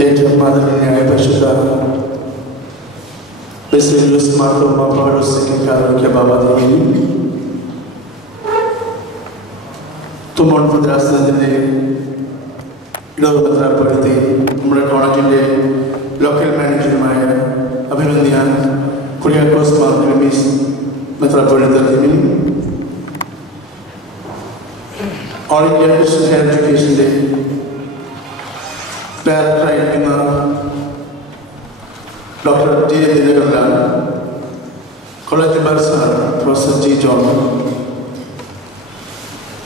ഏറ്റവും മാതൃകയായ പരിശുദ്ധ ബെസിലിയോസ് മാർത്തോമാ പൗലോസ് കാതോലിക്ക ബാബാ തിരുമേനി തുമ്പോൺ ഭദ്രാസനത്തിൻ്റെ ഇടവപത്രപ്പെടുത്തി നമ്മുടെ കോളേജിൻ്റെ ലോക്കൽ മാനേജറുമായ അഭിനന്ദിയ കുര്യാക്കോസ് മാർ ക്ലീമീസ് മെത്രാപ്പൊലീത്ത തിരുമേനി, ഓൾ ഇന്ത്യ ക്രിസ്ത്യൻ ഹയർ എഡ്യൂക്കേഷൻ്റെ ഡയറക്ടറായിരിക്കുന്ന doctor T A Dinakaran, college bursar professor G John,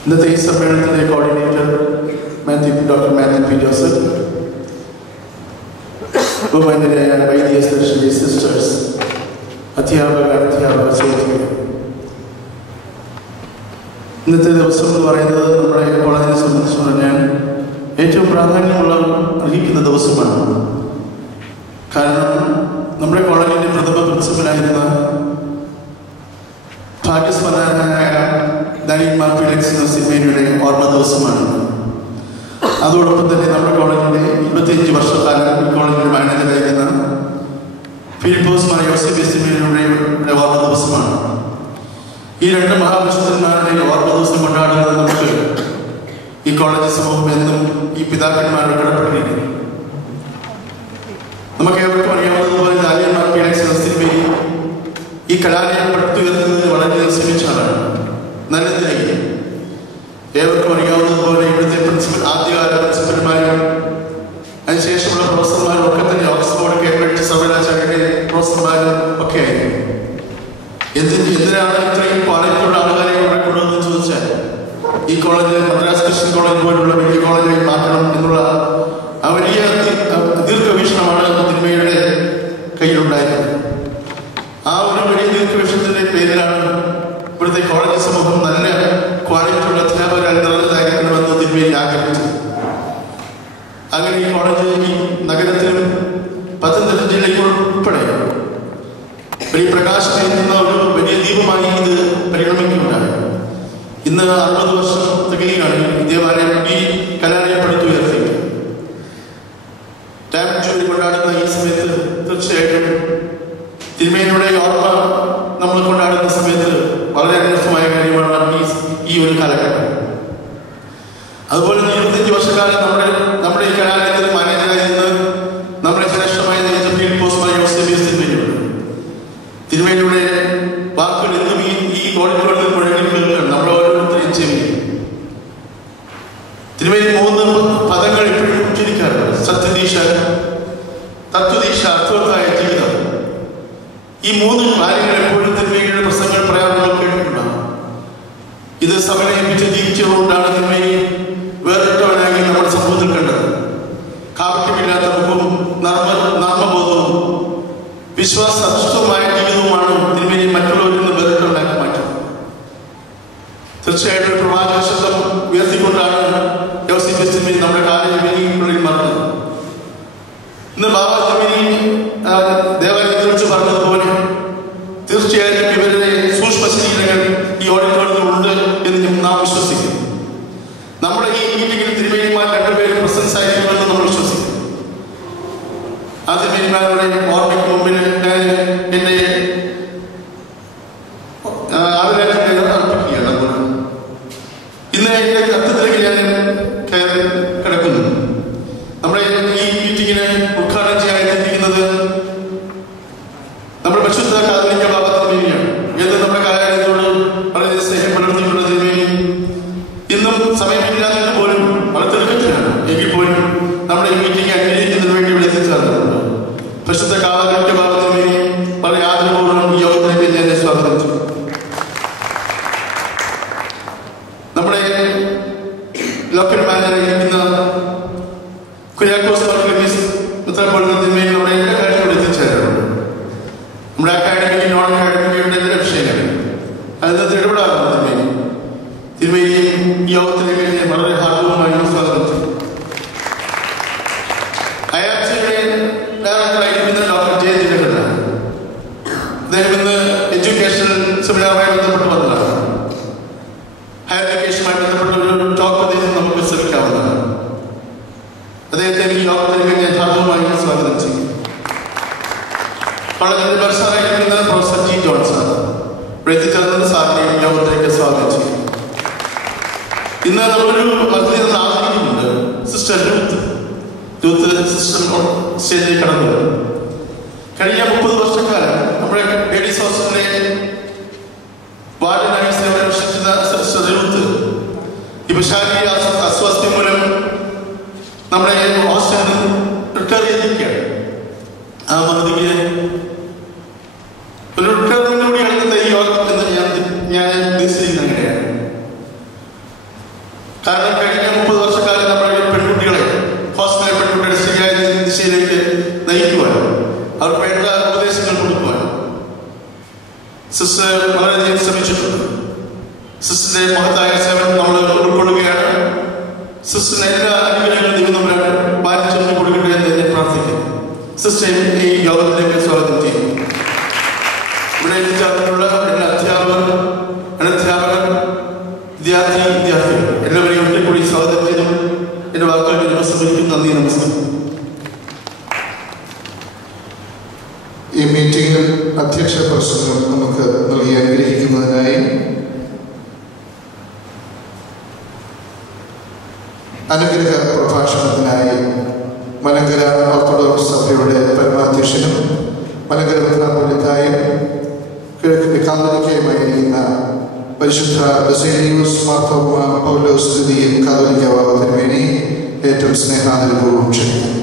ഇന്നത്തെ ഈ സമ്മേളനത്തിൻ്റെ coordinator doctor Mathew P Joseph, ബഹുമാന്യരായ വൈദിക സെക്ഷനിലെ സിസ്റ്റേഴ്സ്, അധ്യാപക സുഹൃത്തുക്കൾ, ഇന്നത്തെ ദിവസം എന്ന് പറയുന്നത് നമ്മുടെ കോളേജിനെ സംബന്ധിച്ച് പറഞ്ഞാൽ ഏറ്റവും പ്രാധാന്യമുള്ള അറിയിക്കുന്ന ദിവസമാണ്. കാരണം നമ്മുടെ കോളേജിൻ്റെ പ്രഥമ പ്രിൻസിപ്പലായിരുന്ന ഭാഗ്യസ്മരണായ ഡാനിക് മാർ ഫിലിക്സ് നസീമേനിയുടെ ഓർമ്മ ദിവസമാണ്. അതോടൊപ്പം തന്നെ നമ്മുടെ കോളേജിൻ്റെ 25 വർഷക്കാലം ഈ കോളേജിൻ്റെ മാനേജറായിരുന്ന ഫിലിപ്പോസ് മാർ യോസഫ് സിമേനിയുടെ ഓർമ്മ ദിവസമാണ്. ഈ രണ്ട് മഹാപുരുഷന്മാരുടെ ഓർമ്മ ദിവസം കൊണ്ടാടുന്നത് നമുക്ക് ഈ കോളേജ് സമൂഹം എന്നും ഈ പിതാക്കന്മാരോട് കടപ്പെട്ടിരിക്കുന്നു. നമുക്ക് ഏവർക്കും അറിയാവുന്നതുപോലെ ഡാനിക് മാർ ഫിലിക്സ് നസീമേനി ഈ കലാലയം പടുത്തുയർത്തുന്നതിന് വളരെയധികം ശ്രമിച്ചാണ്. നല്ലതിനായി ഏവർക്കും അറിയാവുന്നതുപോലെ ഇവിടുത്തെ ആദ്യകാല പ്രിൻസിപ്പൽമാരും അതിനുശേഷമുള്ള പ്രൊഫസർമാരും ഒക്കെ തന്നെ ഓക്സ്ഫോർഡ് കേംബ്രിഡ്ജ് സർവകലാശാലയിലെ പ്രൊഫസർമാരും ഒക്കെ ആയിരുന്നു. എന്തിനാണ് ഇത്രയും ക്വാളിറ്റിയുള്ള ആളുകളെ ഇവിടെ കൊണ്ടുവന്ന് ചോദിച്ചാൽ ഈ കോളേജ് മദ്രാസ് ക്രിസ്ത്യൻ കോളേജ് പോലുള്ള വലിയ കോളേജായി മാറ്റണം എന്നുള്ള ആ വലിയ ദീർഘവീക്ഷണമാണ് തിരുമേനിയുടെ കയ്യിലുണ്ടായിരുന്നത്. ആ ഒരു വലിയ ദീർഘവീക്ഷണത്തിന്റെ പേരിലാണ് ഇവിടുത്തെ കോളേജ് സമൂഹം നല്ല ക്വാളിറ്റിയുള്ള അധ്യാപകരായി നിറഞ്ഞതായിരിക്കണമെന്ന് തിരുമേനി ആഗ്രഹിച്ചത്. അങ്ങനെ ഈ കോളേജ് ഈ നഗരത്തിലും പത്തനംതിട്ട ജില്ലയിൽ ഉൾപ്പെടെ വലിയ പ്രകാശമേറ്റുന്ന ഒരു വലിയ ദീപമായി ഇത് പരിണമിക്കുന്നുണ്ടായി. ഇന്ന് 60 വർഷം തികയാണ് ദേവാലയം ഈ കലാലയം പടുത്തുയർത്തി. ഡയമണ്ട് ജൂബിലി കൊണ്ടാടുന്ന ഈ സമയത്ത് തീർച്ചയായിട്ടും തിരുമേനിയുടെ ഓർമ്മ നമ്മൾ കൊണ്ടാടുന്ന സമയത്ത് വളരെ അന്വർത്ഥമായ കാര്യമാണ് ഈ ഒരു കാലഘട്ടം. അതുപോലെ 25 വർഷക്കാലം നമ്മുടെ ഈ കലാലയത്തിൽ മാനേജറായിരുന്ന് നമ്മളെ ശ്രേഷ്ഠമായി നയിച്ച ഫിലിപ്പോസ് മാർ യോസഫ് തിരുമേനിയുണ്ട്. തിരുമേനിയുടെ വാക്കുകൾ എന്നും ഈ കോളേജുകളിൽ മുഴങ്ങിക്കൊള്ളുകയാണ് നമ്മൾ ഓരോരുത്തരെയും ചെയ്യുന്നത്. തിരുമേനി 3 പദങ്ങൾ എപ്പോഴും ഉച്ചരിക്കാറുണ്ട്: സത്യദീക്ഷ, തത്വദീക്ഷ, അർത്ഥവത്തായ ജീവിതം. ഈ 3 കാര്യങ്ങൾ എപ്പോഴും തിരുമേനിയുടെ പ്രസംഗങ്ങൾ പറയാറുള്ളത് കേട്ടിട്ടുണ്ടാകും. ഇത് സമന്വയിപ്പിച്ച് ജീവിച്ചതുകൊണ്ടാണ് തിരുമേനി വേറിട്ടവനായി നമ്മുടെ സമൂഹത്തിൽ കണ്ടത്. കാപട്യമില്ലാത്ത മുഖവും നർമ്മബോധവും വിശ്വാസനിഷ്ഠവുമായ ജീവിതവുമാണ് തിരുമേനി മറ്റുള്ളവരിൽ നിന്ന് വേറിട്ടവനാക്കി മാറ്റുന്നത്. തീർച്ചയായിട്ടും ഒരു പ്രവാചക ശബ്ദം ഉയർത്തിക്കൊണ്ടാണ് യോസഫ് തിരുമേനി നമ്മുടെ കാലങ്ങളിൽ മറന്നത്. ഇന്ന് ബാബാ തിരുമേനി ദേവാലയത്തെ കുറിച്ച് പറഞ്ഞതുപോലെ തീർച്ചയായിട്ടും ഇവരുടെ സൂക്ഷ്മ ശരീരങ്ങൾ ഈ ഓഡിറ്റോറിയത്തിൽ ഉണ്ട് എന്ന് നാം വിശ്വസിക്കുന്നു. നമ്മുടെ ഈ മീറ്റിംഗിൽ തിരുമേനിമാർ 2 പേരും പ്രസൻസ് ആയിരിക്കുമെന്ന് നമ്മൾ വിശ്വസിക്കുന്നു. ആ തിരുമേനിമാരുടെ ഓർമ്മയ്ക്ക് മുമ്പിൽ ഞാൻ എന്റെ ആദരാഞ്ജലികൾ അർപ്പിക്കുകയാണ്. ഇന്ന് എന്റെ കത്തിലേക്ക് ഞാൻ കയറി കിടക്കുന്നു. നമ്മുടെ ഈ മീറ്റിംഗിനെ ഉദ്ഘാടനം ചെയ്യാനെത്തിയിരിക്കുന്നത് നമ്മുടെ പരിശുദ്ധ കാതോലിക്ക ബാബാ തിരുമേനിയാണ്. എന്ന് നമ്മുടെ കാലഘട്ടത്തോട് വളരെ സ്നേഹം പുലർത്തിയിട്ടുള്ള തിരുമേനി ഇന്നും സമയമില്ലാതെ പോലും വളരെ തിടുക്കത്തിലാണ്. എങ്കിൽ പോലും നമ്മുടെ ഈ മീറ്റിംഗ് അംഗീകരിക്കുന്നതിന് വേണ്ടി ഇവിടെ എത്തിച്ചേർന്നിട്ടുണ്ട്. പരിശുദ്ധ കാതോലിക്ക ബാബാ തിരുമേനി വളരെ ആദരപൂർവ്വം ഈ യോഗത്തിലേക്ക് ഞാൻ സ്വാഗതം ചെയ്തു. നമ്മുടെ ലോക്കൽ മാനേജറായിരിക്കുന്ന കുര്യാക്കോസ് മാർ ക്ലീമീസ് മെത്രാപ്പൊലീത്ത തിരുമേനി നമ്മുടെ എല്ലാ കാര്യങ്ങളും എത്തിച്ചേരാറുണ്ട്. നമ്മുടെ അക്കാഡമിക് നോൺ അക്കാഡമികയുടെ എല്ലാ വിഷയങ്ങൾ അതിനകത്ത് ഇടപെടാറുണ്ട് തിരുമേനി. തിരുമേനി ഈ യോഗത്തിലേക്ക് ഞാൻ വളരെ ഹാർദവുമായി സ്വാഗതം ചെയ്തു. അയാഴ്ചയുടെ ഡയറക്ടറായിരിക്കുന്ന ഡോക്ടർ ജെ ദിനകരൻ, അദ്ദേഹം ഇന്ന് എഡ്യൂക്കേഷണൽ സെമിനാറുമായി ബന്ധപ്പെട്ട് വന്നതാണ്. ഹയർ എഡ്യൂക്കേഷനുമായി ബന്ധപ്പെട്ട ഒരു ടോക്ക് അദ്ദേഹം നമുക്ക് ശ്രമിക്കാവുന്നതാണ്. അദ്ദേഹത്തെ ഈ യോഗത്തിലേക്ക് ഞാൻ സ്വാഗതം ചെയ്യും. കോളേജിന്റെ പ്രൊഫസറായിരിക്കുന്ന പ്രൊഫസർ ജി ജോൺ സാർ, എത്തിച്ചേർന്ന സാറിനെയും യോഗത്തിലേക്ക് സ്വാഗതം ചെയ്യും. ഇന്ന് നമ്മളൊരു അതിഥി ആഗ്രഹിക്കുന്നുണ്ട്. സിസ്റ്റർ രൂത്ത് സിസ്റ്റർ സ്റ്റേജിൽ കടന്നു. കഴിഞ്ഞ 30 വർഷക്കാലം നമ്മുടെ ലേഡീസ് ഹോസ്റ്റലിലെ വാർഡനായി സേവനമനുഷ്ഠിച്ച സിസ്റ്റർ രൂത്ത് ഇപ്പൊ ശാരീരിക അസ്വാസ്ഥ്യം മൂലം നമ്മുടെ ഹോസ്റ്റലിൽ റിട്ടയർ ചെയ്തിരിക്കുകയാണ്. ആ മഹതിക്ക് ഒരു റിട്ടയർമെന്റിലൂടെയാണ് ഇന്നത്തെ ഈ യോഗം എന്ന് ഞാൻ ഉദ്ദേശിച്ചിരിക്കുന്നത്. അങ്ങനെയാണ്. കാരണം കഴിഞ്ഞ 30 വർഷക്കാലം നമ്മുടെ പെൺകുട്ടികളെ ഹോസ്റ്റലിലെ പെൺകുട്ടികളുടെ ശരിയായ ദിശയിലേക്ക് നയിക്കുവാൻ, അവർക്ക് വേണ്ട ഉപദേശങ്ങൾ കൊടുക്കുവാൻ സിസ്റ്റർ വളരെയധികം ശ്രമിച്ചിട്ടുണ്ട്. സിസ്റ്ററിന്റെ മഹത്തായ സേവനം നമ്മൾ ഉൾക്കൊള്ളുകയാണ്. സിസ്റ്ററിന് എല്ലാ അനുഗ്രഹങ്ങളും ദൈവം പാലിച്ചു കൊടുക്കട്ടെ എന്ന് ഞാൻ പ്രാർത്ഥിക്കുന്നു. സിസ്റ്റർ ഈ യോഗത്തിലേക്ക് സ്വാഗതം ചെയ്യുന്നു. ഇവിടെ എത്തിച്ചേർന്നിട്ടുള്ള എല്ലാ അധ്യാപകർ, വിദ്യാർത്ഥികൾ എല്ലാവരെയും ഒരിക്കൽ കൂടി സ്വാഗതം ചെയ്തു എന്റെ വാക്കുകൾ നമസ്കരിക്കുന്നു. നന്ദി, നമസ്കാരം. ഈ മീറ്റിംഗിൽ അധ്യക്ഷ പ്രസംഗം നമുക്ക് നൽകി അനുഗ്രഹിക്കുന്നതിനായി അനുഗ്രഹ പ്രഭാഷണത്തിനായി മലങ്കര ഓർത്തഡോക്സ് സഭയുടെ പരമാധ്യക്ഷനും മലങ്കര മെത്രാപ്പൊലീത്തായും കിഴക്കിന്റെ കാതോലിക്കയുമായിരിക്കുന്ന പരിശുദ്ധ ബസേലിയോസ് മാർത്തോമാ പൗലോസ് തൃതീയൻ കാതോലിക്ക ബാബത്തിന് വേണ്ടി ഏറ്റവും സ്നേഹാദരപൂർവ്വം ക്ഷണിക്കുന്നു.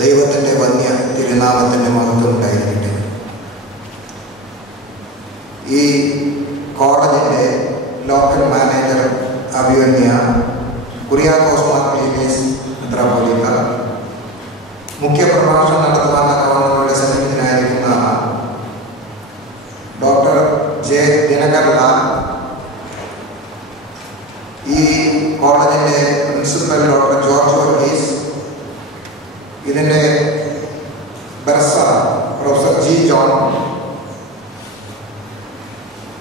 ദൈവത്തിൻ്റെ വന്യ തിരുനാമത്തിൻ്റെ മഹത്വം ഉണ്ടായിരിക്കട്ടെ. ഈ കോളേജിൻ്റെ ലോക്കൽ മാനേജർ അഭിമന്യ കുര്യാക്കോസ് മാർ ക്ലീമീസ് മെത്രാപ്പൊലീത്ത, മുഖ്യ പ്രഭാഷണം നടത്തുവാൻ ഗവൺമെൻറ് സന്നിഹിതനായിരിക്കുന്ന ഡോക്ടർ ജെ ദിനകർലാൽ, ഈ കോളേജിൻ്റെ പ്രിൻസിപ്പൽ ഡോക്ടർ ജോർജ് വർഗീസ്, ഇതിൻ്റെ ബർസ പ്രൊഫസർ ജി ജോൺ,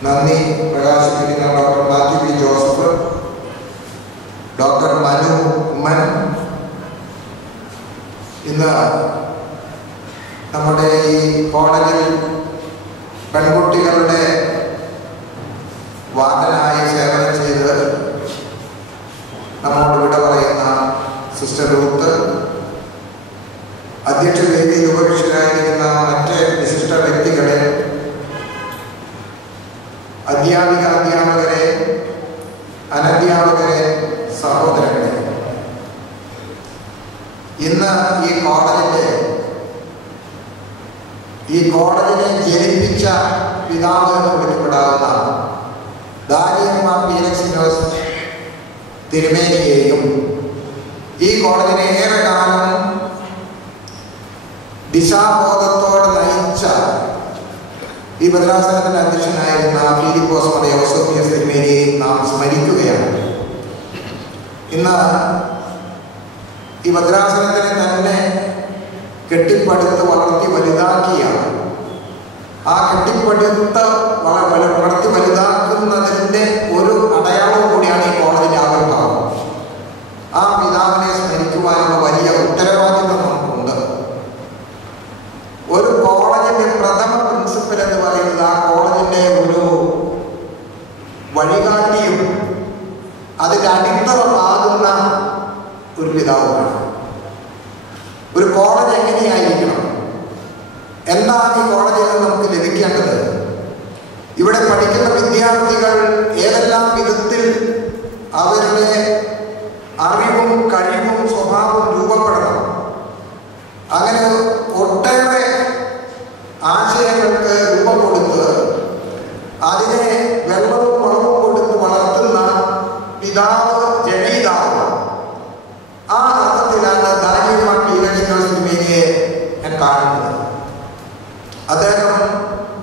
നന്ദി പ്രകാശിപ്പിക്കുന്ന doctor Mathew P Joseph, doctor Manu Oommen, ഇന്ന് നമ്മുടെ ഈ കോളേജിൽ പെൺകുട്ടികളുടെ വാർഡനായി സേവനം ചെയ്ത് നമ്മോട് വിട പറയുന്ന സിസ്റ്റർ രൂത്ത്, അധ്യക്ഷ വേദിയിൽ ഉപവിഷ്ടരായിരിക്കുന്ന മറ്റ് വിശിഷ്ട വ്യക്തികളെ, അധ്യാപകരെ, അനധ്യാപകരെ, സഹോദരങ്ങളെ, ഇന്ന് ഈ കോളേജിനെ ജനിപ്പിച്ച പിതാവ് എന്ന് വിളിക്കപ്പെടാവുന്ന ദാനിയേൽ മാർ പീലക്സിനോസ് തിരുമേനിയെയും ഈ കോളേജിനെ ഏറെ കാലം ദിശാബോധത്തോടെ നയിച്ച ഈ ഭദ്രാസനത്തിന്റെ അധ്യക്ഷനായിരുന്ന ഫിലിപ്പോസ് മാർ യൗസേപ്പിയോസ് തിരുമേനിയെ നാം സ്മരിക്കുകയാണ്. ഇന്ന് ഈ ഭദ്രാസനത്തിനെ തന്നെ കെട്ടിപ്പടുത്ത് വളർത്തി വലുതാക്കിയാണ്. ആ വളർത്തി വലുതാക്കുന്നതിൻ്റെ ഒരു അടയാളം കൂടിയാണ് ഈ കോളേജിന്റെ ആവിർഭാവം. ആ പിതാവിനെ സ്മരിക്കുവാനുള്ള വലിയ ഉത്തരവാദിത്വം നമുക്കുണ്ട്. ഒരു കോളേജിന്റെ പ്രഥമ പ്രിൻസിപ്പൽ എന്ന് പറയുന്നത് ആ കോളേജിന്റെ ഒരു വഴികാട്ടിയും അതിന്റെ അടിത്തറമാകുന്ന ഒരു പിതാവുമാണ്. ഒരു കോളേജ് എങ്ങനെയായിരിക്കണം, എന്താണ് ഈ കോളേജിൽ നിന്ന് നമുക്ക് ലഭിക്കേണ്ടത്, ഇവിടെ പഠിക്കുന്ന വിദ്യാർത്ഥികൾ ഏതെല്ലാം വിധത്തിൽ അവരുടെ അറിവും കഴിവും സ്വഭാവവും രൂപപ്പെടണം, അങ്ങനെ ഒട്ടേറെ ആശയങ്ങൾക്ക് രൂപം കൊടുത്ത് അതിനെ വെള്ളവും വളവും കൊടുത്ത് വളർത്തുന്ന പിതാവ് ജനീതാവ്. ആ അർത്ഥത്തിലാണ് ദാനിയേൽ മാർ പീലക്സിനോസ് തിരുമേനിയെ ഞാൻ കാണുന്നത്. അദ്ദേഹം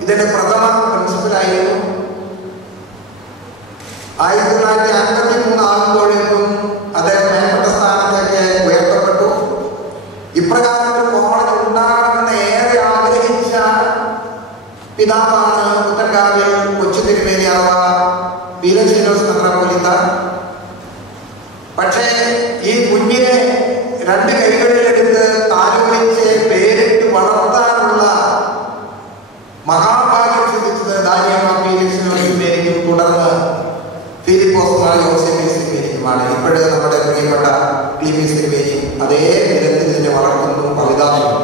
ഇതിന്റെ പ്രഥമ പ്രിൻസിപ്പലായിരുന്നു. 1953 ആകുമ്പോൾ പിതാവാണ് പുത്തൻകാവിൽ കൊച്ചു തിരുമേനി അഥവാ പീലശ്ശേരോസ് മെത്രാപ്പോലീത്ത. പക്ഷേ ഈ കുഞ്ഞിനെ രണ്ട് കൈകളിലെടുത്ത് താലോലിച്ച് പേരിട്ട് വളർത്താനുള്ള മഹാഭാഗ്യം സിദ്ധിച്ചത് ദാനിയമ്മ പീലശ്ശേരോസ് തിരുമേനിക്കും തുടർന്ന് ഫിലിപ്പോസ് മാർ യോസേഫീസ് തിരുമേനിക്കുമാണ്. ഇപ്പോഴേ നമ്മുടെ പ്രിയപ്പെട്ട ക്ലീമീസ് തിരുമേനി അതേ വിധത്തിൽ ഇതിനെ വളർത്തുന്നു, വലുതാക്കുന്നു.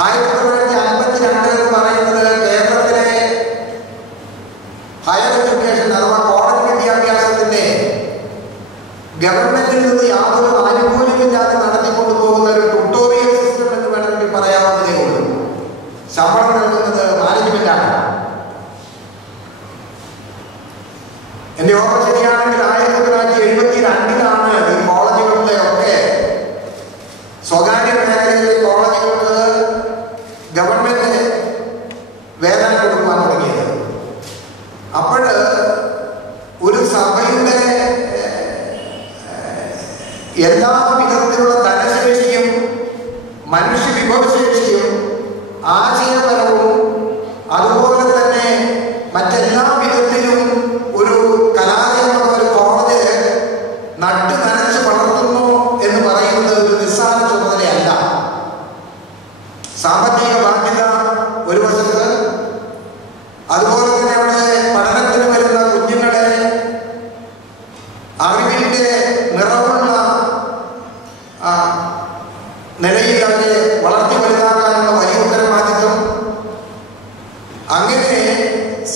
1952 എന്ന് പറയുന്നത് കേരളത്തിലെ ഹയർ എഡ്യൂക്കേഷൻ അഥവാ കോളേജ് വിദ്യാഭ്യാസത്തിന്റെ ഗവൺമെന്റിൽ നിന്ന് യാതൊരു ആനുകൂല്യമില്ലാതെ നടത്തിക്കൊണ്ടു പോകുന്ന ഒരു ട്യൂട്ടോറിയൽ സിസ്റ്റം എന്ന് വേണമെങ്കിൽ പറയാവുന്നതേ ഉള്ളൂ. ശമ്പളം നൽകുന്നത് മാനേജ്മെന്റാണ്. എന്റെ ഓർമ്മ ശരിയാണെങ്കിൽ 1972 ഈ കോളേജുകളിലെ ഒക്കെ സ്വകാര്യ മേഖലയിലെ കോളേജുകൾക്ക് ഗവൺമെന്റ് വേതനം കൊടുക്കാൻ തുടങ്ങിയത്. അപ്പോൾ ഒരു സഭയുടെ എല്ലാ വിധത്തിലുള്ള ധനശേഷിയും മനുഷ്യ വിഭവശേഷിയും ആശയപരവും അതുപോലെ തന്നെ മറ്റെല്ലാ വിധത്തിലും ഒരു കലാലയം ഒരു കോളേജ് നട്ടു നനച്ച് വളർത്തുന്നു എന്ന് പറയുന്നത് ഒരു നിസ്സാര ചുമതലയല്ല. സാമ്പത്തിക ബാധ്യത ഒരു വശത്ത്, അതുപോലെ തന്നെ അവിടെ പഠനത്തിന് വരുന്ന കുഞ്ഞുങ്ങളെ അറിവിന്റെ നിറവുള്ള നിലയിൽ അവരെ വളർത്തി വലുതാക്കാനുള്ള വലിയ ഉത്തരവാദിത്വം. അങ്ങനെ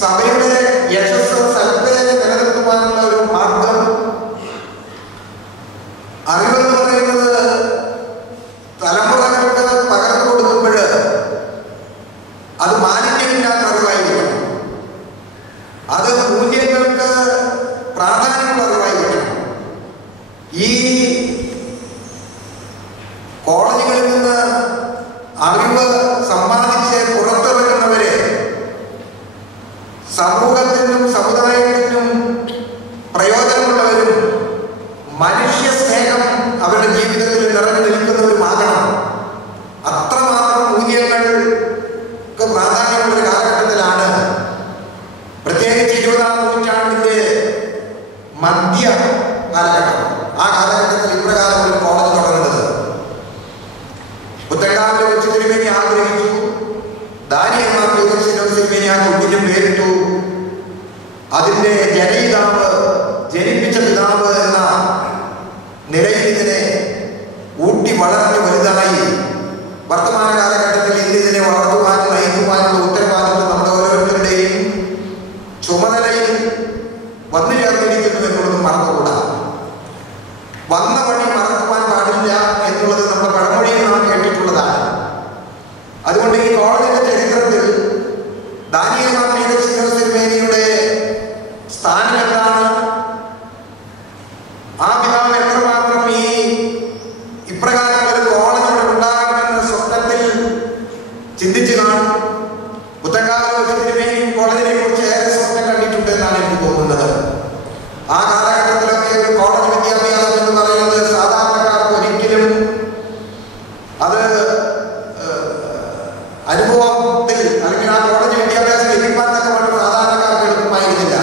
സഭയുടെ യശസ് സൽപ്പേര് നിലനിർത്തുവാനുള്ള ഒരു മാർഗം. അറിവെന്ന് പറയുന്നത് തലമുറകൾക്ക് പകർന്നു കൊടുക്കുമ്പോൾ അത് മാലിന്യമില്ലാത്ത അറിവായിരിക്കണം. അത് മൂല്യങ്ങൾക്ക് പ്രാധാന്യമുള്ള അറിവായിരിക്കണം. ഈ കോളേജുകളിൽ നിന്ന് അറിവ് സമ്പാദിച്ച് പുറത്തിറങ്ങുന്നവരെ സമൂഹത്തിനും സമുദായത്തിനും പ്രയോജനമുള്ളവരും മനുഷ്യ സ്നേഹം അവരുടെ ജീവിതത്തിൽ നിറഞ്ഞു നിൽക്കുന്നവരുമാകണം. അത്രമാത്രം മൂല്യങ്ങൾക്ക് പ്രാധാന്യമുള്ളൊരു കാലഘട്ടത്തിലാണ്, പ്രത്യേകിച്ച് 20-ാം നൂറ്റാണ്ടിന്റെ മധ്യ കാലഘട്ടം. ആ കാലഘട്ടത്തിൽ ഇപ്രകാരം ഒരു കോളേജ് തുടങ്ങുന്നത്. പുത്തൻകാവിലെ കൊച്ചു തിരുമേനി ആഗ്രഹിച്ചു. ദാനിയമ്മ പീലശ്ശേരോസ് തിരുമേനി ആ കുഞ്ഞിനും പേരിട്ടു. അതിന്റെ ജനയിതാവ്, ജനിപ്പിച്ച പിതാവ് എന്ന നിലയിൽ ഇതിനെ ഊട്ടി വളർന്ന് വലുതായി. വർത്തമാന കാലഘട്ടത്തിൽ ഇന്ന് ഇതിനെ വളർത്തുവാനും നയിക്കുവാനുള്ള ഉത്തരവാദിത്വം നമ്മുടെ ഓരോരുത്തരുടെയും ചുമതലയിൽ വന്നു ചേർന്നിരിക്കുന്നു എന്നുള്ളത് മറന്നുകൂടാ. വന്ന വഴി മറക്കുവാൻ പാടില്ല എന്നുള്ളത് നമ്മുടെ പഴമൊഴിയിൽ നാം കേട്ടിട്ടുള്ളതാണ്. അതുകൊണ്ട് ഈ കോളേജിന്റെ ചരിത്രത്തിൽ ദാനിയമ്മ പീലശ്ശേരോസ് തിരുമേനിയുടെ സ്ഥാനം എന്താണ്? ആ പിതാവ് എത്രമാത്രം ഇപ്രകാരം ഒരു കോളേജ് ഇവിടെ ഉണ്ടാകണമെന്ന സ്വപ്നത്തിൽ ചിന്തിച്ചു കാണും. പുത്തൻകാവിലെ തിരുമേനിയും കോളേജിനെ കുറിച്ച് ഏറെ സ്വപ്നം കണ്ടിട്ടുണ്ട് എന്നാണ് എനിക്ക് തോന്നുന്നത്. ആ കാലഘട്ടത്തിലൊക്കെ ഒരു കോളേജ് വിദ്യാഭ്യാസം എന്ന് പറയുന്നത് സാധാരണക്കാർക്ക് ഒരിക്കലും അത് അനുഭവത്തിൽ അല്ലെങ്കിൽ ആ കോളേജ് വിദ്യാഭ്യാസം ലഭിക്കാൻ തക്കവണ്ണം സാധാരണക്കാർക്ക് എളുപ്പമായിരുന്നില്ല.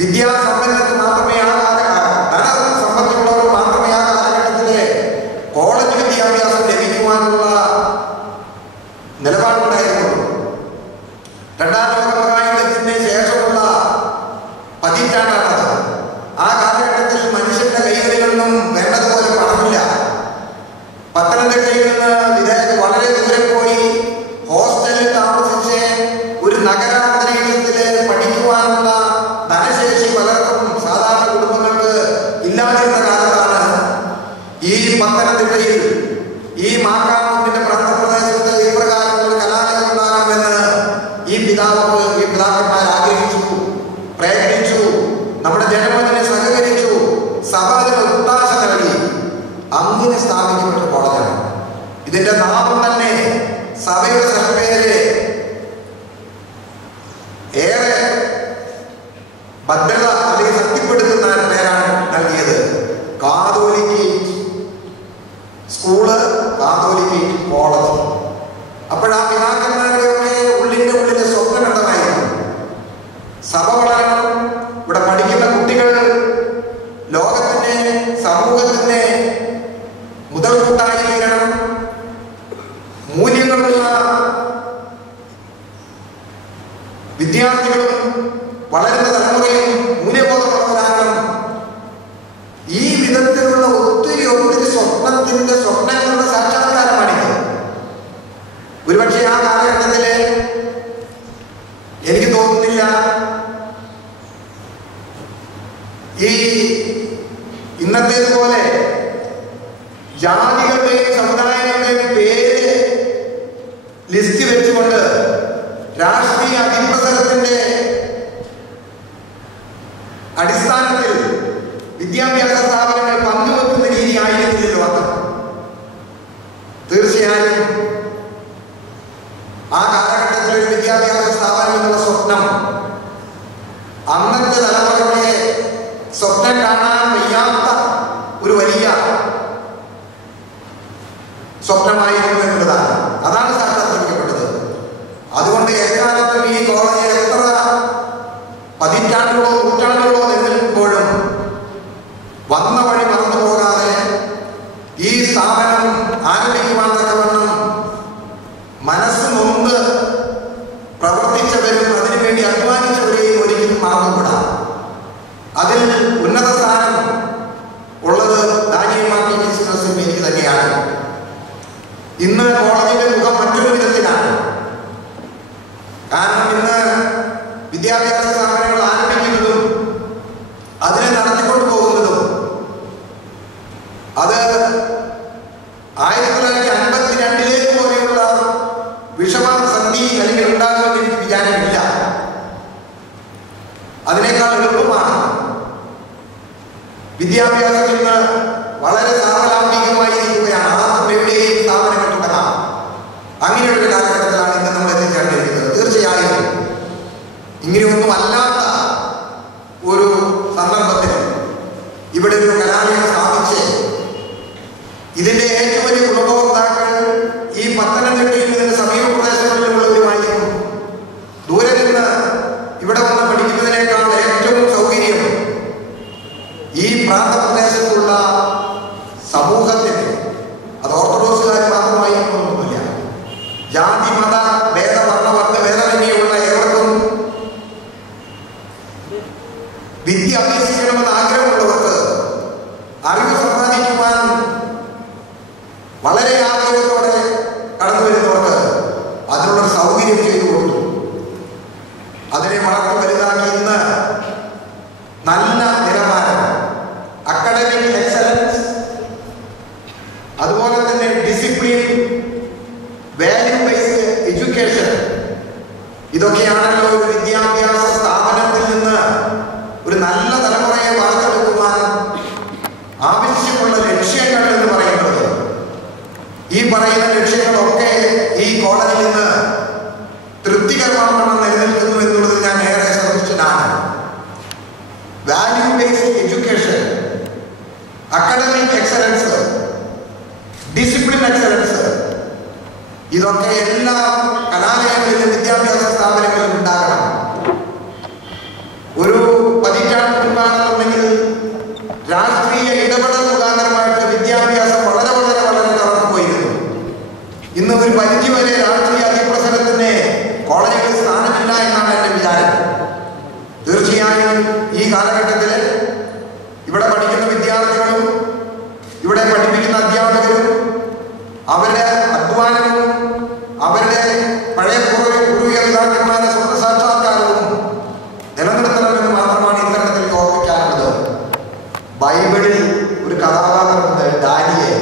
വിദ്യാസമ്പന്നർക്ക് മാത്രമേ ധനസമ്പത്തിലുള്ളവർ മാത്രമേ ആ കാലഘട്ടത്തിലെ കോളേജ് വിദ്യാഭ്യാസം ലഭിക്കുവാനുള്ള നിലപാടുണ്ടായിരുന്നുള്ളൂ. 2ാം ലോക മഹായുദ്ധത്തിന് ശേഷമുള്ള പതിറ്റാണ്ടാണത്. ആ കാലഘട്ടത്തിൽ മനുഷ്യന്റെ കൈകളിലൊന്നും വേണ്ടതുപോലെ പണമില്ല. പത്തനംതിട്ടയിൽ നിന്ന് വളരെ ദൂരം പോയി ഹോസ്റ്റലിൽ താമസിച്ച് ഒരു നഗരാന്തരീക്ഷത്തില് പഠിക്കുവാനുള്ള ധനശേഷി പലർക്കും സാധാരണ കുടുംബങ്ങൾക്ക് ഇല്ലാതിരുന്ന കാലത്താണ് ഈ പത്തനംതിട്ടയിൽ ഈ മാക്കാമത്തിന്റെ പ്രാന്തപ്രദേശത്ത് ഇപ്രകാരം ഒരു കലാലയം ഉണ്ടാകണമെന്ന് ഈ പിതാക്കന്മാർ ആഗ്രഹിച്ചു, പ്രയത്നിച്ചു. നമ്മുടെ ജനമതിനെ സഹകരിച്ചു. സഭ അതിന് ഒത്താശ നൽകി. അങ്ങനെ സ്ഥാപിക്കപ്പെട്ട കോളേജാണ്. ഇതിന്റെ നാമം തന്നെ സഭയുടെ സൽപ്പേര് ഏറെ ഭദ്രത അല്ലെങ്കിൽ ശക്തിപ്പെടുത്തുന്ന പേരാണ് നൽകിയത്. Catholicate school, catholicate college. അപ്പോഴാ പിതാക്കന്മാരുടെ ജാതികളുടെയും സമുദായങ്ങളുടെയും പേര് ലിസ്റ്റ് വെച്ചുകൊണ്ട് രാഷ്ട്രീയ അതിപ്രസരത്തിന്റെ അടിസ്ഥാനത്തിൽ വിദ്യാഭ്യാസ സ്ഥാപനങ്ങൾ പങ്കുവെക്കുന്ന രീതി ആയിരുന്നില്ല വന്നത്. തീർച്ചയായും ആ കാലഘട്ടത്തിൽ ഒരു വിദ്യാഭ്യാസ സ്ഥാപനം എന്നുള്ള സ്വപ്നം അന്നത്തെ തലമുറകളെ സ്വപ്നം കാണാൻ വയ്യാത്ത ഒരു വലിയ സ്വപ്നമായിരുന്നു എന്നുള്ളതാണ്. അതാണ് സാക്ഷാത്കരിക്കപ്പെട്ടത്. അതുകൊണ്ട് എക്കാലത്തും ഈ കോളേജ് എത്ര പതിറ്റാണ്ടുകളോ നൂറ്റാണ്ടുകളോ നിലനിൽക്കുമ്പോഴും വന്ന വഴി മറന്നു പോകാതെ ഈ സ്ഥാപനം ആരംഭിക്കുവാൻ തക്കവണ്ണം മനസ്സ് നൊന്ന് പ്രവർത്തിച്ചവരും അതിനുവേണ്ടി അധ്വാനിച്ചവരെയും ഒരിക്കലും മറന്നുകൂടാ. അതിൽ ഉന്നത സ്ഥാനം ഉള്ളത് ഡാനിയൽ മാർട്ടിൻ എനിക്ക് തന്നെയാണ്. ഇന്ന് കോളേജിന്റെ മുഖം മറ്റൊരു വിധത്തിലാണ്. കാരണം ഇന്ന് വിദ്യാഭ്യാസ സ്ഥാപനങ്ങൾ ആരംഭിക്കുന്നതും അതിനെ നടത്തിക്കൊണ്ടു പോകുന്നതും അത് 1952 പോലെയുള്ള വിഷമസന്ധി അല്ലെങ്കിൽ ഉണ്ടാകുമെന്ന് എനിക്ക് വിചാരമില്ല. അതിനേക്കാൾ എളുപ്പമാണ്. വിദ്യാഭ്യാസം ഇന്ന് വളരെ സാവലാംബികമായിരിക്കുകയാണ്. ആർക്കും എവിടെയും സ്ഥാപനങ്ങൾ തുടങ്ങാം. അങ്ങനെയുള്ള കാലഘട്ടത്തിലാണ് ഇന്ന് നമ്മൾ എത്തിച്ചേർന്നിരിക്കുന്നത്. തീർച്ചയായും ഇങ്ങനെയൊന്നും അല്ലാത്ത ഒരു സന്ദർഭത്തിൽ ഇവിടെ ഒരു കലാലയം സ്ഥാപിച്ച് ഇതിന്റെ ഏറ്റവും വലിയ ഗുണഭോക്താക്കൾ ഈ പത്തനംതിട്ടയിൽ നിന്ന് സമീപ പ്രദേശങ്ങളിലുള്ളവരുമായിരുന്നു. ദൂരെ നിന്ന് ഇവിടെ വന്ന് പഠിക്കുന്നതിനേക്കാൾ ഏറ്റവും സൗകര്യം ഈ പ്രാന്തപ്രദേശത്തുള്ള സമൂഹത്തിന്, അത് ഓർത്തഡോക്സുകാർ മാത്രമായിരുന്നൊന്നുമില്ല, ജാതി മത ഭേദ വർണ്ണവർഗ ഭേദമന്യുള്ള ഏവർക്കും വിദ്യ അഭ്യസിക്കണമെന്ന് ആഗ്രഹമുള്ളവർക്ക്, അറിവ് സമ്പാദിക്കുവാൻ വളരെ ആഗ്രഹത്തോടെ കടന്നു വരുന്നവർക്ക് അതിനുള്ള സൗകര്യം ചെയ്തു കൊടുത്തു. അതിനെ വളർത്തി വലുതാക്കി ഇന്ന് നല്ല നിലവാരം, അക്കാഡമിക് എക്സലൻസ്, അതുപോലെ തന്നെ ഡിസിപ്ലിൻ, വാല്യൂ ബേസ്ഡ് എഡ്യൂക്കേഷൻ, ഇതൊക്കെയാണല്ലോ ഒരു വിദ്യാഭ്യാസ സ്ഥാപനത്തിൽ നിന്ന് ഒരു നല്ല തലമുറയെ വാർത്തെടുക്കുവാൻ ആവശ്യമുള്ള ലക്ഷ്യങ്ങൾ എന്ന് പറയുന്നത്. ഈ പറയുന്ന ലക്ഷ്യങ്ങളൊക്കെ ഈ കോളേജിൽ നിന്ന് തൃപ്തികരമാവണ്ണം നിലനിൽക്കുന്നു എന്നുള്ളത് ഞാൻ ഏറെ സന്തുഷ്ടനാണ്. Value based education, academic excellence, discipline excellence, ഇതൊക്കെ എല്ലാ കലാലയങ്ങളിലും വിദ്യാഭ്യാസ സ്ഥാപനങ്ങളിലും ഉണ്ടാകണം. ഒരു പതിറ്റാണ്ട് മുൻപാണെന്നുണ്ടെങ്കിൽ രാഷ്ട്രീയ ഇടപെടൽ മുഖാന്തരമായിട്ട് വിദ്യാഭ്യാസം വളരെ വളരെ വളരെ തളർന്നു പോയിരുന്നു. ഇന്ന് ഒരു പരിധി വരെ രാഷ്ട്രീയ അതിപ്രസരത്തിന് കോളേജുകളിൽ സ്ഥാനമില്ല എന്നാണ് എൻ്റെ വിചാരം. തീർച്ചയായും ഈ കാലഘട്ടത്തിൽ ഇവിടെ പഠിക്കുന്ന വിദ്യാർത്ഥികളും ഇവിടെ പഠിപ്പിക്കുന്ന അധ്യാപകരും അവരുടെ അധ്വാനവും അവരുടെ പഴയ പൂർവ്വ സ്വന്തം സാക്ഷാത്കാരവും നിലനിർത്തണമെന്ന് മാത്രമാണ് ഇത്തരത്തിൽ ഓർമ്മിക്കാറുള്ളത്. ബൈബിളിൽ ഒരു കഥാപാത്രമുണ്ട്, Daniel.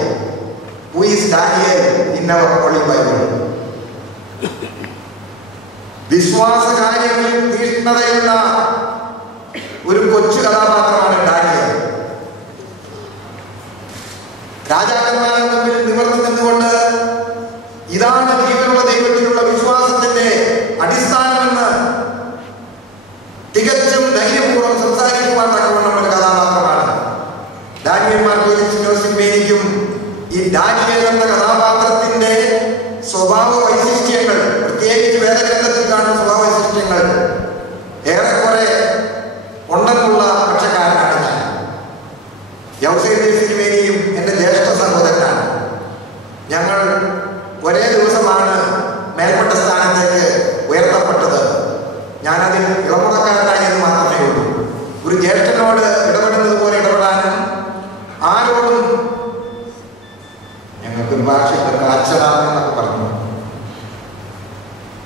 Who is Daniel in our holy Bible? വിശ്വാസ കാര്യങ്ങളിൽ തീഷ്ണതയുള്ള ഒരു കൊച്ചു കഥാപാത്രമാണ് ഡാനിയേൽ. രാജാക്കന്മാരുടെ മുമ്പിൽ നിവർന്നു നിന്നുകൊണ്ട് ഇതാണ് ജീവനുള്ള ദൈവത്തിലുള്ള വിശ്വാസത്തിന്റെ അടിസ്ഥാനമെന്ന് തികച്ചും ധൈര്യപൂർവ്വം സംസാരിക്കുവാൻ തക്കവണ്ണം ഒരു കഥാപാത്രമാണ് ഡാനിയൽ മാർട്ടിനും. ഈ ഡാനിയേൽ എന്ന കഥാപാത്രത്തിന്റെ സ്വഭാവ വൈശിഷ്ട്യങ്ങൾ, പ്രത്യേകിച്ച് വേദഗ്രന്ഥത്തിൽ കാണുന്ന സ്വഭാവ വൈശിഷ്ട്യങ്ങൾ ഏറെക്കുറെ ഉണ്ടെന്നുള്ള പക്ഷക്കാരനാണ് ഞാൻ. യൗസേപ്പിനെയും എൻ്റെ ജ്യേഷ്ഠ സഹോദരനാണ്. ഞങ്ങൾ ഒരേ ദിവസമാണ് മേൽപ്പെട്ട സ്ഥാനത്തേക്ക് ഉയർത്തപ്പെട്ടത്. ഞാനതിൽ ഇളമുറക്കാരനായത് മാത്രമേ ഉള്ളൂ. ഒരു ജ്യേഷ്ഠനോട് ഇടപെടുന്നത് പോലെ ഇടപെടാനും ആരോടും ഞങ്ങൾക്കൊരു ഭാഷയൊക്കെ അച്ഛനാണെന്നൊക്കെ പറഞ്ഞു.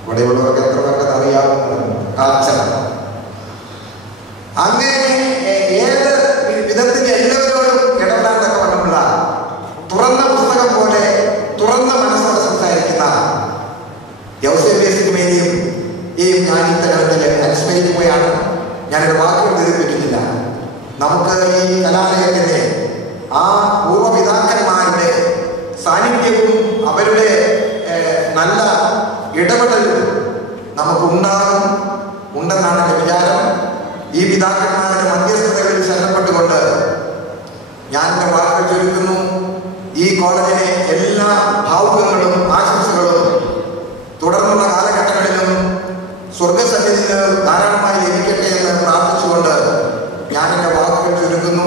ഇവിടെയുള്ളവർക്ക് എത്ര പേർക്ക് അറിയാവുന്നതാണ് കാച്ചന. അങ്ങനെ ഏത് വിധത്തിൽ എല്ലാവരോടും ഇടപെടാൻ തക്കവണ്ണമുള്ള തുറന്ന വാചകം പോലെ തുറന്ന മനസ്സോടെ സംസാരിക്കുന്ന യൗസേബിയസ് തിരുമേനിയും ഞാൻ ഈ തലത്തിൽ അനുസ്മരിക്കുകയാണ്. ഞാനൊരു വാക്കുകൾ ദീർഘിപ്പിക്കുന്നില്ല. നമുക്ക് ഈ കലാലയത്തിൻ്റെ ആ പൂർവ്വപിതാക്കന്മാരുടെ സാന്നിധ്യവും അവരുടെ നല്ല ഇടപെടലും ഉണ്ടെന്നാണ് എൻ്റെ വിചാരം. ഈ പിതാക്കന്മാരുടെ മധ്യസ്ഥതകളിൽ ശരണപ്പെട്ടുകൊണ്ട് ഞാൻ എൻ്റെ വാക്കുകൾ ചൊല്ലുന്നു. ഈ കോളേജിലെ എല്ലാ ഭാവുകങ്ങളും ആശംസകളും തുടർന്നുള്ള കാലഘട്ടങ്ങളിലും സ്വർഗസന്നിധിയിൽ ധാരാളമായി ലഭിക്കട്ടെ എന്ന് പ്രാർത്ഥിച്ചുകൊണ്ട് ഞാൻ എൻ്റെ വാക്കുകൾ ചുരുക്കുന്നു.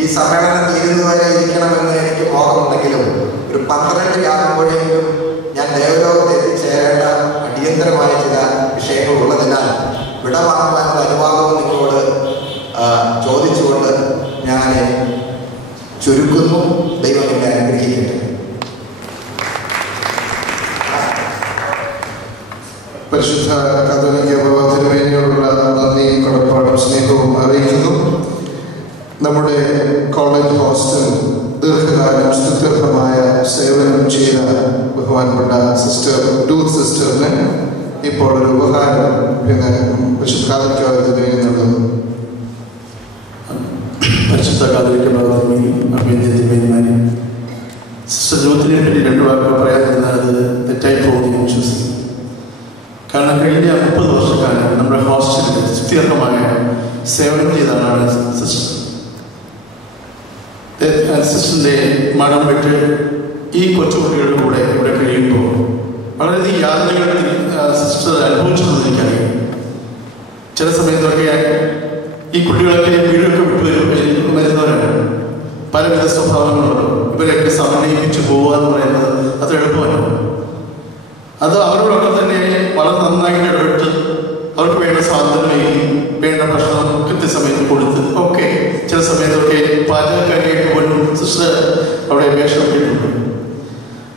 ഈ സമ്മേളനം തീരുന്നവരെ ഇരിക്കണമെന്ന് എനിക്ക് മോഹമുണ്ടെങ്കിലും ഒരു 12 ആകുമ്പോഴെങ്കിലും ഞാൻ ദേവലോകത്ത് എത്തിച്ചേരേണ്ട അടിയന്തരമായ ചില വിഷയങ്ങൾ ഉള്ളതിനാൽ വിടവാങ്ങുവാനുള്ള അനുവാദവും നിങ്ങളോട് ചോദിച്ചുകൊണ്ട് ഞാൻ ചുരുക്കുന്നു. ദൈവം എന്നെ അനുഗ്രഹിക്കട്ടെ. പരിശുദ്ധ കത്തോലിക്ക ബാബാ തിരുമേനിയോടുള്ള നന്ദിയും കടപ്പാടും സ്നേഹവും അറിയിക്കുന്നു. നമ്മുടെ കോളേജ് ഹോസ്റ്റൽ ദീർഘകാലം സ്തുത്യർഹമായ സേവനം ചെയ്ത ബഹുമാനപ്പെട്ട സിസ്റ്റർ ഡൂത്ത് സിസ്റ്ററിന് ഇപ്പോൾ ഒരു ഉപഹാരം പരിശുദ്ധ കത്തോലിക്ക ബാബാ തിരുമേനി നൽകുന്നു. പരിശുദ്ധ കത്തോലിക്ക ബാബാ തിരുമേനി സിസ്റ്റർ ഡൂത്തിനെ പറ്റി 2 വാക്കുകൾ പറയാതിരുന്നത് തെറ്റായി പോകുന്നു വിശ്വസിക്കുന്നു. കാരണം കഴിഞ്ഞ 30 വർഷക്കാലം നമ്മുടെ ഹോസ്റ്റലിൽ സ്തുത്യർഹമായ സേവനം ചെയ്താണ് സിസ്റ്റർ. സിസ്റ്ററിൻ്റെ മണം വിട്ട് ഈ കൊച്ചുകുട്ടികളുടെ കൂടെ ഇവിടെ കഴിയുമ്പോൾ വളരെയധികം യാതനകൾ സിസ്റ്റർ അനുഭവിച്ചതെന്ന് എനിക്കറിയാം. ചില സമയത്തൊക്കെ ഈ കുട്ടികളൊക്കെ വീടൊക്കെ വരുന്നവരാണ്. പലവിധ സ്വഭാവങ്ങളുണ്ട്. ഇവരെയൊക്കെ സമന്വയിപ്പിച്ച് പോവുക എന്ന് പറയുന്നത് അത് എളുപ്പമല്ല. അത് അവരോടൊക്കെ തന്നെ വളരെ നന്നായിട്ട് ഇടപെട്ട് അവർക്ക് വേണ്ട സ്വാതന്ത്ര്യം, വേണ്ട ഭക്ഷണം കൃത്യസമയത്ത് കൊടുത്ത് ഒക്കെ ചില സമയത്തൊക്കെ പാചകക്കാരിയായിട്ട് പോലും സിസ്റ്റർ അവിടെ വേഷമിട്ടിട്ടുണ്ട്.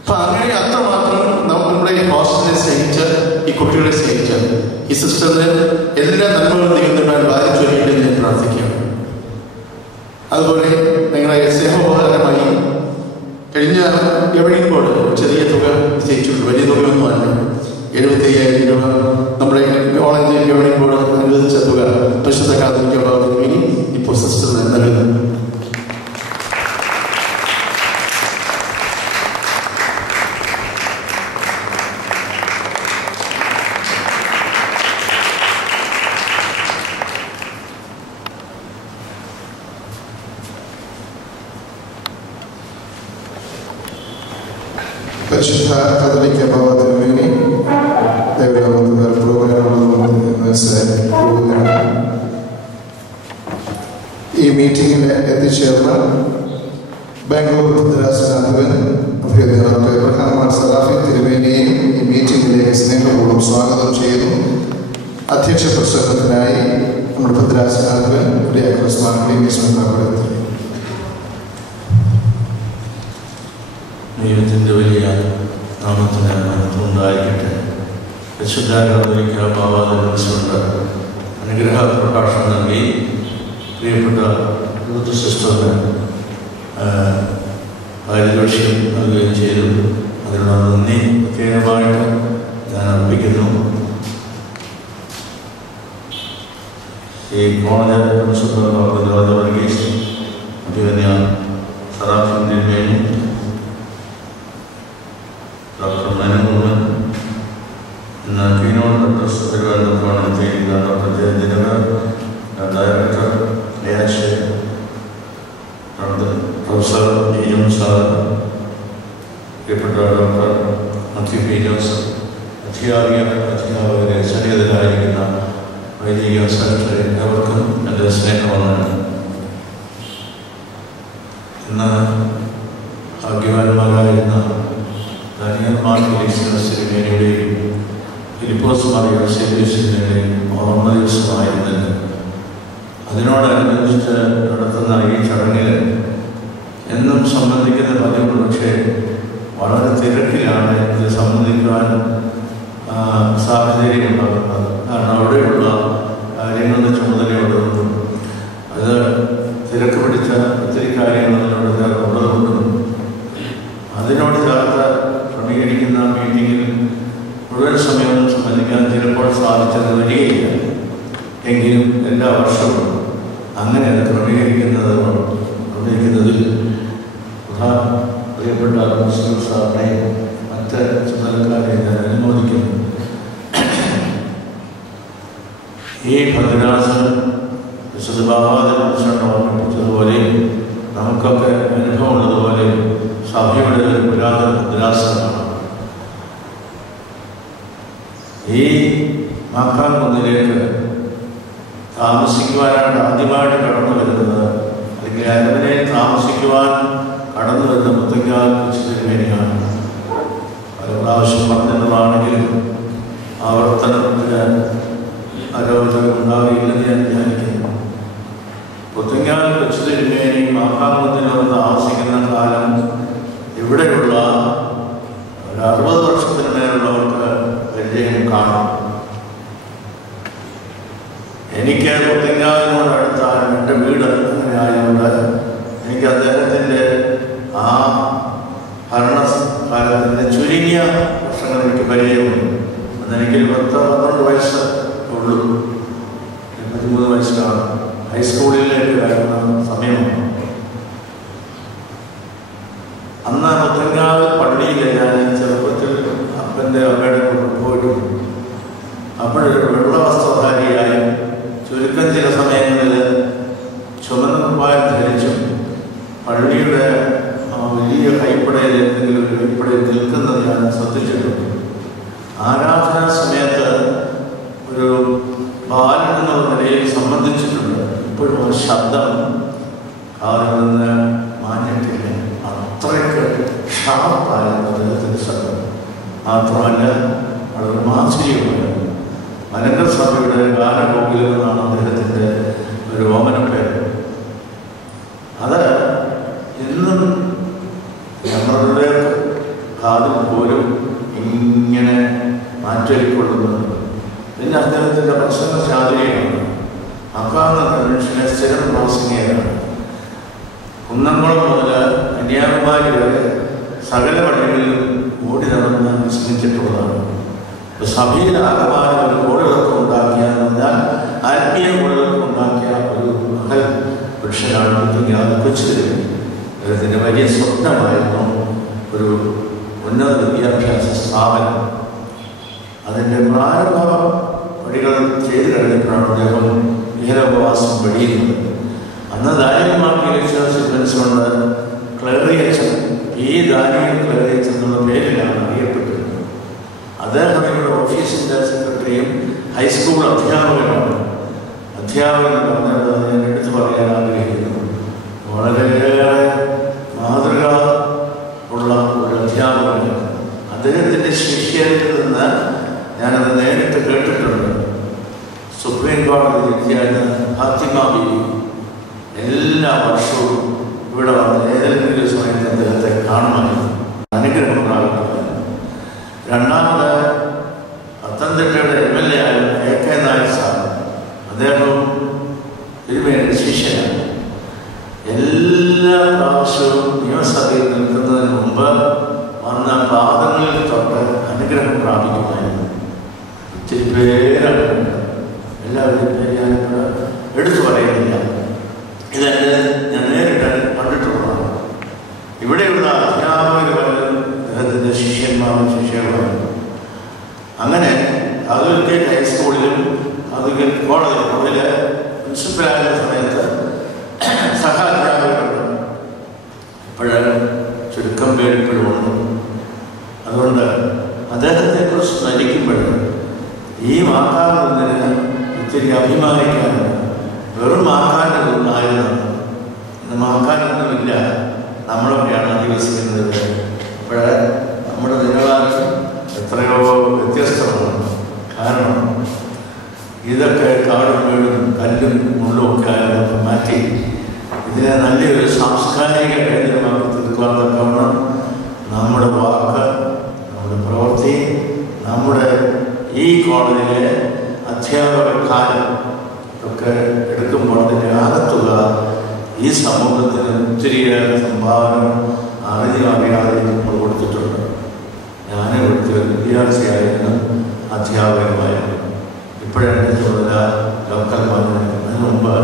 അപ്പം അങ്ങനെ അത്രമാത്രം നമ്മുടെ ഈ ഹോസ്റ്റലിനെ സ്നേഹിച്ച ഈ കുട്ടികളെ സ്നേഹിച്ച ഈ സിസ്റ്ററിന് എല്ലാ നന്മകളും ദൈവത്തിനായി ബാധിച്ചൊരിക്കലും ഞാൻ പ്രാർത്ഥിക്കുകയാണ്. അതുപോലെ നിങ്ങളെ സ്നേഹോപകാരമായി കഴിഞ്ഞ ഗവേണിംഗ് ബോർഡ് ചെറിയ തുക നിശ്ചയിച്ചിട്ടുണ്ട്. വലിയ തുകയൊന്നുമല്ല, 75,000 രൂപ നമ്മുടെ കോളേജ് ഗവേണിംഗ് ബോർഡ് അനുവദിച്ച തുക പരിശുദ്ധ കത്തോലിക്ക ബാബാ തിരുമേനി ഇപ്പോൾ സിസ്റ്ററിന് നൽകുന്നു. പരിശുദ്ധ കത്തോലിക്ക ബാബാ തിരുമേനി ദേവലോകത്ത് ഈ മീറ്റിംഗിൽ എത്തിച്ചേർന്ന ബാംഗ്ലൂർ ഭദ്രാസനാധിപൻ എബ്രഹാം സലാഫി തിരുമേനിയെയും ഈ മീറ്റിംഗിലേക്ക് സ്നേഹപൂർവ്വം സ്വാഗതം ചെയ്യുന്നു. അധ്യക്ഷ പ്രസംഗത്തിനായി നമ്മുടെ ഭദ്രാസനാധിപൻ ദൈവത്തിൻ്റെ വലിയ നാമത്തിന് മഹത്വമുണ്ടായിരിക്കട്ടെ. പരിശുദ്ധ കത്തോലിക്ക ബാബാ തിരുമേനിയുടെ അനുഗ്രഹ പ്രഭാഷണം നൽകി പ്രിയപ്പെട്ട ഡൂത്ത് സിസ്റ്ററിന് പാരിതോഷികം നൽകുകയും ചെയ്തു. അതിനുള്ള നന്ദി പ്രത്യേകമായിട്ട് ഞാൻ അർപ്പിക്കുന്നു. ഈ കോളേജ് പ്രിൻസിപ്പൽ വർഗീസ് അഭിവന്യ സറാഫിൻ തിരുമേനി, ഡോക്ടർ മനോഹരൻ, ഇന്ന് കീനോട്ട് അഡ്രസ് തിരുവനന്തപുരം നടത്തിയിരിക്കുന്ന doctor Jayadinakar, director Yash, professor ജിജും സാർ, പ്രിയപ്പെട്ട ഡോക്ടർ മത്യു പി ജോസ്, അധ്യാപകരെ സന്നിഹിതരായിരിക്കുന്ന വൈദിക സെക്രട്ടറി, എല്ലാവർക്കും എൻ്റെ സ്നേഹമാണ്. ഇന്ന് ഭാഗ്യവാന്മാരായിരുന്ന ഡാനിയൽ മാർ തിരുമേനിയുടെയും ഫിലിപ്പോസ് മാർ യൂസേബിയസിൻ്റെയും ഓർമ്മ ദിവസമായിരുന്നത്. അതിനോടനുബന്ധിച്ച് നടത്തുന്ന ഈ ചടങ്ങിൽ എന്നും സംബന്ധിക്കുന്ന പതിവുണ്ട്. പക്ഷേ വളരെ തിരക്കിലാണ് ഇത് സംബന്ധിക്കുവാൻ സാഹചര്യമുണ്ടാകുന്നത്. കാരണം അവിടെയുള്ള കാര്യങ്ങളുടെ ചുമതലയുള്ളതുകൊണ്ടും അത് തിരക്ക് പിടിച്ച ഒത്തിരി കാര്യങ്ങൾ ഉള്ളതുകൊണ്ടും പ്രിയപ്പെട്ട മുസ്ലിം സാറിനെയും മറ്റ് ചുമതലക്കാരെയും ഞാൻ അനുമോദിക്കുന്നു. ഈ ഭദ്രാസനം വിശുദ്ധ ബാബാദിനെ ഓർമ്മിപ്പിച്ചതുപോലെ നമുക്കൊക്കെ അനുഭവമുള്ളതുപോലെ സഭയുടെ ഒരു പുരാതന ഭദ്രാസനമാണ്. ഈ മാക്കാംകുന്നിലേക്ക് താമസിക്കുവാനാണ് ആദ്യമായിട്ട് കടന്നു വരുന്നത്, അല്ലെങ്കിൽ അരവനെ താമസിക്കുവാൻ കടന്നു വരുന്ന മുത്തങ്ങാൽ കൊച്ചുതിരുമേനിയാണ്. പല പ്രാവശ്യം പറഞ്ഞതുള്ളതാണെങ്കിലും ആവർത്തനത്തിന് ആരോപണം ഉണ്ടാവുകയില്ലെന്ന് ഞാൻ വിചാരിക്കുന്നു. മുത്തങ്ങാൽ കൊച്ചുതിരുമേനി മാക്കാംകുന്നിൽ വന്ന് താമസിക്കുന്ന കാലം ഇവിടെയുള്ള ഒരു 60 വർഷത്തിന് മേലുള്ളവർക്ക് പരിചയം കാണും. എനിക്ക് മുത്തങ്ങാവിനോട് അടുത്താണ് എൻ്റെ വീട്. അങ്ങനെ ആയതുകൊണ്ട് എനിക്ക് അദ്ദേഹത്തിൻ്റെ ആ ഭരണകാലത്തിൻ്റെ ചുരുങ്ങിയ വർഷങ്ങൾ എനിക്ക് പരിചയമുണ്ട്. അന്നെനിക്ക് 12 വയസ്സ് ഉള്ളൂ. 13 വയസ്സിലാണ് ഹൈസ്കൂളിലേക്ക് കയറുന്ന സമയമാണ്. അന്ന് മുത്തങ്ങാവ് പള്ളിയിൽ ഞാൻ ചെറുപ്പത്തിൽ അപ്പൻ്റെ അമ്മയുടെ കൂടെ പോയിട്ടുണ്ട്. അപ്പോഴൊരു വെള്ള വസ്ത്രധാരിയായി ചുരുക്കം ചില സമയങ്ങളിൽ ചുമന്ന കുപ്പായം ധരിച്ചും പള്ളിയുടെ വലിയ കൈപ്പടയിൽ എന്തെങ്കിലും ഒരു കൈപ്പടയിൽ നിൽക്കുന്നത് ഞാൻ ശ്രദ്ധിച്ചിട്ടുണ്ട്. ആരാധനാ സമയത്ത് ഒരു ബാലൻ എന്നുള്ള നിലയിൽ സംബന്ധിച്ചിട്ടുണ്ട്. ഇപ്പോഴും ആ ശബ്ദം കാറിൽ നിന്ന് മാഞ്ഞിട്ടില്ല. അത്രയ്ക്ക് ഷാർപ്പായിരുന്നു അദ്ദേഹത്തിൻ്റെ ശബ്ദം. മാത്രമല്ല വളരെ മാധുര്യമുണ്ട്. മലങ്കർ സഭയുടെ ഗാനകോകിലം എന്നാണ് അദ്ദേഹത്തിൻ്റെ ഒരു ഓമന പേര്. അത് ഇന്നും ഞങ്ങളുടെ കാതിൽ പോലും ഇങ്ങനെ മാറ്റൊലിക്കൊള്ളുന്നുണ്ട്. പിന്നെ അദ്ദേഹത്തിൻ്റെ പ്രസംഗ ശാരീരികമാണ്. അക്കാലത്ത് മനുഷ്യനെ സ്ഥിരം പ്രാസംഗികരാണ്. കുന്നംകുളം മുതൽ കന്യാകുമാരി വരെ സകല പള്ളികളിലും ഓടി നടന്ന് വിസ്മരിച്ചിട്ടുള്ളതാണ്. സഭയിൽ ആകമാനം ഒരു കോടിളക്കം ഉണ്ടാക്കിയ എന്നാൽ ആത്മീയ കോടിളക്കം ഉണ്ടാക്കിയ ഒരു മഹൽ പുരുഷനാണ് മുത്തങ്ങാൽ കൊച്ചുതിരുമേനി. അദ്ദേഹത്തിൻ്റെ വലിയ സ്വപ്നമായിരുന്നു ഒരു ഉന്നത വിദ്യാഭ്യാസ സ്ഥാപനം. അതിൻ്റെ പ്രാരംഭ വഴികൾ ചെയ്തു കഴിഞ്ഞപ്പോഴാണ് അദ്ദേഹം ഇഹലോകവാസം വെടിയുന്നത്. അന്ന് ദാനിയൽമാർക്ക് ലെക്ചേഴ്സ് കൊണ്ട് ക്ലറിയച്ചൻ, ഈ ദാനിയൽ ക്ലറിയച്ചൻ എന്നുള്ള പേരിലാണ് അറിയപ്പെട്ടത്. അദ്ദേഹം ഇവിടെ ഓഫീസിൻ്റെ സെക്രട്ടറിയും ഹൈസ്കൂൾ അധ്യാപകനാണ്. അധ്യാപകൻ പറഞ്ഞത് ഞാൻ എടുത്തു പറയാൻ ആഗ്രഹിക്കുന്നു. വളരെയേറെ മാതൃക ഉള്ള ഒരു അധ്യാപകൻ. അദ്ദേഹത്തിൻ്റെ ശിഷ്യരിൽ നിന്ന് ഞാനത് നേരിട്ട് കേട്ടിട്ടുണ്ട്. സുപ്രീം കോടതി ജഡ്ജിയായിരുന്ന ഫാത്തിമ ബീവി എല്ലാ വർഷവും ഇവിടെ വന്ന് ഏതെങ്കിലും സമയത്ത് അദ്ദേഹത്തെ കാണുമായിരുന്നു, അനുഗ്രഹം പ്രാപിക്കുന്നു. രണ്ടാമത് പത്തനംതിട്ടയുടെ MLA ആയ AK നായർ സാർ, അദ്ദേഹവും തിരുമേനിയുടെ ശിഷ്യനാണ്. എല്ലാ പ്രാവശ്യവും നിയമസഭയിൽ നിൽക്കുന്നതിന് മുമ്പ് വന്ന പാദങ്ങളിൽ തൊട്ട് അനുഗ്രഹം പ്രാപിക്കുമായിരുന്നു. ഒത്തിരി പേരാണ്, എല്ലാവരുടെയും പേര് ഞാനിപ്പോൾ എടുത്തു പറയുന്നില്ല. ഇതെന്നെ ഞാൻ നേരിട്ട് കണ്ടിട്ടുള്ളതാണ്. ഇവിടെയുള്ള അധ്യാപകരും അദ്ദേഹത്തിൻ്റെ ശിഷ്യന്മാരും ശിഷ്യകളും. അങ്ങനെ കാതോലിക്ക ഹൈസ്കൂളിലും കാതോലിക്ക കോളേജിൽ പ്രിൻസിപ്പലായ സമയത്ത് സഹാധ്യാപകരുണ്ട്. ഇപ്പോഴ് ചുരുക്കം പേരിപ്പോഴുമുണ്ട്. അതുകൊണ്ട് അദ്ദേഹത്തെക്കുറിച്ച് സ്മരിക്കുമ്പോൾ ഈ മാക്കാകുന്നതിന് ഒത്തിരി അഭിമാനിക്കാനുണ്ട്. വെറും മാക്കാൻ്റെ ഒന്നായിരുന്നു. ഇന്ന് മാക്കാനൊന്നുമില്ല, നമ്മളൊക്കെയാണ് അധിവസിക്കുന്നത്. ഇപ്പോൾ നമ്മുടെ നിലവാരം എത്രയോ വ്യത്യസ്തമാണ്. കാരണം ഇതൊക്കെ കാടും വീടും കല്ലും മുള്ളും ഒക്കെ ആയതൊക്കെ മാറ്റി ഇതിനെ നല്ലൊരു സാംസ്കാരിക കേന്ദ്രമാക്കി തീർക്കുവാൻ തക്കവണ്ണം നമ്മുടെ വാക്ക്, നമ്മുടെ പ്രവൃത്തി, നമ്മുടെ ഈ കോളേജിലെ അധ്യാപക കാലം ഒക്കെ എടുക്കുമ്പോൾ അതിൻ്റെ ആകത്തുക ഈ സമൂഹത്തിന് ഒത്തിരിയേറെ സംഭാവന അറിയാതെ നമ്മൾ കൊടുത്തിട്ടുണ്ട്. ഞാൻ ഇവിടുത്തെ ഒരു വിദ്യാർത്ഥിയായിരുന്നു, അധ്യാപകരുമായിരുന്നു. ഇപ്പോഴെൻ്റെ ചുമതല ലോക്കൽ മാനേജ്മെൻറ്റ്. അതിന് മുമ്പ്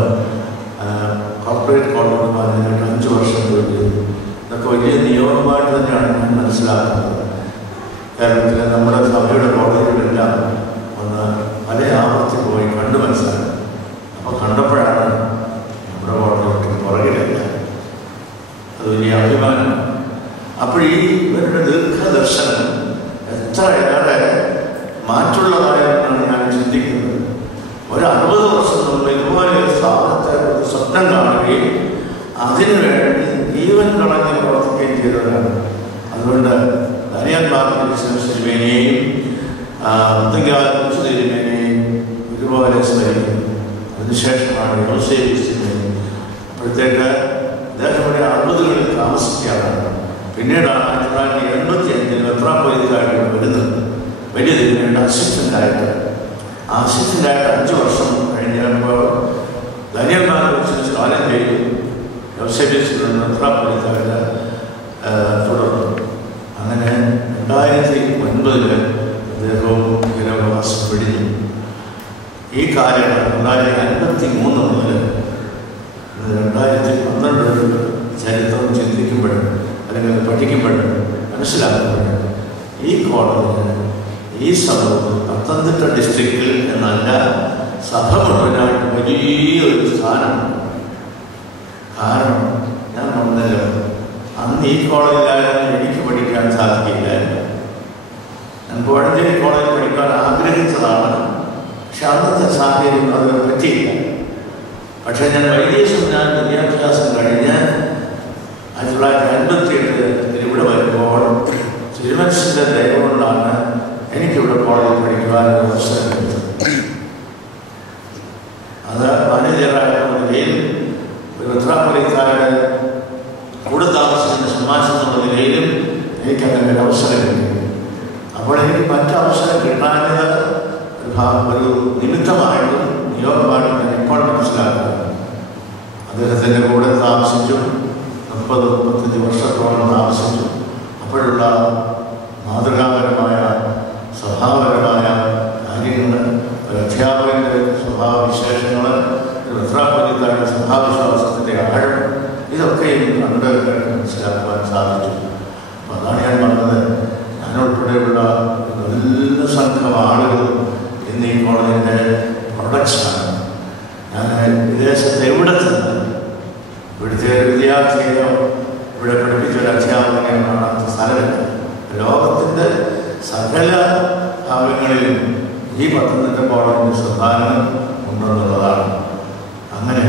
കോർപ്പറേറ്റ് കോളേജ് മാനേജ്മെൻറ്റ് 5 വർഷം ജോലി ചെയ്തു. ഇതൊക്കെ വലിയ നിയമമായിട്ട് തന്നെയാണ് ഞാൻ മനസ്സിലാക്കുന്നത്. കേരളത്തിലെ നമ്മുടെ സഭയുടെ കോളേജുകളെല്ലാം ഒന്ന് പല ആവർത്തി പോയി കണ്ടു മനസ്സിലാക്കി. അപ്പോൾ കണ്ടപ്പോഴാണ് നമ്മുടെ കോളേജ് പുറകിലല്ല, അത് വലിയ അഭിമാനം. അപ്പോൾ ഈ ഇവരുടെ ദീർഘദർശനം എത്ര ഏറെ മാറ്റുള്ളതായെന്നാണ് ഞാൻ ചിന്തിക്കുന്നത്. ഒരു 60 വർഷം മുമ്പ് ഇതുപോലെ ഒരു സ്ഥാപനത്തെ ഒരു സ്വപ്നം കാണുകയും അതിനുവേണ്ടി ജീവൻ കളഞ്ഞ് പ്രവർത്തിക്കുകയും ചെയ്തവരാണ്. അതുകൊണ്ട് ദാനിയേൽ മാർ തിരുമേനിയെയും തിരുമേനിയെയും ഒരുപോലെ സ്മരിക്കുന്നു. അതിനുശേഷമാണ് യോസേഫ് തിരുമേനി. അപ്പോഴത്തേക്ക് അദ്ദേഹം ഇവിടെ 60കളിൽ താമസിക്കാറാണ്. പിന്നീടാണ് 1985 മെത്രാപ്പൊലീത്തായിട്ട് വരുന്നത്. വലിയ തിരുമേനിയുടെ അസിസ്റ്റൻ്റായിട്ട് 5 വർഷം കഴിഞ്ഞപ്പോൾ ദാനിയേൽ മാർ കാലം ചെയ്തു. യോസേഫ് മെത്രാപ്പൊലീത്തായിട്ട് തുടർന്നു. അങ്ങനെ 2009 അദ്ദേഹവും നിരവവാസം പിടിഞ്ഞു. ഈ കാലങ്ങൾ 1953 മുതൽ 2012 ചരിത്രം ചിന്തിക്കുമ്പോഴും അല്ലെങ്കിൽ പഠിക്കുമ്പോഴും മനസ്സിലാക്കുമ്പോഴും ഈ കോളേജിന് ഈ സമൂഹത്തിൽ പത്തനംതിട്ട ഡിസ്ട്രിക്റ്റിൽ എന്നല്ല സഭ മുഴുവനായിട്ട് വലിയൊരു സ്ഥാനമുണ്ട്. കാരണം ഞാൻ വന്നല്ലോ, അന്ന് ഈ കോളേജിലായാലും എനിക്ക് പഠിക്കാൻ സാധിക്കില്ലായിരുന്നു. ഞാൻ കോഴഞ്ചേരി കോളേജിൽ പഠിക്കാൻ ആഗ്രഹിച്ചതാണ്. പക്ഷെ അന്നത്തെ സാഹചര്യം അത് പറ്റിയില്ല. പക്ഷെ ഞാൻ വൈദ്യ സെമിനാർ വിദ്യാഭ്യാസം കഴിഞ്ഞ് 1957 ഇവിടെ വരുമ്പോൾ തിരുമനസിൻ്റെ ദൈവം കൊണ്ടാണ് എനിക്കിവിടെ കോളേജിൽ പഠിക്കുവാനൊരു അവസരം കിട്ടുന്നത്. അത് മാനേജറായ നിലയിൽ ഒരു മെത്രാപ്പൊലീത്തായുടെ കൂടെ താമസിക്കുന്ന സമാജം എന്നുള്ള നിലയിലും എനിക്കങ്ങനെ ഒരു അവസരം കിട്ടി. അപ്പോൾ എനിക്ക് മറ്റവസരം കിട്ടാനത് ഒരു നിമിത്തമായിട്ടും നിയോഗമായിട്ടും ഞാൻ ഇപ്പോൾ മനസ്സിലാക്കുക. അദ്ദേഹത്തിൻ്റെ കൂടെ താമസിച്ചു 30-35 വർഷത്തോളം താമസിച്ചു. അപ്പോഴുള്ള മാതൃകാപരമായ സ്വഭാവപരമായ കാര്യങ്ങൾ, ഒരു അധ്യാപകൻ്റെ സ്വഭാവവിശേഷങ്ങൾ, ഒരു മെത്രാപ്പൊലീത്തായുടെ സ്വഭാവവിശ്വാസത്തിൻ്റെ ആഴം, ഇതൊക്കെയും കണ്ട് മനസ്സിലാക്കുവാൻ സാധിച്ചു. അപ്പോൾ അതാണ് ഞാൻ പറഞ്ഞത്. ഞാനുൾപ്പെടെയുള്ള നല്ല സംഘം ആളുകൾ ഇന്ന് ഈ കോളേജിൻ്റെ പ്രൊഡക്ഷനാണ്. ഞാൻ വിദേശത്ത് എവിടെ ചെന്ന് ഇവിടുത്തെ വിദ്യാർത്ഥിയെയോ ഇവിടെ പഠിപ്പിച്ചൊരു അധ്യാപകനെയോ കാണാത്ത സ്ഥലമില്ല. ലോകത്തിൻ്റെ സകല ഭാഗങ്ങളിലും ഈ പത്തനംതിട്ട കോളേജിൻ്റെ സംഭാവന ഉണ്ടെന്നുള്ളതാണ്. അങ്ങനെ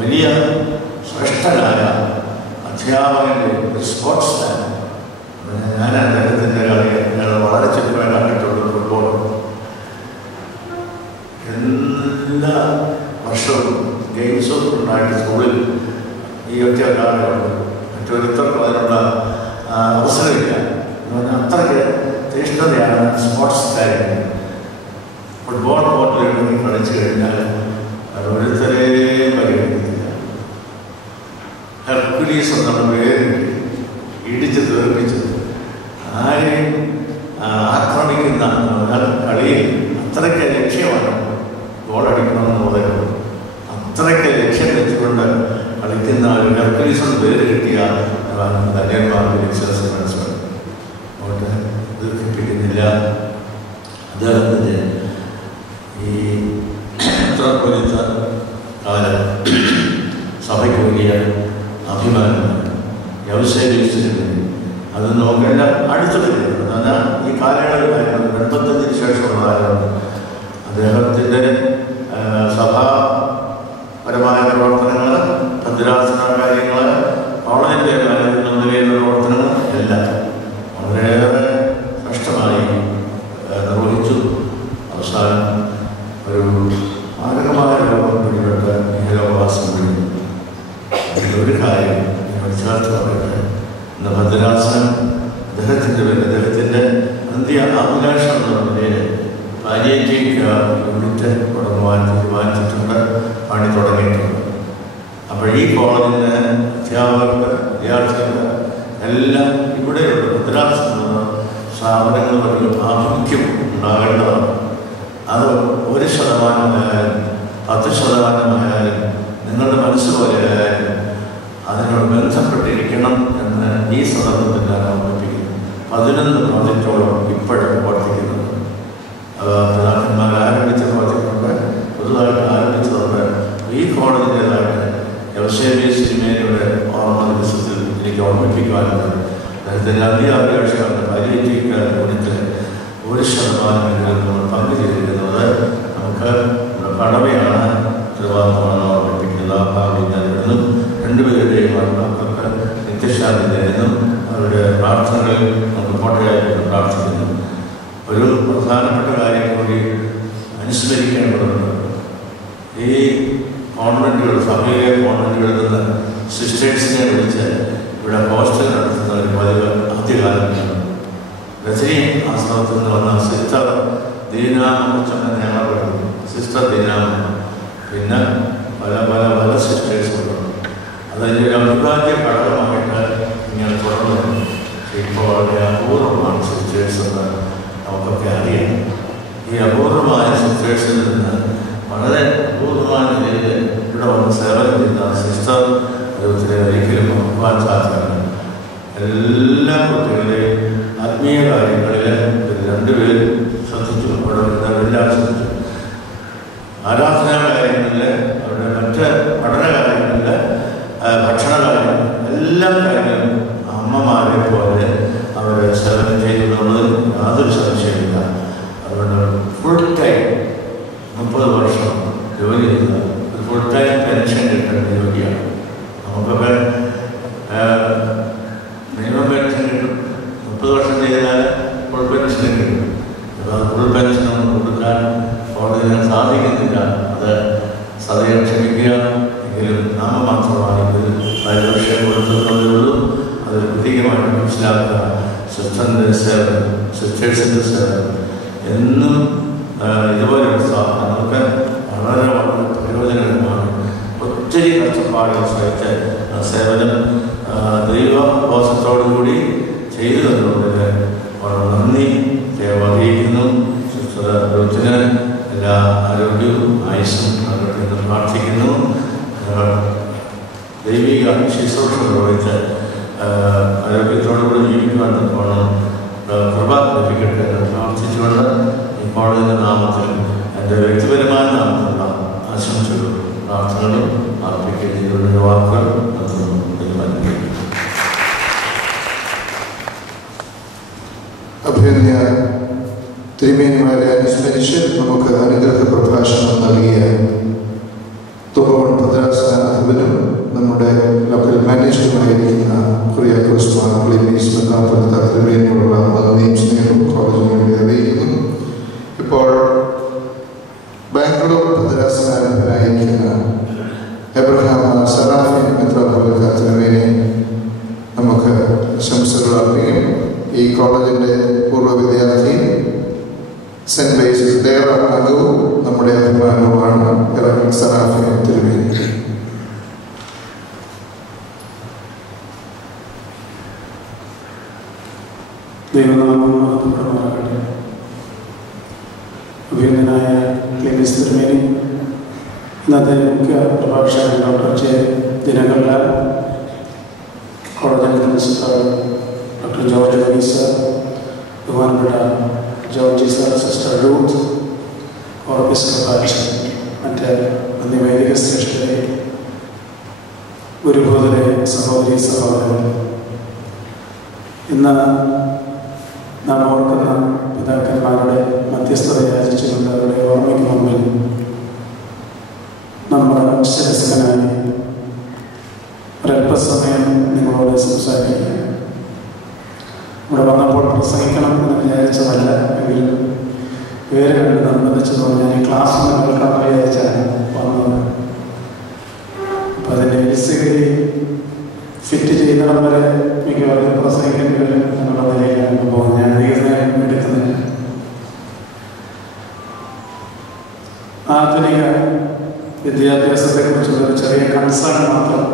വലിയ ശ്രേഷ്ഠനായ അധ്യാപകൻ്റെ ഒരു സ്പോർട്സ് മാൻ. ഞാൻ അദ്ദേഹത്തിൻ്റെ കളികൾ വളരെ ചെറുപ്പമായി കണ്ടിട്ടുള്ള ഫുട്ബോൾ എല്ലാ വർഷവും ഗെയിംസും ഉണ്ടായിട്ട് സ്കൂളിൽ ഈ ഒറ്റ ഒരാളുണ്ട്. മറ്റൊരുത്തർക്കും അതിനുള്ള അവസരമില്ല. അത്രയ്ക്ക് തീഷ്ണതയാണ് സ്പോർട്സ് കാര്യം. ഫുട്ബോൾ കോർട്ടിൽ കളിച്ചു കഴിഞ്ഞാൽ ഓരോരുത്തരെയും പരിഗണിക്കുന്നില്ല. ഹെർക്കുലീസ് എന്നുള്ള പേര് ഇടിച്ച് തീർപ്പിച്ചത് ആരെയും ആക്രമിക്കുന്ന കളിയിൽ അത്രയ്ക്ക് ലക്ഷ്യമാണ് ഗോളടിക്കണമെന്നുള്ളത്. അത്രയ്ക്ക് ലക്ഷ്യം വെച്ചുകൊണ്ട് കളിക്കുന്ന ഒരു ഹെർക്കുലീസ് പേര് കിട്ടിയ ദാനിയേൽ മാർ മനസ്സിലാക്കി. അതുകൊണ്ട് ദീർഘിപ്പിക്കുന്നില്ല. അദ്ദേഹത്തിൻ്റെ ഈ മെത്രാപ്പൊലീത്ത കാലം സഭയ്ക്ക് വലിയ അഭിമാനമാണ്. യോസേഫ് അത് നോക്കേണ്ട അടുത്തത് എന്നാൽ ഈ കാലയളവിലായിരുന്നു 85 ശേഷമുള്ളതായിരുന്നു. അദ്ദേഹത്തിൻ്റെ സഭാപരമായ പ്രവർത്തനങ്ങൾ, ഭദ്രാസന കാര്യങ്ങൾ, കോളേജിൻ്റെ നിലയിലുള്ള പ്രവർത്തനങ്ങൾ എല്ലാം വളരെയേറെ കഷ്ടമായി നിർവഹിച്ചു. അവസാനം ഒരു മാരകമായ രോഗം പിടിപെട്ട് ഇഹലോകവാസം കഴിഞ്ഞു. അതിലൊരു കാര്യം ചേർത്ത് പറയട്ടെ. ഇന്ന് ഭദ്രാസനം അദ്ദേഹത്തിൻ്റെ അന്ത്യ അഭിലാഷം എന്ന നിലയിൽ പാലിയേറ്റീവ് യൂണിറ്റ് തുടങ്ങുവാൻ തീരുമാനിച്ചിട്ടുണ്ട്, പണി തുടങ്ങിയിട്ടുണ്ട്. അപ്പോൾ ഈ കോളേജിൻ്റെ അധ്യാപകർക്ക്, വിദ്യാർത്ഥികൾക്ക് എല്ലാം ഇവിടെയുള്ള ഭദ്രാസന സ്ഥാപനങ്ങൾ വഴി ആഭിമുഖ്യം ഉണ്ടാകേണ്ടതാണ്. അത് 1% 10% നിങ്ങളുടെ മനസ്സ് പോലെ അതിനോട് ബന്ധപ്പെട്ടിരിക്കണം എന്ന് ഈ സന്ദർഭത്തിൽ ഞാൻ ഓർമ്മിപ്പിക്കുന്നു. 11 പ്രോജക്റ്റോളം ഇപ്പോഴും പ്രവർത്തിക്കുന്നുണ്ട്. പിതാക്കന്മാർ ആരംഭിച്ച പ്രോജക്റ്റുണ്ട്, പുതുതായിട്ട് ആരംഭിച്ചതുണ്ട്. ഈ കോളേജിൻ്റേതായിട്ട് യവസേബിയസ് തിരുമേനിയുടെ ഓർമ്മ ദിവസത്തിൽ എനിക്ക് ഓർമ്മിപ്പിക്കുവാനുണ്ട്. അദ്ദേഹത്തിൻ്റെ അന്ത്യാഭിലാഷമാണ് പാലിയേറ്റീവ് കെയർ യൂണിറ്റിൽ 1% നമ്മൾ പങ്കുചേരുന്നത് നമുക്ക് കടമയാണ്, ഉത്തരവാദിത്തമാണ് ഓർമ്മിപ്പിക്കുന്നത്. ആ ഭാവി ഞാൻ എന്നും രണ്ടുപേരുടെയും മക്കൾക്ക് നിത്യശാന്തി നേരുന്നു. അവരുടെ പ്രാർത്ഥനകളിൽ നമുക്ക് കോട്ടയായിട്ട് പ്രാർത്ഥിക്കുന്നു. ഒരു പ്രധാനപ്പെട്ട കാര്യം കൂടി അനുസ്മരിക്കേണ്ടതുണ്ട്. ഈ കോൺവെൻറ്റുകൾ, സഭയിലെ കോൺവെൻറ്റുകളിൽ നിന്ന് സിസ്റ്റേഴ്സിനെ വിളിച്ച് ഇവിടെ ഹോസ്റ്റൽ നടത്തുന്ന ഒരു പതിവ് ആദ്യകാലമാണ്. രജനി ആശ്രമത്തിൽ നിന്ന് വന്ന സിസ്റ്റർ ദീനാമച്ചെന്ന് ഞങ്ങൾ പറയുന്നു. സിസ്റ്റർ ദീനാമ, പിന്നെ പല പല പല സിസ്റ്റേഴ്സുണ്ട്. അതിൻ്റെ ഒരു അവിഭാജ്യ ഘടകമായിട്ട് ഇങ്ങനെ തുടർന്നു. ഇപ്പോൾ വളരെ അപൂർവമാണ് സിസ്റ്റേഴ്സ് എന്ന് നമുക്കൊക്കെ അറിയാം. ഈ അപൂർവമായ സിസ്റ്റേഴ്സിൽ നിന്ന് വളരെ അപൂർവമായ നിലയിൽ ഇവിടെ വന്ന് സേവനം ചെയ്യുന്ന സിസ്റ്റർ ജീവിതത്തിലെ ഒരിക്കലും നോക്കുവാൻ സാധിക്കണം. എല്ലാ കുട്ടികളെയും ആത്മീയ കാര്യങ്ങളിൽ രണ്ടുപേരും ശ്രദ്ധിച്ചു, എല്ലാം ശ്രദ്ധിച്ചു. ആരാധനാ കാര്യങ്ങളിൽ, അവരുടെ മറ്റ് പഠന കാര്യങ്ങളിൽ, ഭക്ഷണ കാര്യങ്ങൾ, എല്ലാ കാര്യങ്ങളും അമ്മമാരെ പോലെ അവർ സേവനം ചെയ്യുന്നതിൽ യാതൊരു സംശയമില്ല. അതുകൊണ്ട് ഫുൾ ടൈം 30 വർഷം ജോലി ചെയ്ത ഒരു ഫുൾ ടൈം പെൻഷൻ കിട്ടുന്ന യോഗ്യമാണ്. നമുക്കൊക്കെ മിനിമം പെൻഷൻ കിട്ടും. 30 വർഷം ചെയ്താൽ ഫുൾ പെൻഷൻ കിട്ടും. അത് ഫുൾ പെൻഷനൊന്നും കൊടുക്കാൻ കോടതിന് സാധിക്കുന്നില്ല. അത് സദയം ക്ഷമിക്കുക. എങ്കിലും നാമമാത്രമാണെങ്കിൽ പരിരക്ഷ കൊടുത്തതേ ഉള്ളൂ. അത് പ്രത്യേകമായിട്ട് മനസ്സിലാക്കുക. സിസ്റ്ററിൻ്റെ സേവനം, സിസ്റ്റേഴ്സിൻ്റെ സേവനം എന്നും ഇതുപോലെയുള്ള സ്ഥാപനം നമുക്ക് വളരെ വളരെ പ്രയോജനകരമാണ്. ഒത്തിരി കഷ്ടപ്പാടുകൾ സഹിച്ച് സേവനം ദൈവബോധത്തോടുകൂടി ചെയ്തു തന്നുകൊണ്ട് വളരെ നന്ദി അറിയിക്കുന്നു. സിസ്റ്റർ രോജിന് എല്ലാ ആരോഗ്യവും ആയുസ്സും അവരുടെ പ്രാർത്ഥിക്കുന്നു. ദൈവിക ശുശ്രൂഷ നിർവഹിച്ച് ആരോഗ്യത്തോടുകൂടി ജീവിക്കുവാൻ പോകണം, കൃപ ലഭിക്കട്ടെ എന്ന് പ്രാർത്ഥിച്ചുകൊണ്ട് ഈ കോളേജിൻ്റെ നാമത്തിൽ എൻ്റെ വ്യക്തിപരമായ നാമത്തിലുള്ള ആശംസകളും പ്രാർത്ഥനകളും അർപ്പിക്കുകയും ചെയ്തുള്ള വാക്കുകൾ തീരുമാനിക്കുന്നു. അഭിനന്ദ തിരുമേനിമാരെ അനുസ്മരിച്ച് നമുക്ക് അനുഗ്രഹ പ്രഭാഷണം നൽകിയ തുമ്പവൺ ഭദ്രാസനാധിപനും നമ്മുടെ ലോക്കൽ മാനേജറുമായിരിക്കുന്ന കുറിയാക്കോസ് ക്ലീമീസ് മെത്രാപ്പൊലീത്ത തിരുമേനിയോടുള്ള നന്ദിയും സ്നേഹവും കോളേജിന് വേണ്ടി അറിയിക്കുന്നു. ഇപ്പോൾ ബാംഗ്ലൂർ ഭദ്രാസനാധിപനായിരിക്കുന്ന എബ്രഹാം സറാഫി മെത്രാപ്പൊലീത്ത തിരുമേനി നമുക്ക് ആശംസകൾ അർപ്പിക്കും. ഈ കോളേജിൻ്റെ പൂർവ്വ വിദ്യാർത്ഥി സെന്റ് ബേസിസ് ദേവ അംഗവും നമ്മുടെ അഭിമാനവുമാണ് സറാഫി തിരുമേനി. ദൈവനാമം മഹത്വപ്പെടുമാറാകട്ടെ. അഭിനന്ദനായ ക്ലീമീസ് തിരുമേനി, ഇന്നത്തെ മുഖ്യ പ്രഭാഷകൻ ഡോക്ടർ ജെ ദിനകർലാൽ, കോളേജിൻ്റെ പ്രിൻസിപ്പൽ ഡോക്ടർ ജോർജ് ലവീസ, ബഹുമാനപ്പെട്ട ജോർജി സർ, സിസ്റ്റർ റൂത്ത്, ഓർബിസ്കപ്പാച്ചൻ, മറ്റ് അന്യവൈദിക ശ്രേഷ്ഠരെ, ഗുരുബോധരെ, സഹോദരി സഹോദരൻ, ഇന്ന് നാം ഓർക്കുന്ന പിതാക്കന്മാരുടെ മധ്യസ്ഥത യാചിച്ചുകൊണ്ട് അവരുടെ ഓർമ്മയ്ക്ക് മുമ്പിൽ നമ്മുടെ ശിരസ്കനായി ഒരല്പസമയം നിങ്ങളോട് സംസാരിക്കുക. ഇവിടെ വന്നപ്പോൾ പ്രസംഗിക്കണം എന്ന് വിചാരിച്ചതല്ല, എങ്കിലും പേര് കണ്ട് നിർബന്ധിച്ചതുകൊണ്ട് ഞാൻ ഈ ക്ലാസ് കേൾക്കാൻ വിചാരിച്ചാണ് വന്നത്. അപ്പം അതിൻ്റെ വിശകരി ഫിറ്റ് ചെയ്യുന്നിടം വരെ മിക്കവാറും പ്രസംഗിക്കേണ്ടി വരും എന്നുള്ള നിലയിലാണ് പോകുന്നത്. ഞാൻ അധികം എടുക്കുന്നില്ല. ആധുനിക വിദ്യാഭ്യാസത്തെക്കുറിച്ചുള്ള ഒരു ചെറിയ കൺസേൺ മാത്രം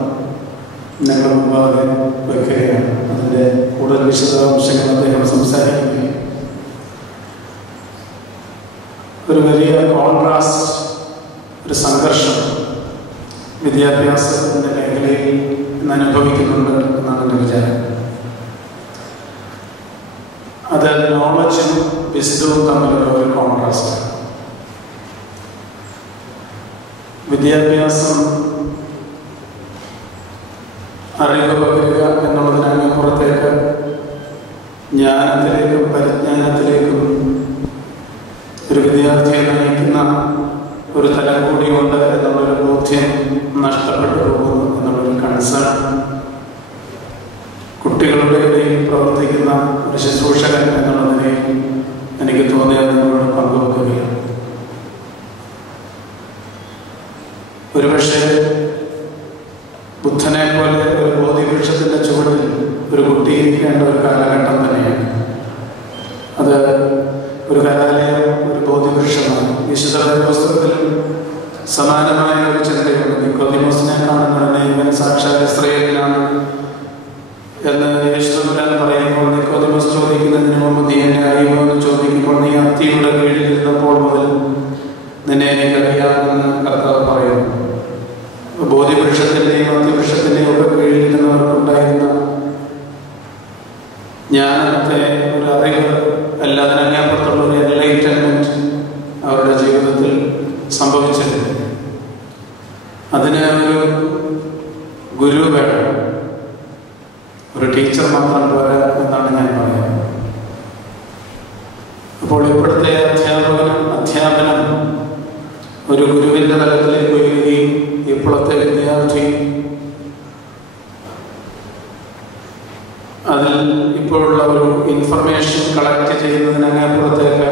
ഞങ്ങൾ മുമ്പാകെ വയ്ക്കുകയാണ്. അതിൻ്റെ കൂടുതൽ വിശദാംശങ്ങൾ അദ്ദേഹം സംസാരിക്കുകയും ഒരു വലിയ കോൺട്രാസ്റ്റ്, ഒരു സംഘർഷം വിദ്യാഭ്യാസത്തിൻ്റെ മേഖലയിൽ ഇന്ന് അനുഭവിക്കുന്നുണ്ട് എന്നാണ് എൻ്റെ വിചാരം. വിശുദ്ധവും തമ്മിലുള്ള ഒരു കോൺട്രാസ്റ്റ്. വിദ്യാഭ്യാസം അറിവ് പകരുക എന്നുള്ളതിനപ്പുറത്തേക്ക് ജ്ഞാനത്തിലേക്കും പരിജ്ഞാനത്തിലേക്കും ഒരു വിദ്യാർത്ഥിയെ നയിക്കുന്ന ഒരു തലം കൂടിയുണ്ട് എന്നുള്ളൊരു ബോധ്യം നഷ്ടപ്പെട്ടു പോകുന്നു എന്നുള്ളൊരു കൺസേൺ കുട്ടികളുടെ ഇടയിൽ പ്രവർത്തിക്കുന്ന ഒരു ശുശ്രൂഷകൻ എന്നുള്ളതിനെ എനിക്ക് തോന്നിയത് നിങ്ങളോട് പങ്കുവെക്കുകയാണ്. ഒരുപക്ഷെ ബുദ്ധനെ പോലെ ഒരു ബോധിവൃക്ഷത്തിൻ്റെ ചുവടിൽ ഒരു കുട്ടി ഇരിക്കേണ്ട ഒരു കാലഘട്ടം തന്നെയാണ്. അത് ഒരു കലാലയം, ഒരു ബോധിവൃക്ഷമാണ്. വിശുദ്ധ പുസ്തകത്തിൽ സമാനമായ ഒരു ചിന്തയുണ്ട്. നിക്കോദിമോസിനെ കാണുന്നതിനെ ഇവൻ സാക്ഷാൽ ഇസ്രായേലിലാണ് എന്ന് യേശുദാൻ പറയുമ്പോൾ നിക്കോദിമോസ് ചോദിക്കുന്നതിന് മുമ്പ് നീ എന്നെ അറിയുമോ എന്ന് ചോദിക്കുമ്പോൾ നീ അത്തിയുടെ കീഴിലിരുന്നപ്പോൾ മുതൽ നിന്നെ എനിക്കറിയാമെന്ന് കർത്താവ് പറയുന്നു. ബോധിവൃക്ഷത്തിൻ്റെയും അത്തിവൃക്ഷത്തിൻ്റെയും ഒക്കെ കീഴിലിരുന്നവർക്കുണ്ടായിരുന്ന ജ്ഞാനത്തെ ഒരു അറിവ് അല്ലാതിനപ്പുറത്തുള്ള ഒരു എൻലൈറ്റൻമെന്റ് അവരുടെ ജീവിതത്തിൽ സംഭവിച്ചിരുന്നു. അതിന് ഒരു ഗുരു വേണം, ഒരു ടീച്ചർ മാത്രം പോരാ എന്നാണ് ഞാൻ പറയുന്നത്. അപ്പോൾ ഇപ്പോഴത്തെ അധ്യാപനം ഒരു ഗുരുവിൻ്റെ തലത്തിലേക്ക് ഉയരുകയും ഇപ്പോഴത്തെ വിദ്യാർത്ഥി അതിൽ ഇപ്പോഴുള്ള ഒരു ഇൻഫർമേഷൻ കളക്ട് ചെയ്യുന്നതിനപ്പുറത്തേക്ക്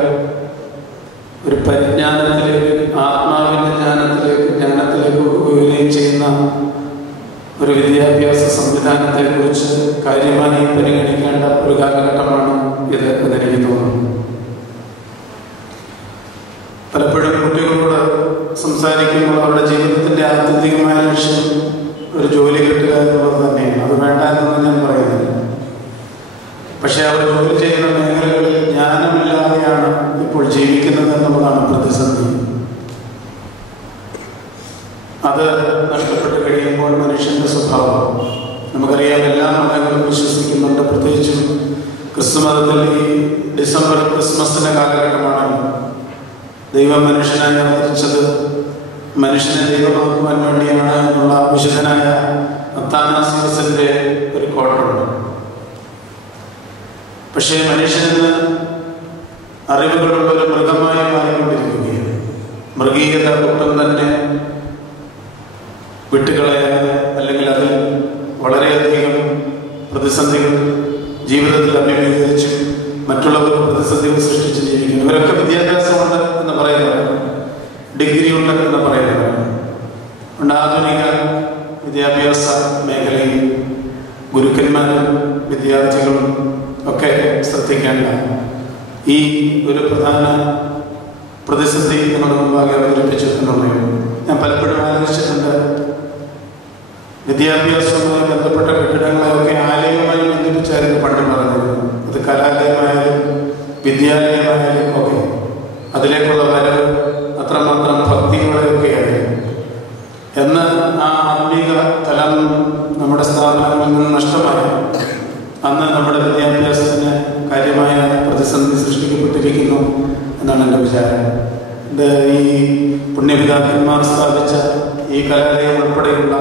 ഒരു പരിജ്ഞാനത്തിലേക്ക്, ആത്മാവിൻ്റെ ജ്ഞാനത്തിലേക്ക് ഉയരുകയും ചെയ്യുന്ന ഒരു വിദ്യാഭ്യാസ സംവിധാനത്തെക്കുറിച്ച് കാര്യമായി പരിഗണിക്കേണ്ട ഒരു കാലഘട്ടമാണ് ഇത് എന്നെനിക്ക് തോന്നുന്നു. പലപ്പോഴും കുട്ടികളോട് സംസാരിക്കുമ്പോൾ അവരുടെ ജീവിതത്തിൻ്റെ ആത്യന്തികമായ ലക്ഷ്യം ഒരു ജോലി കിട്ടുക എന്നുള്ളത് തന്നെയാണ്. അത് വേണ്ട എന്നൊന്നും ഞാൻ പറയുന്നില്ല. പക്ഷെ അവർ ജോലി ചെയ്യുന്ന മേഖലകളിൽ ജ്ഞാനമില്ലാതെയാണ് ഇപ്പോൾ ജീവിക്കുന്നത് എന്നുള്ളതാണ് പ്രതിസന്ധി. അത് നഷ്ടപ്പെട്ട് കഴിയുമ്പോൾ മനുഷ്യന്റെ സ്വഭാവം നമുക്കറിയാം. എല്ലാ മതങ്ങളും വിശ്വസിക്കുന്നുണ്ട്. പ്രത്യേകിച്ചും ക്രിസ്തുമതത്തിൽ ഈ ഡിസംബർ ക്രിസ്മസിന്റെ കാലഘട്ടമാണ്. ദൈവം മനുഷ്യനായി അവതരിച്ചത് മനുഷ്യനെ ദൈവമാക്കുവാൻ വേണ്ടിയാണ് എന്നുള്ള വിശുദ്ധനായ അത്താനാസിയോസിന്റെ ഒരു കോട്ടുണ്ട്. പക്ഷേ മനുഷ്യന് അറിവുകളുള്ള ഒരു മൃഗമായി മാറിക്കൊണ്ടിരിക്കുകയാണ്. മൃഗീയത ഒട്ടും തന്നെ വിട്ടുകളയാതെ, അല്ലെങ്കിൽ അതിൽ വളരെയധികം പ്രതിസന്ധികൾ ജീവിതത്തിൽ അഭിമുഖീകരിച്ച് മറ്റുള്ളവർക്ക് പ്രതിസന്ധികൾ സൃഷ്ടിച്ച് ജീവിക്കുന്നു. ഇവരൊക്കെ വിദ്യാഭ്യാസമുണ്ട് എന്ന് പറയുന്നവരാണ്, ഡിഗ്രി ഉണ്ട് എന്ന് പറയുന്നവരാണ്. അതുകൊണ്ട് ആധുനിക വിദ്യാഭ്യാസ മേഖലയിൽ ഗുരുക്കന്മാരും വിദ്യാർത്ഥികളും ഒക്കെ ശ്രദ്ധിക്കേണ്ട ഈ ഒരു പ്രധാന പ്രതിസന്ധി നമ്മുടെ മുമ്പാകെ അവതരിപ്പിച്ചു എന്നുള്ളത് ഞാൻ പലപ്പോഴും ആലോചിച്ചിട്ടുണ്ട്. വിദ്യാഭ്യാസവുമായി ബന്ധപ്പെട്ട കെട്ടിടങ്ങളെയൊക്കെ ആലയവുമായി ബന്ധിപ്പിച്ചായിരുന്നു പണ്ട് പറഞ്ഞത്. അത് കലാലയമായാലും വിദ്യാലയമായാലും ഒക്കെ അതിലേക്കുള്ള വരവ് അത്രമാത്രം ഭക്തിയോടെയൊക്കെയായിരുന്നു. എന്ന് ആ ആത്മീക തലം നമ്മുടെ സ്ഥാപനങ്ങളിൽ നിന്ന് നഷ്ടമായി. അന്ന് നമ്മുടെ വിദ്യാഭ്യാസത്തിന് കാര്യമായ പ്രതിസന്ധി സൃഷ്ടിക്കപ്പെട്ടിരിക്കുന്നു എന്നാണ് എൻ്റെ വിചാരം. ഈ പുണ്യപിതാക്കന്മാർ സ്ഥാപിച്ച ഈ കലാലയം ഉൾപ്പെടെയുള്ള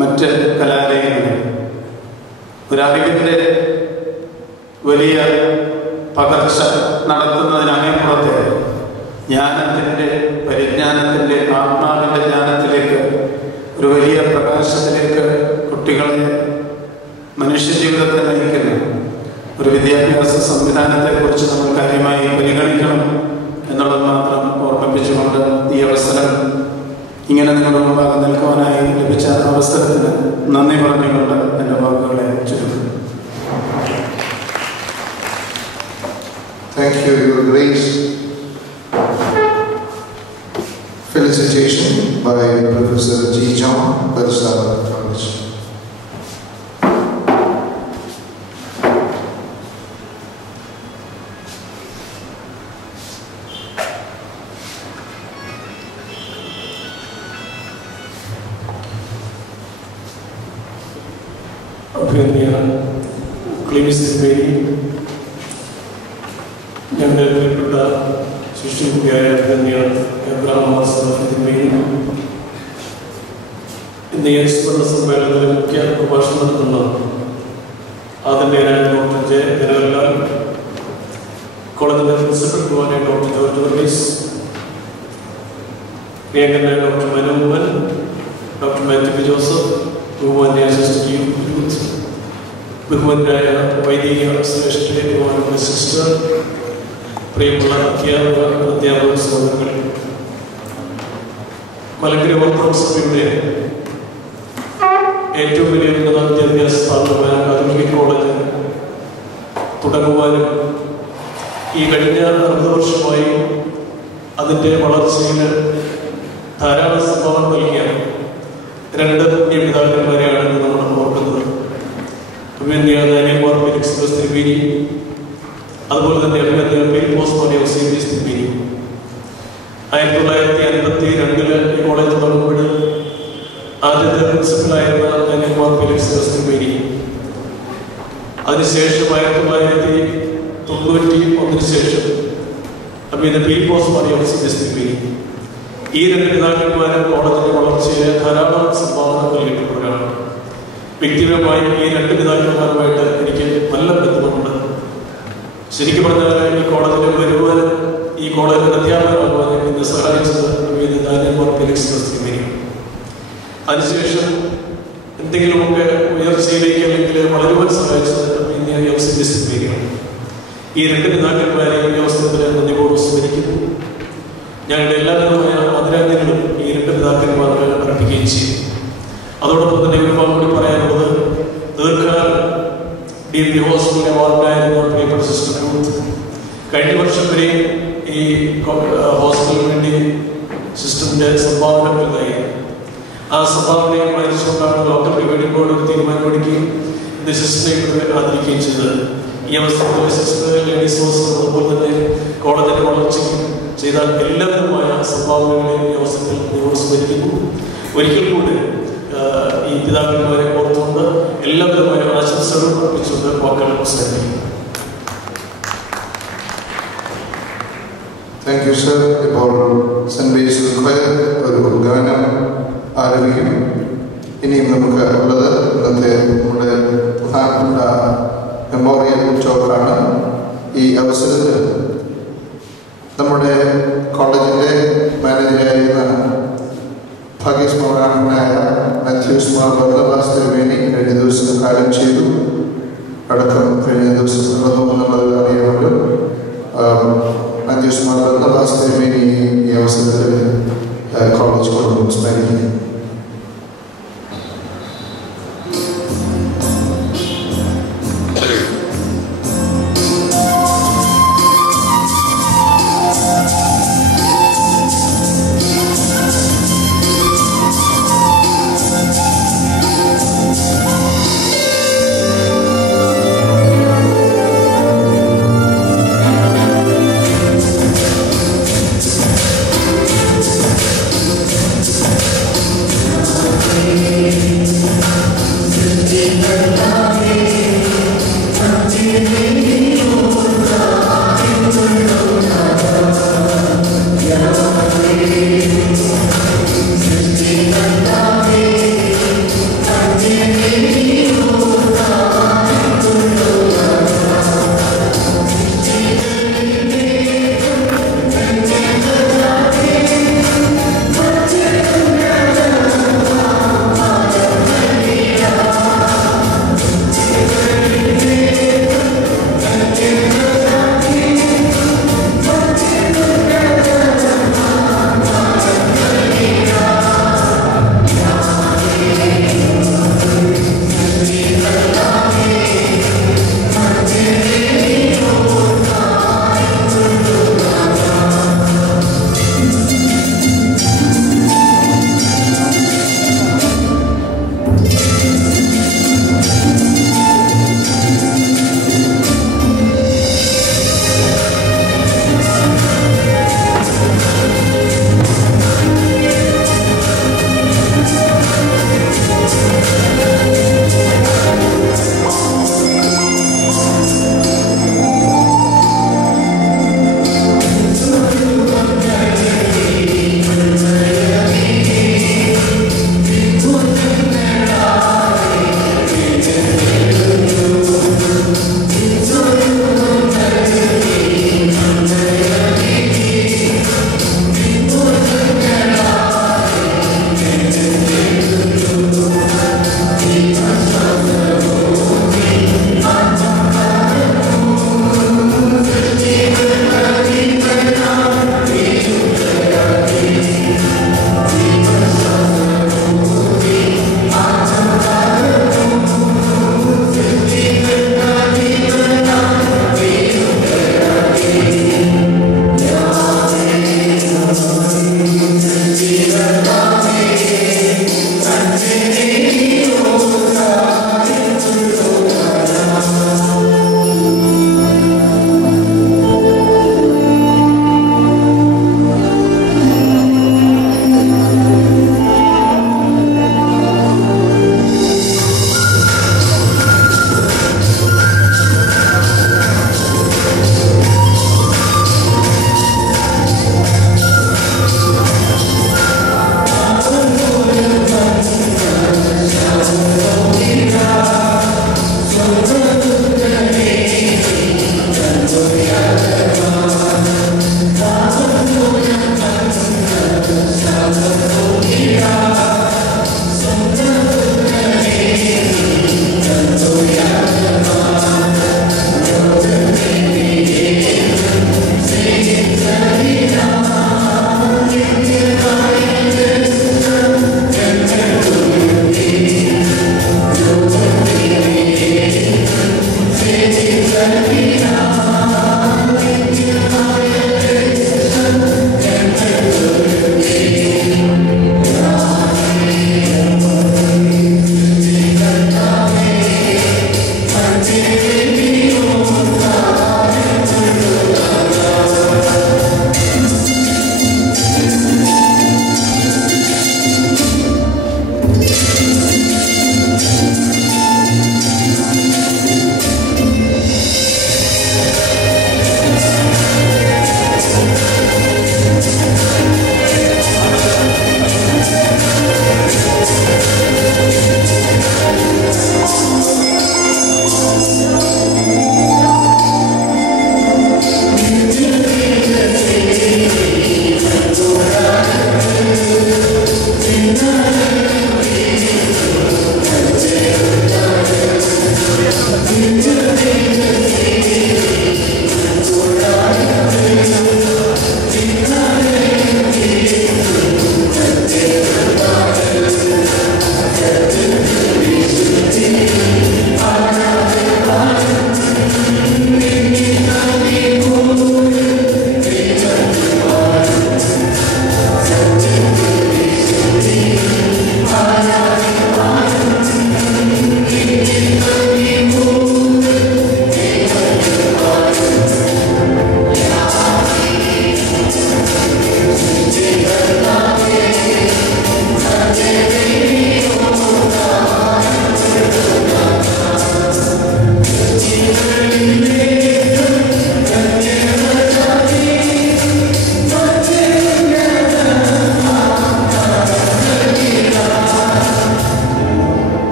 മറ്റ് കലാലയങ്ങളിൽ ഒരറിവിൻ്റെ വലിയ പകർച്ച നടത്തുന്നതിനപ്പുറത്തെ ജ്ഞാനത്തിൻ്റെ, പരിജ്ഞാനത്തിൻ്റെ, ആത്മാവിൻ്റെ ജ്ഞാനത്തിലേക്ക്, ഒരു വലിയ പ്രകാശത്തിലേക്ക് കുട്ടികളെ മനുഷ്യജീവിതത്തെ നയിക്കുന്ന ഒരു വിദ്യാഭ്യാസ സംവിധാനത്തെക്കുറിച്ച് നമ്മൾ കാര്യമായി പരിഗണിക്കണം എന്നുള്ളത് മാത്രം ഓർമ്മിപ്പിച്ചുകൊണ്ട് ഈ അവസരം ഇങ്ങനെ നിങ്ങളുടെ മുമ്പാകെ നിൽക്കുവാനായി ലഭിച്ച അവസരത്തിന് നന്ദി പറഞ്ഞുകൊണ്ട് എൻ്റെ വാക്കുകളെ ചുരുക്കുന്നു. Thank you, Your Grace. Felicitation by Professor G. John, Barisal College. Clemens Bailey, ഞങ്ങളുടെ പ്രിയപ്പെട്ട ശിഷ്യൻ കൂടിയായ തന്നെയാണ് എബ്രഹാം മാസ്റ്റർ. ഇന്ന് ഈ സ്മരണ സമ്മേളനത്തിലെ മുഖ്യ പ്രഭാഷണം നടത്തുന്ന ആദരണീയനായ ഡോക്ടർ ജെ ജനറലാൽ, കോളേജിന്റെ പ്രിൻസിപ്പൽ കുമാരൻ ഡോക്ടർ ജോർജ് വർഗീസ്, പ്രിയങ്കരനായ ഡോക്ടർ മനോഹൻ, ഡോക്ടർ മാത്യു ജോസഫ്, ബഹുമാന്യായ സിസ്റ്റർ യൂത്ത്, ബഹുമാന്യരായ വൈദിക ശ്രേഷ്ഠ ബഹുമാനപ്പെട്ട സിസ്റ്റർ, പ്രിയമുള്ള അധ്യാപക സഹോദരങ്ങൾ, മലങ്കര ഓർത്തഡോക്സ് സഭയുടെ ഏറ്റവും വലിയ ഉന്നത വിദ്യാഭ്യാസ സ്ഥാപനമായ കാതോലിക്ക കോളേജ് തുടങ്ങുവാനും ഈ കഴിഞ്ഞ 60 വർഷമായി അതിൻ്റെ വളർച്ചയിൽ ധാരാളം സംഭാവന നൽകിയ 2 പുണ്യപിതാക്കന്മാരെയാണ് നമ്മൾ ഓർക്കുന്നത്. അഭിനന്ദ ഫെലിക്സ് തിരുമേനി, അതുപോലെ തന്നെ അഭിനന്ദ പീലിപ്പോസ് സീരീസ് തിരുമേനി. 1952 ഈ കോളേജ് തുടങ്ങുമ്പോൾ ആദ്യത്തെ പ്രിൻസിപ്പലായിരുന്ന ഫെലിക്സ് തിരുമേനി, അതിനുശേഷം 1991 ശേഷം അഭിനന്ദ പീലിപ്പോസ് സീരീസ് തിരുമേനി. ഈ 2 പിതാക്കന്മാരും കോളേജിന്റെ വളർച്ചയിൽ ധാരാളം സംഭാവന നൽകിയിട്ടുള്ളവരാണ്. വ്യക്തിപരമായി ഈ 2 പിതാക്കന്മാരുമായിട്ട് എനിക്ക് നല്ല ബന്ധമുണ്ട്. ശരിക്കും പറഞ്ഞാൽ ഈ കോളേജിന്റെ വരുവാൻ, ഈ കോളേജിന്റെ അധ്യാപകരാകുവാൻ എന്നെ സഹായിച്ചത് ഫെലിക്സ് തിരുമേനി. അതിനുശേഷം എന്തെങ്കിലുമൊക്കെ ഉയർച്ചയിലേക്ക് അല്ലെങ്കിൽ വളരുവാൻ സഹായിച്ചത് തിരുമേനിയാണ്. ഈ 2 പിതാക്കന്മാരെ ഈ അവസരത്തിൽ നന്ദിപൂർവ്വം സ്മരിക്കുന്നു. ഞങ്ങളുടെ എല്ലാവിധമായ ആദരാഞ്ജലികളും ഈ 2 പിതാക്കന്മാർക്ക് അർപ്പിക്കുകയും ചെയ്യും. അതോടൊപ്പം തന്നെ ഒരുപാട് കൂടി പറയാനുള്ളത്, ദീർഘകാലം DMB ഹോസ്പിറ്റലിലെ വാർഡായിരുന്ന പ്രിയപ്പെട്ട സിസ്റ്റർ യൂത്ത് കഴിഞ്ഞ വർഷം വരെ ഈ ഹോസ്പിറ്റലിന് വേണ്ടി സിസ്റ്ററിന്റെ സംഭാവന വലുതായി. ആ സംഭാവനയെ മാനിച്ചുകൊണ്ടാണ് ഡോക്ടർ ഡിവൈഡിംഗ് ബോർഡ് ഒരു തീരുമാനമെടുക്കുകയും ഇത് സിസ്റ്ററിനെ ആദരിക്കുകയും ചെയ്തത്. ഈ അവസരത്തിൽ സിസ്റ്റർ ലേഡീസ് ഹോസ്റ്റൽ അതുപോലെ തന്നെ കോളേജിന്റെ വളർച്ചയ്ക്ക് ചെയ്ത എല്ലാവിധമായ സംഭാവനകളെ ഈ അവസരത്തിൽ നിങ്ങളോട് സ്മരിക്കുന്നു. ഒരിക്കൽ കൂടി ഈ പിതാക്കന്മാരെ ഓർത്തുകൊണ്ട് എല്ലാവിധമായ ആശംസകളും അർപ്പിച്ചുകൊണ്ട് വാക്കുകൾ അവസാനിപ്പിക്കുന്നു. Thank you sir. ഇപ്പോൾ സെന്റ് ബേസിൽ സ്ക്വയർ ഒരു ഗാനം ആരംഭിക്കും. ഇനിയും നമുക്ക് ഉള്ളത് ഇന്നത്തെ നമ്മുടെ പ്രധാനപ്പെട്ട മെമ്മോറിയൽ ടോക്കാണ്. ഈ അവസരത്തിൽ നമ്മുടെ കോളേജിന്റെ മാനേജറായിരുന്ന ഭാഗ്യസ്മരണായ മാത്യൂസ് മാർ ബർന്നബാസ് തിരുമേനി കഴിഞ്ഞ ദിവസം കാര്യം ചെയ്തു. അടക്കം കഴിഞ്ഞ ദിവസം നടന്നുവെന്നുള്ളത് അറിയാമല്ലോ. മാത്യൂസ് മാർ ബർന്നബാസ് തിരുമേനി ഈ അവസരത്തിൽ കോളേജ് കൊണ്ടും സ്മരിക്കുന്നു.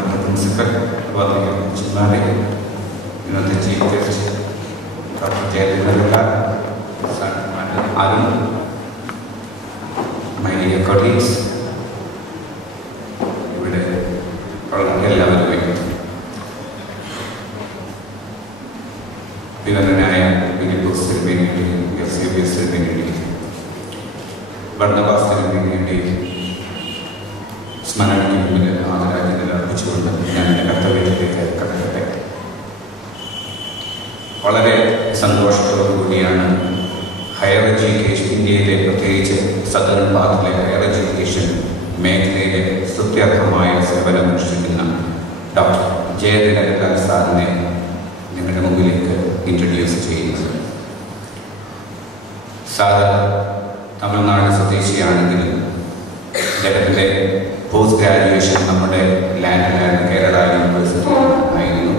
ബഹുമാനപ്പെട്ട പ്രിൻസിപ്പൽ വന്നിരിക്കുന്ന ഇന്നത്തെ chief guest doctor Jayalalitha, Arun, my dear colleagues, ഇവിടെ ഉള്ള എല്ലാവരും, വിവരനായ ഫിലിപ്പോസ് തിരുമേനിയുടെയും എഫ്സിബിഎസ് തിരുമേനിയുടെയും ബർണബാസ് തിരുമേനിയുടെയും സ്മരണയ്ക്ക് മുമ്പിൽ ആദരാഞ്ജലികൾ അർപ്പിച്ചുകൊണ്ട് ഞാൻ എൻ്റെ കർത്തവ്യത്തിലേക്ക് കടക്കട്ടെ. വളരെ സന്തോഷത്തോടുകൂടിയാണ് ഹയർ എഡ്യൂക്കേഷൻ, ഇന്ത്യയിലെ പ്രത്യേകിച്ച് സദറൻ ഭാഗത്തിലെ ഹയർ എഡ്യൂക്കേഷൻ മേഖലയിലെ സ്തുത്യർഹമായ സേവനമനുഷ്ഠിക്കുന്ന ഡോക്ടർ ജയലളിത സാറിനെ നിങ്ങളുടെ മുമ്പിലേക്ക് ഇൻട്രൊഡ്യൂസ് ചെയ്യുന്നത്. സാറ് തമിഴ്നാട് സ്വദേശിയാണെങ്കിലും അദ്ദേഹത്തിൻ്റെ പോസ്റ്റ് ഗ്രാജുവേഷൻ നമ്മുടെ ലാൻഡിലാണ് കേരള യൂണിവേഴ്സിറ്റി ആയിരുന്നു.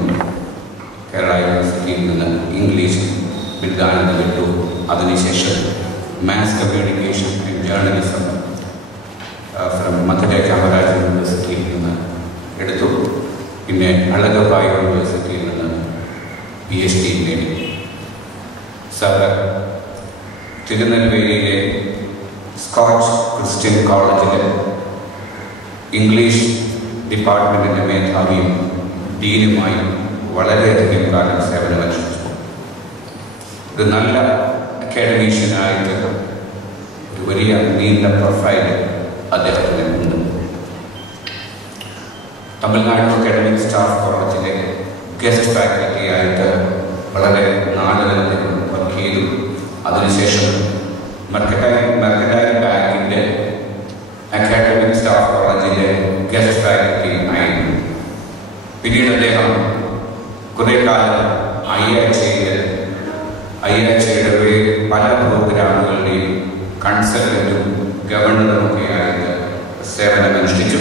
കേരള യൂണിവേഴ്സിറ്റിയിൽ നിന്ന് ഇംഗ്ലീഷ് ബിരുദാനന്ദ വിട്ടു. അതിനുശേഷം mass communication and journalism from Madurai Kamaraj യൂണിവേഴ്സിറ്റിയിൽ നിന്ന് എടുത്തു. പിന്നെ അളഗപ്പായ യൂണിവേഴ്സിറ്റിയിൽ നിന്ന് PhD നേടി. സാറ് തിരുനെൽവേലിയിലെ സ്കോച്ച് ക്രിസ്ത്യൻ കോളേജിലെ ഇംഗ്ലീഷ് ഡിപ്പാർട്ട്മെൻറ്റിൻ്റെ മേധാവിയും ഡീനുമായി വളരെയധികം കാലം സേവനമനുഷ്ഠിച്ചു. ഒരു നല്ല അക്കാഡമീഷ്യനായിട്ട് ഒരു വലിയ നീണ്ട പ്രൊഫൈൽ അദ്ദേഹത്തിന് ഉണ്ട്. തമിഴ്നാട് അക്കാഡമിക് സ്റ്റാഫ് കോളേജിലെ ഗസ്റ്റ് ഫാക്കൽറ്റി ആയിട്ട് വളരെ നാളുകളിൽ വർക്ക് ചെയ്തു. അതിനുശേഷം മെർക്കറ്റൈൽ ബാങ്കിൻ്റെ അക്കാഡമിക് സ്റ്റാഫ് കോളേജിലെ ഗസ്റ്റ് ഫാക്കൽറ്റി ആയിരുന്നു. പിന്നീട് അദ്ദേഹം കുറേ കാലം ഐ.എച്ച്.യുടെ പല പ്രോഗ്രാമുകളുടെയും കൺസൾട്ടൻറ്റും ഗവർണറുമൊക്കെ ആയിട്ട് സേവനമനുഷ്ഠിച്ചു.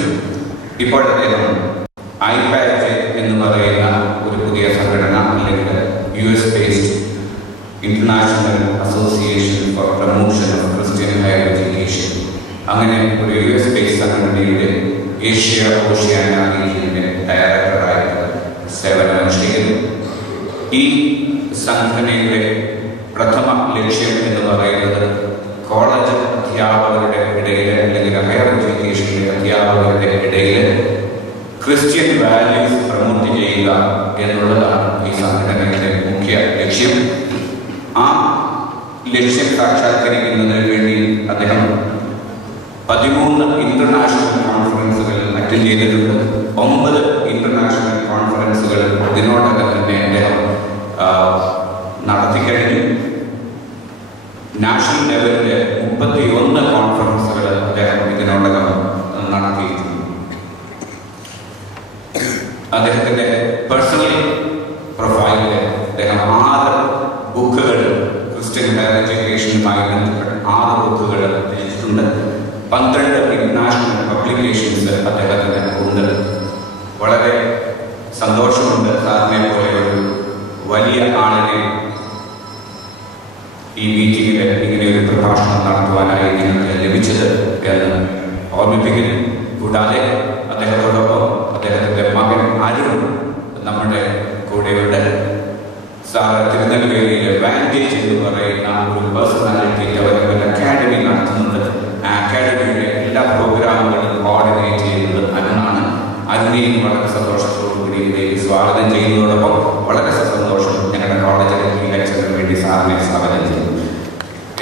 ഇപ്പോൾ അദ്ദേഹം ഐപാറ്റ് എന്ന് പറയുന്ന ഒരു പുതിയ സംഘടന, അല്ലെങ്കിൽ US based international association for promotion of Christian higher education, അങ്ങനെ ഒരു US ബേസ്ഡ് സംഘടനയുടെ ഏഷ്യ ഓഷ്യാന റീജിയനിലെ ഡയറക്ടറായിട്ട് സേവനമനുഷ്ഠിക്കുന്നു. ഈ സംഘടനയുടെ പ്രഥമ ലക്ഷ്യം എന്ന് പറയുന്നത് കോളേജ് അധ്യാപകരുടെ ഇടയിൽ, അല്ലെങ്കിൽ ഹയർ എഡ്യൂക്കേഷനിലെ അധ്യാപകരുടെ ഇടയിൽ ക്രിസ്ത്യൻ വാല്യൂസ് പ്രമോട്ട് ചെയ്യുക എന്നുള്ളതാണ് ഈ സംഘടനയുടെ മുഖ്യ ലക്ഷ്യം. ആ ലക്ഷ്യം സാക്ഷാത്കരിക്കുന്നതിന് വേണ്ടി അദ്ദേഹം 13 ഇന്റർനാഷണൽ കോൺഫറൻസുകൾ അറ്റൻഡ് ചെയ്തിട്ടുണ്ട്. 9 ഇന്റർനാഷണൽ കോൺഫറൻസുകൾ ഇതിനോടകം തന്നെ അദ്ദേഹം നടത്തിക്കഴിഞ്ഞു. നാഷണൽ ലെവലിലെ 31 കോൺഫറൻസുകൾ അദ്ദേഹം ഇതിനോടകം നടത്തിയിരുന്നു. അദ്ദേഹത്തിൻ്റെ പേഴ്സണൽ പ്രൊഫൈലിൽ അദ്ദേഹം 6 ബുക്കുകൾ ക്രിസ്ത്യൻ ഹയർ എഡ്യൂക്കേഷനുമായി ബന്ധപ്പെട്ട് 6 ബുക്കുകൾ രചിച്ചിട്ടുണ്ട്. 12 ഇന്റർനാഷണൽ പബ്ലിക്കേഷൻസ് അദ്ദേഹത്തിന് ഉണ്ട്. വളരെ സന്തോഷമുണ്ട് സാറിനെ പോലെ ഒരു വലിയ ആളിനെ ഈ മീറ്റിംഗിൽ ഇങ്ങനെയൊരു പ്രഭാഷണം നടത്തുവാനായി നിങ്ങൾക്ക് ലഭിച്ചത് എന്ന് ഓർമ്മിപ്പിക്കുന്നു. കൂടാതെ അദ്ദേഹത്തോടൊപ്പം അദ്ദേഹത്തിൻ്റെ മകൻ അരുൺ നമ്മുടെ കൂടെയുണ്ട്. സാറ് തിരുനെൽവേലിയിലെ വാൻറ്റേജ് എന്ന് പറയുന്ന ഒരു പേഴ്സണാലിറ്റി ഡെവലപ്മെന്റ് അക്കാഡമി നടത്തുന്നുണ്ട്. ആ അക്കാഡമിയുടെ എല്ലാ പ്രോഗ്രാമുകളും കോർഡിനേറ്റ് ചെയ്യുന്നത് അരുണാണ്. അരുണിയും വളരെ സന്തോഷത്തോടുകൂടി ഇതിലേക്ക് സ്വാഗതം ചെയ്യുന്നതോടൊപ്പം വളരെ സന്തോഷം ഞങ്ങളുടെ കോളേജിലെ ഈ ലെക്ചറിന് വേണ്ടി സാറിനെ സ്വാഗതം ചെയ്യുന്നു.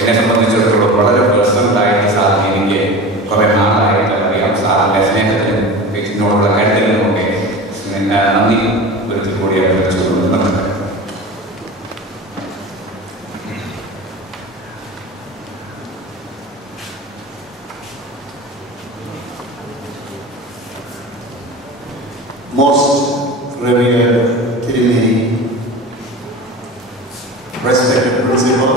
എന്നെ സംബന്ധിച്ചിടത്തോളം വളരെ പേഴ്സണലായിട്ട് സാറിന് എനിക്ക് കുറെ നാളായിട്ട് അറിയാം. സാറിൻ്റെ സ്നേഹത്തിനും ഇതിനോടുള്ള കരുതലിനുമൊക്കെ നന്ദി ഒരിക്കൽ കൂടി അഭ്യർത്ഥിച്ചുകൊള്ളുന്നു. Most revered Tirumeni, respected principal,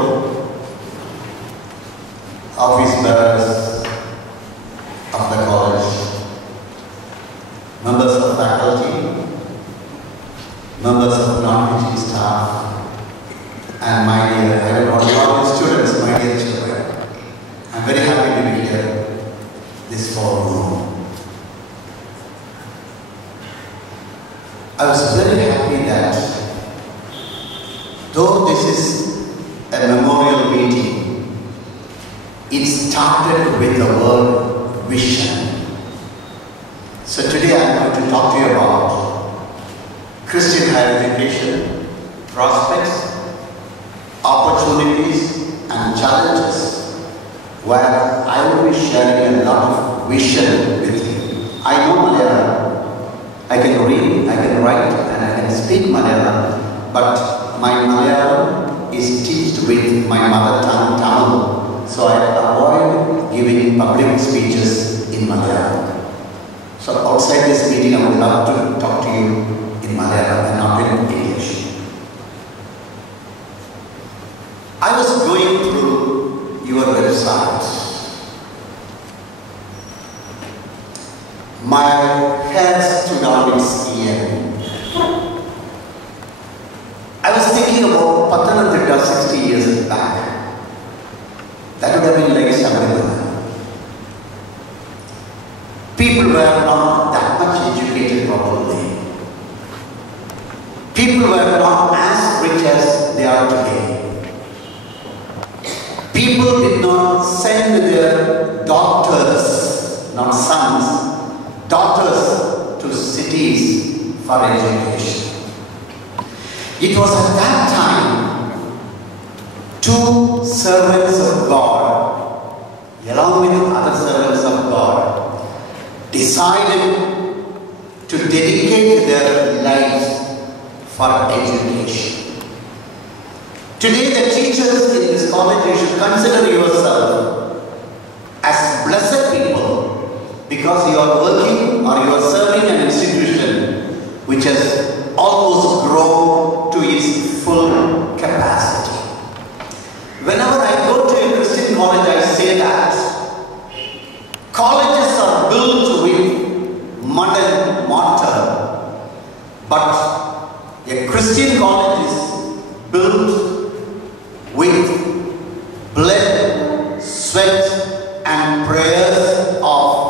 office bearers of the college, members of faculty, members of non-teaching staff, and my dear, I don't want all the students, my dear children. I'm very happy to be here this forenoon. I was very happy that though this is a memorial meeting, it started with the word vision. So today I am going to talk to you about Christian higher education, prospects, opportunities and challenges, where I will be sharing a lot of vision with you. I know Malayalam. I can read, I can write, and I can speak Malayalam, but my Malayalam is tinged with my mother tongue, Tamil, so I avoid giving public speeches in Malayalam. So outside this meeting, I would love to talk to you in Malayalam and not in English. I was going through your website. My hair stood on its ear. I was thinking about Pathanamthitta 60 years back. That would have been like Shabarimala. People were not that much educated probably. People were not as rich as they are today. People did not send their daughters, not sons, daughters to cities for education. It was at that time two servants of God, along with other servants of God, decided to dedicate their lives for education. Today the teachers in this college, you should consider yourself as blessed people, because you are working or you are serving an institution which has almost grown to its full capacity. Whenever I go to a Christian college, I say that colleges are built with mud and mortar, but a Christian college is built with blood, sweat and prayers of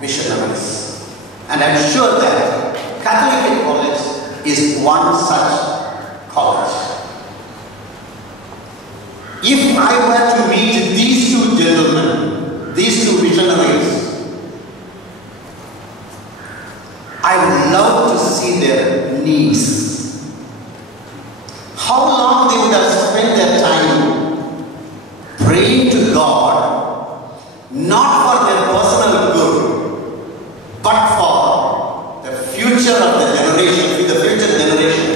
missionaries. And I am sure that Catholic College is one such college. If I were to meet these two gentlemen, these two missionaries, I would love to see their needs. How long they would have spent their time praying to God, not for their personal good, but for the future of the generation, the future generation,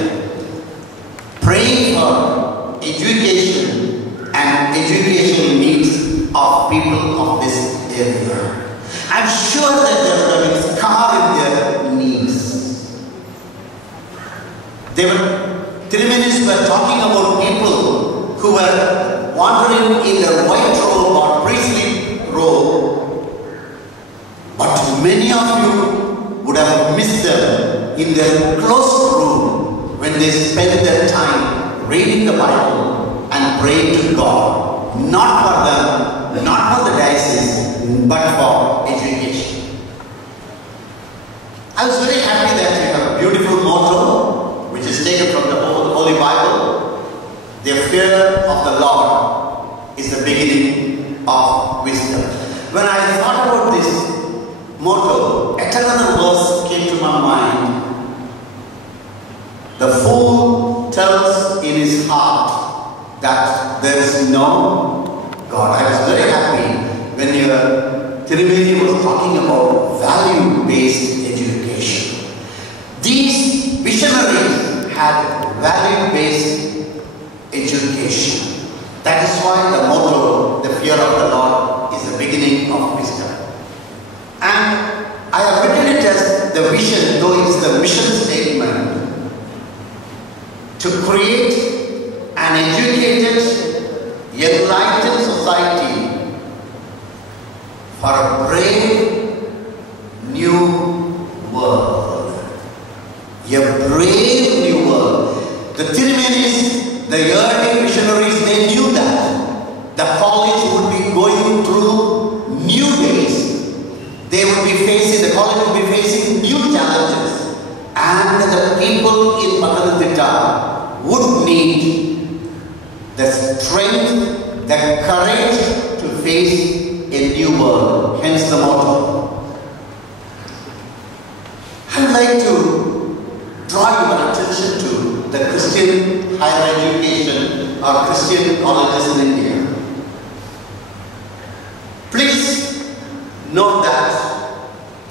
praying for education and educational needs of people of this area. I'm sure that there will be a scar in their needs. Thirumenis were talking about people who were wandering in their white robe or priestly robe, but many of you would have missed them in their closed room when they spent their time reading the Bible and praying to God, not for them, not for the diocese, but for education. I was very happy that we have a beautiful motto which is taken from the Holy Bible. The fear of the Lord is the beginning of wisdom. When I thought about this motto, another verse came to my mind. The fool tells in his heart that there is no God. I was very happy when Tirumeni was talking about value-based education. These missionaries had value-based education. That is why the motto, the fear of the Lord, is the beginning of wisdom. And I have written it as the vision, though it is the mission statement, to create an educated, enlightened society for a brave new world. A brave new world. The Thirumenis, the early missionaries, they knew that the college would be going through new days. The college would be facing new challenges, and the people strength, the courage to face a new world. Hence the motto. I would like to draw your attention to the Christian higher education or Christian colleges in India. Please note that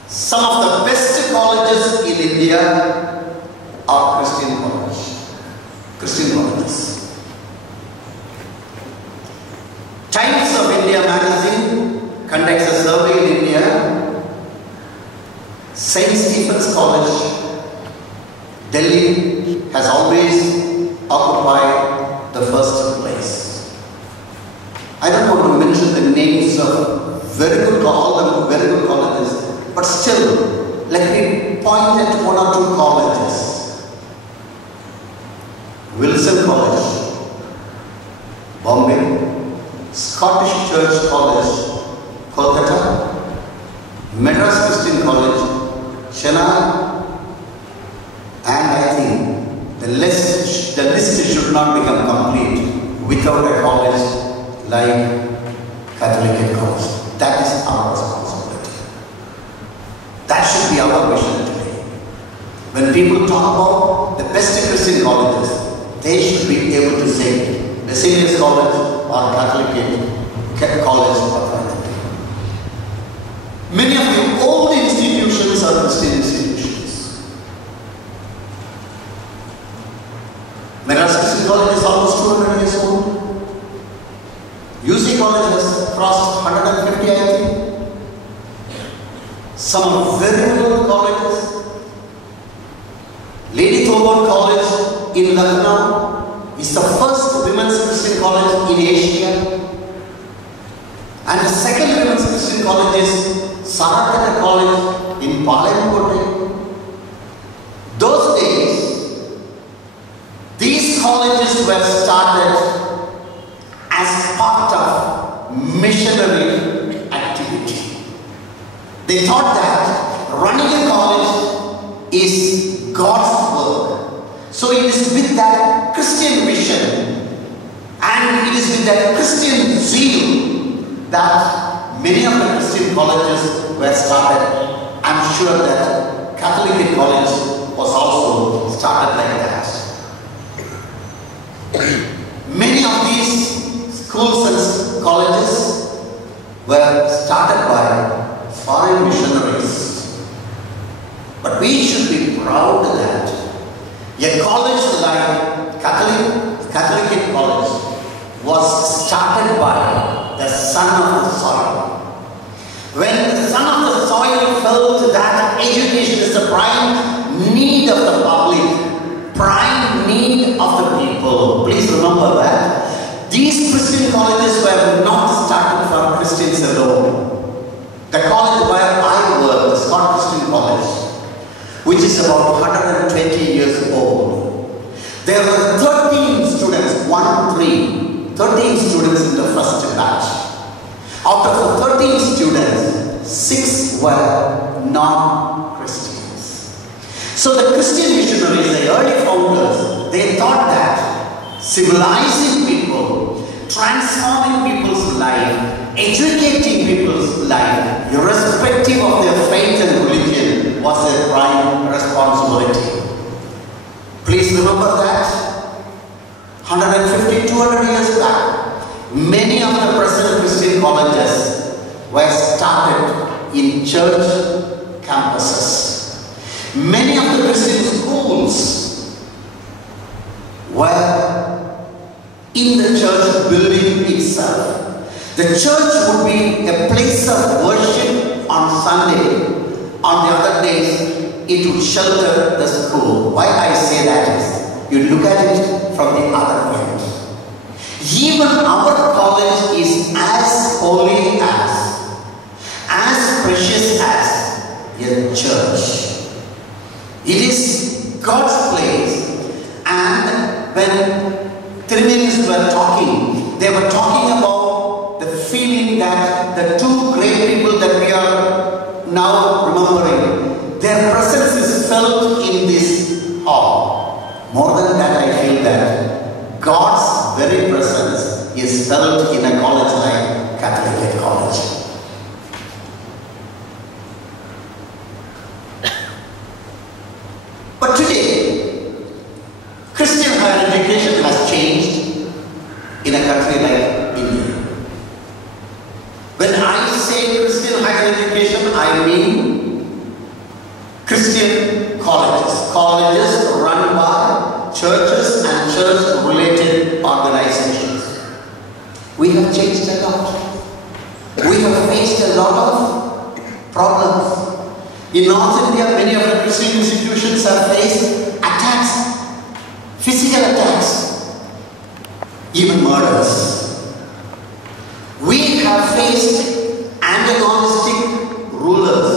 some of the best colleges in India are Christian colleges. Times of India magazine conducts a survey in India. St. Stephen's College, Delhi, has always occupied the first place. I don't want to mention the names of all the very good colleges, but still, let me point at one or two colleges. Wilson College, Bombay, Scottish Church College, Kolkata, Madras Christian College, Chennai, and I think the list should not become complete without a college like Catholic College. That is our responsibility. That should be our mission today. When people talk about the best Christian colleges, they should be able to say Basilius College or Catholic College or Catholic. Many of the old institutions are Christian institutions. Madras Christian College is almost 200 years old. UC College has crossed 150, I think. Some very old colleges. Lady Thoburn College in Lucknow is the first women's Christian college in Asia. And the second women's Christian college is Sarataka College in Palayamkotte. Those days, these colleges were started as part of missionary activity. They thought that running a college is God's work. So it is with that Christian vision and it is with that Christian zeal that many of the Christian colleges were started. I'm sure that Catholic College was also started like that. Many of these schools and colleges were started by foreign missionaries. But we should be proud that a college like Catholic College was started by the son of the soil. When the son of the soil felt that education is the prime need of the public, prime need of the people, please remember that these Christian colleges were not started for Christians alone. The college where I work, the Scottish Christian College, which is about 120 years old. There were 13 students, 13 students in the first batch. Out of the 13 students, 6 were non-Christians. So the Christian missionaries, the early founders, they thought that civilizing people, transforming people's life, educating people's life, irrespective of their faith and religion, was their prime responsibility. Please remember that 150, 200 years back, many of the present Christian colleges were started in church campuses. Many of the Christian schools were in the church building itself. The church would be a place of worship on Sunday. On the other days, it would shelter the school. Why I say that is, you look at it from the other end. Even our college is as holy as precious as a church. It is God's place. And when Trimians were talking, they were talking about the feeling that the two great people that we are now remembering, their presence is felt in this hall. More than that, I feel that God's very presence is felt in a college like Catholic College. But today, Christian higher education has changed in a country like India. When I say Christian higher education, I mean Christian colleges. Colleges run by churches and church-related organizations. We have changed a lot. We have faced a lot of problems. In North India, many of the Christian institutions have faced attacks, physical attacks, even murders. We have faced antagonistic rulers.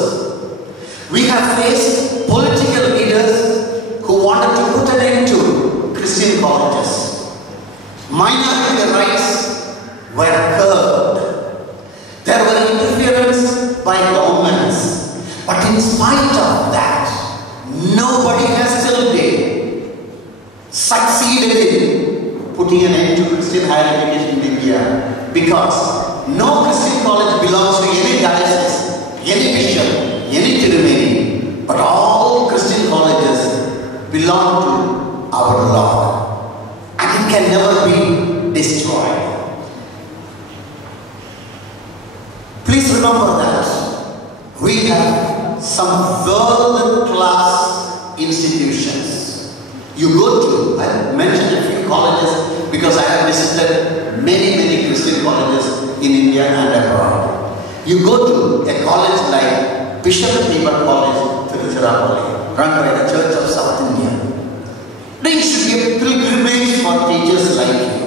We have faced political leaders who wanted to put an end to Christian colleges. Minority rights were curbed. There were interference by governments. But in spite of that, nobody has till today succeeded in putting an end to Christian higher education in India, because no Christian college belongs to any diocese, any bishop, any tirumeni, but all Christian colleges belong to our Lord, and it can never be destroyed. Please remember that we have some world-class institutions. You go to, I mentioned a few colleges because I have visited many Christian colleges in India and abroad. You go to a college like Bishop Deepak College, Tiruchirappalli, run by the Church of South India. There should be a pilgrimage for teachers like you.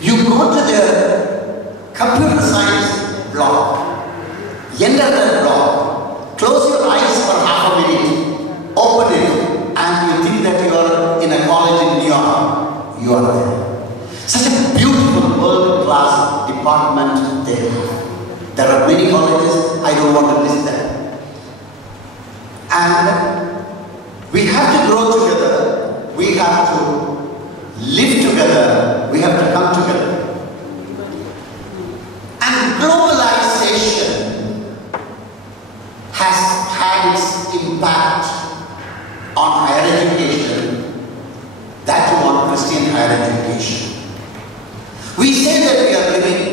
You go to the computer science block, enter the block, close your eyes for half a minute, open it, and you think that you are in a college in New York. You are there. Such a beautiful world-class department they have. There are many colleges, I don't want to list them. And we have to grow together, we have to live together, we have to come together. And globalization has had its impact on higher education, that too on Christian higher education. We say that we are living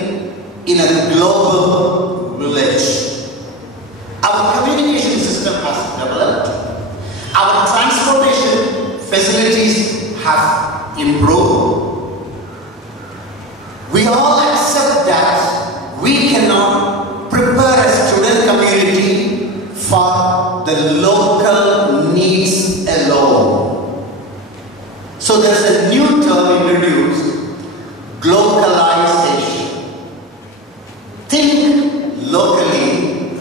in a global village. Our communication system has developed. Our transportation facilities have improved. We all accept that we cannot prepare a student community for the local needs alone. So there is a new term introduced, globalization. Think locally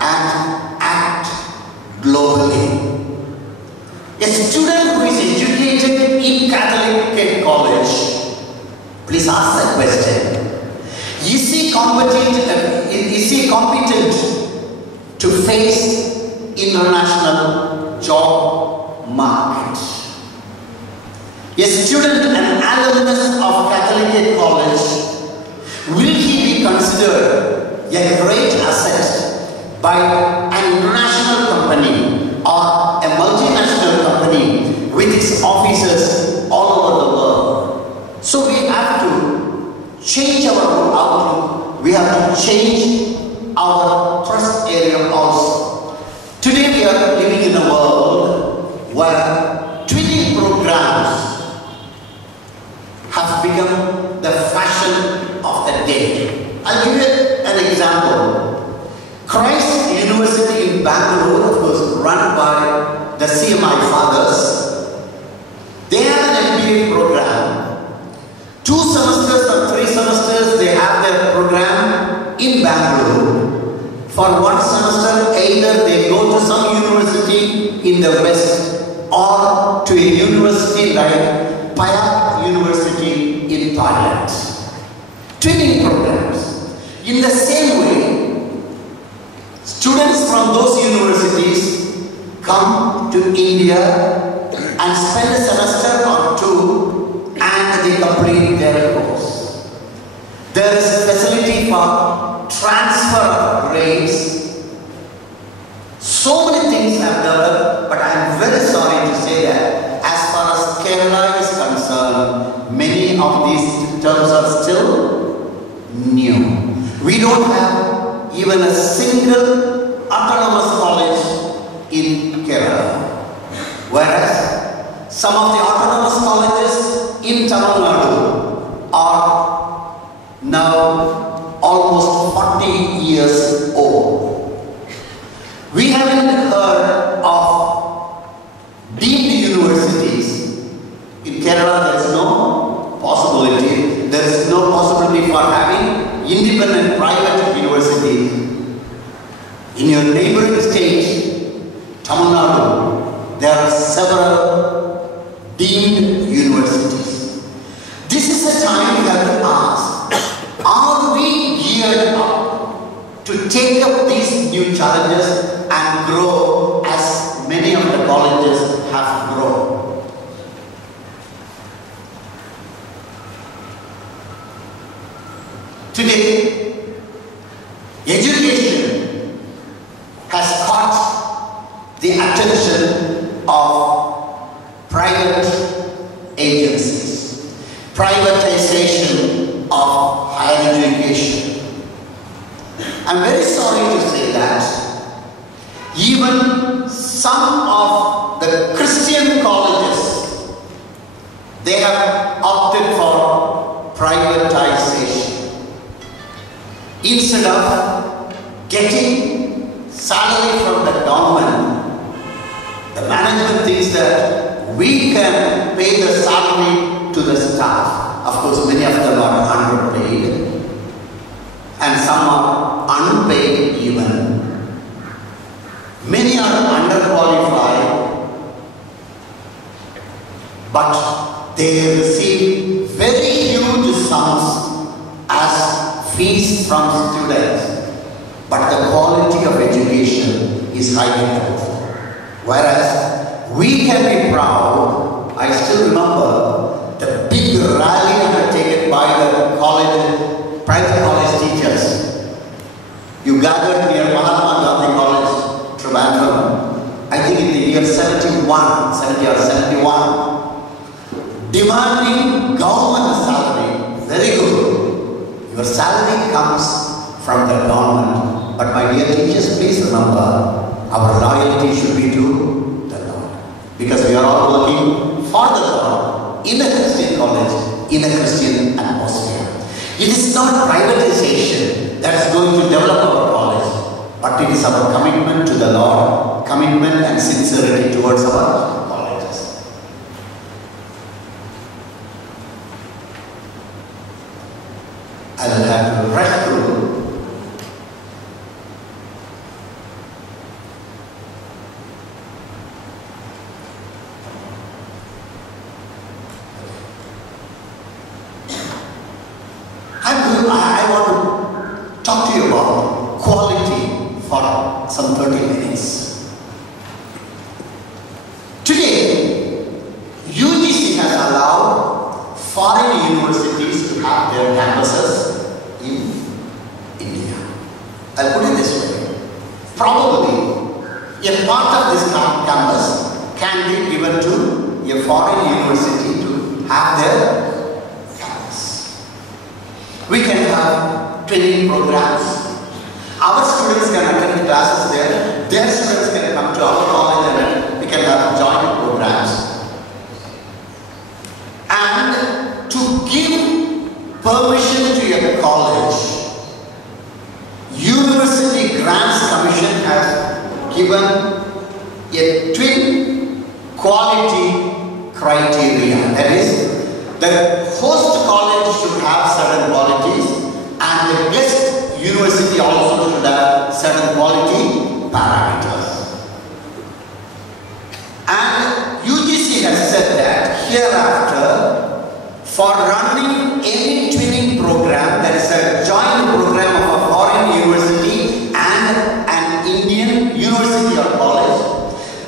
and act globally. A student who is educated in Catholic college, please ask that question. Is he competent to face international job market? A student, an alumnus of Catholic college, will he be considered a great asset by an international company or a multinational company with its offices all over the world? So we have to change our outlook. We have to change our trust area also. Today we are living in a world where twinning programs have become the fashion of the day. I'll give you an example. Christ University in Bangalore, of course, run by the CMI fathers. They have an MBA program. 2 semesters or 3 semesters they have their program in Bangalore. For 1 semester, either they go to some university in the west or to a university like Payak University in Thailand. Twinning programs. In the same way, students from those universities come to India and spend a semester or 2 and they complete their course. There is facility for transfer of grades. So many things have developed, but I am very sorry to say that as far as Kerala is concerned, many of these terms are still new. We don't have even a single autonomous college in Kerala. Whereas some of the autonomous colleges in Tamil Nadu are now almost 40 years old. We haven't heard of deemed universities. In Kerala there is no possibility. There is no possibility for having independent private universities. In your neighboring state, Tamil Nadu, there are several deemed universities. This is the time we have to ask, are we geared up to take up these new challenges and grow as many of the colleges have grown? Today, education has caught the attention of private agencies, privatization of higher education. I'm very sorry to say that even some of the Christian colleges, they have opted for privatization. Instead of getting salary from the government, the management thinks that we can pay the salary to the staff. Of course, many of them are underpaid and some are unpaid even. Many are underqualified, but they receive very huge sums as fees from students, but the quality of education is highly doubtful. Whereas we can be proud. I still remember the big rally undertaken by the college, private college teachers. You gathered near Mahatma Gandhi College, Trivandrum, I think in the year 70 or 71, demanding government salary. Very good. Your salary comes from the government. But my dear teachers, please remember, our loyalty should be to the Lord. Because we are all working for the Lord in a Christian college, in a Christian atmosphere. It is not privatization that is going to develop our college, but it is our commitment to the Lord, commitment and sincerity towards our colleges. I will have to rush through. I want to talk to you about quality for some 30 minutes. Today, UGC has allowed foreign universities to have their campuses in India. I'll put it this way. Probably, a part of this campus can be given to a foreign university to have their campus. We can have training programs. Our students can attend classes there. Their students can come to our college and we can have joint programs. And to give permission to a college, University Grants Commission has given a twin quality criteria. That is, the host college should have certain qualities and the guest university also should have certain quality parameters. And UGC has said that hereafter, for running any twinning program, that is a joint program of a foreign university and an Indian university or college,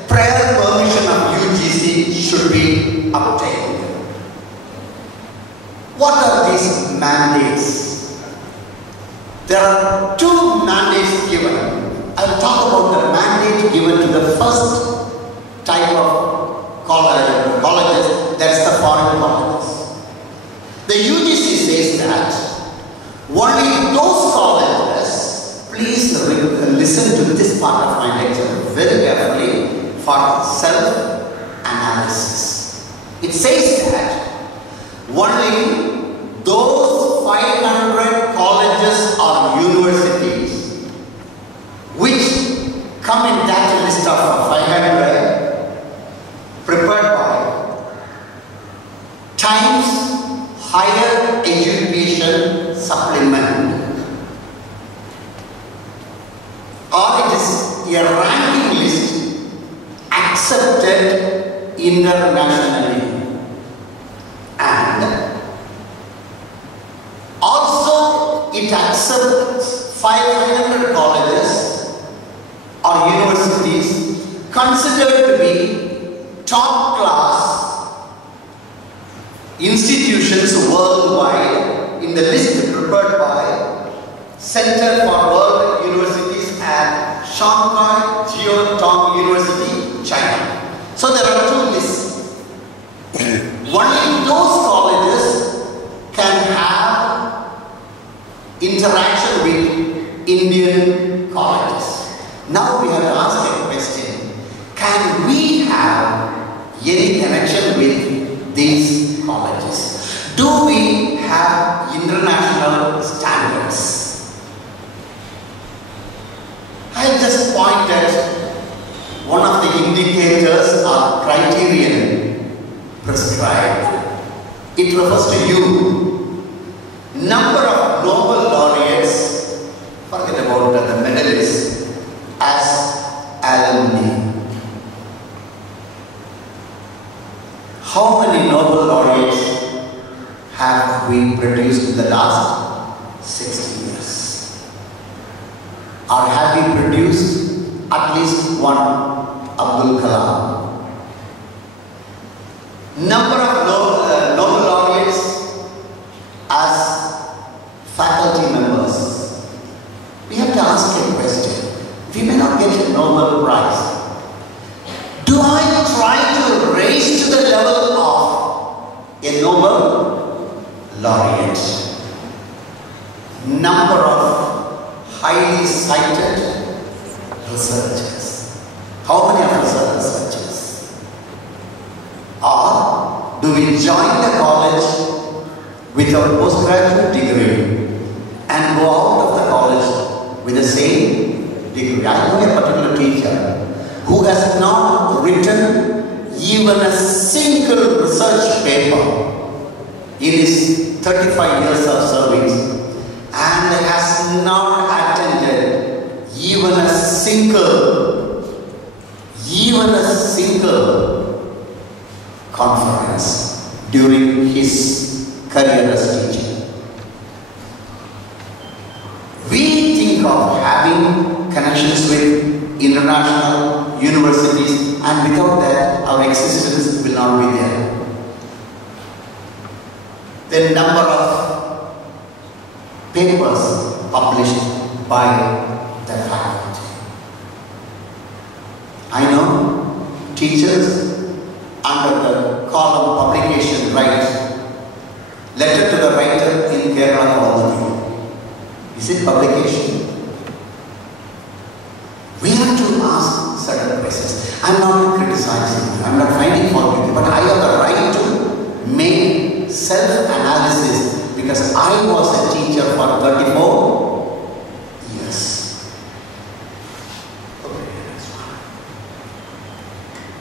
prior permission of UGC should be obtained. colleges, that's the foreign colleges. The UGC says that only those colleges, please listen to this part of my lecture very carefully for self-analysis. It says that only those 500 colleges or universities which come in that list of 500 prepared by Times Higher Education Supplement, or it is a ranking list accepted internationally, and also it accepts 500 colleges or universities considered to be top class institutions worldwide in the list prepared by Center for World Universities at Shanghai Jiao University, China. So there are two lists. Only those colleges can have interaction with Indian colleges. Now we have to ask a question. Can we have any connection with these colleges? Do we have international standards? I just pointed one of the indicators or criterion prescribed. It refers to you. Number of Nobel laureates, forget about the medalists, as alumni. How many Nobel laureates have we produced in the last 60 years? Or have we produced at least one Abdul Kalam? Number of Nobel laureates as faculty members. We have to ask a question. We may not get a Nobel Prize. Do I try to raise to the level of a Nobel laureate? Number of highly cited researchers. How many of us are researchers? Or do we join the college with our postgraduate degree and go out of the college with the same degree? I know a particular teacher who has not written even a single research paper in his 35 years of service and has not attended even a single conference during his career as teacher. We think of having connections with international universities, and without that our existence will not be there. The number of papers published by the faculty. I know teachers under the column publication write letter to the writer in Kerala College. Is it publication? We have to ask certain questions. I am not criticizing you, I am not finding fault with you, but I have the right to make self-analysis because I was a teacher for 34 years.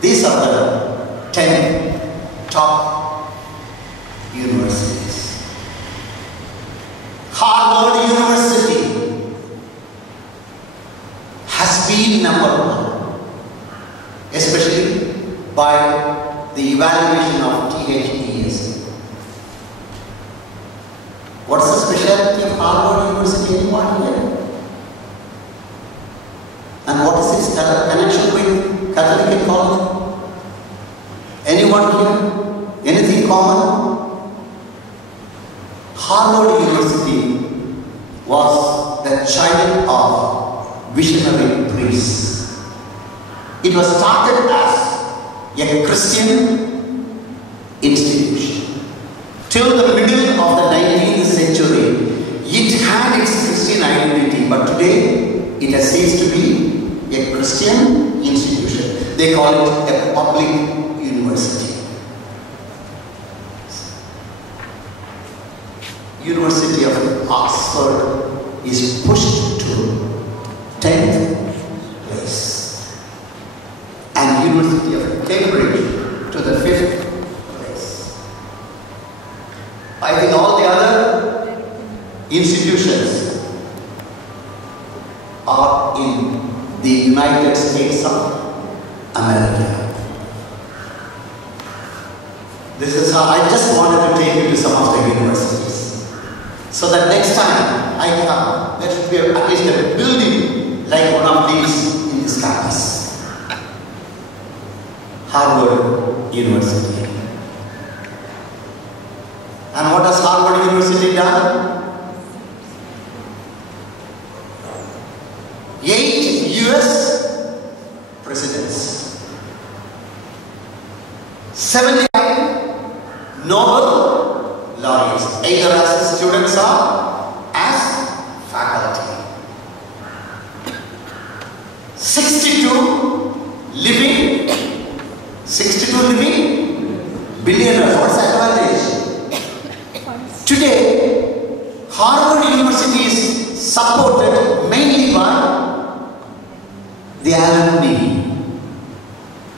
These are the 10 top universities. Harvard University has been number one, especially by the evaluation of THES. What's the specialty of Harvard University? Anyone here? And what is its connection with Catholic College? Anyone here? Anything common? Harvard University was the child of visionary priests. It was started as a Christian institution. Till the middle of the 19th century, it had its Christian identity, but today it has ceased to be a Christian institution. They call it a public university. University of Oxford is pushed to 10th place, and University of Cambridge to the 5th place. I think all the other institutions are in the United States of America. This is how I just wanted to take you to some of the universities, so that next time I come, there should be at least a building like one of these in this campus. Harvard University. And what has Harvard University done? 8 US presidents, 75 Nobel laureates, either as students or as faculty. 62 living billionaires. What's the advantage? Today, Harvard University is supported mainly by the alumni.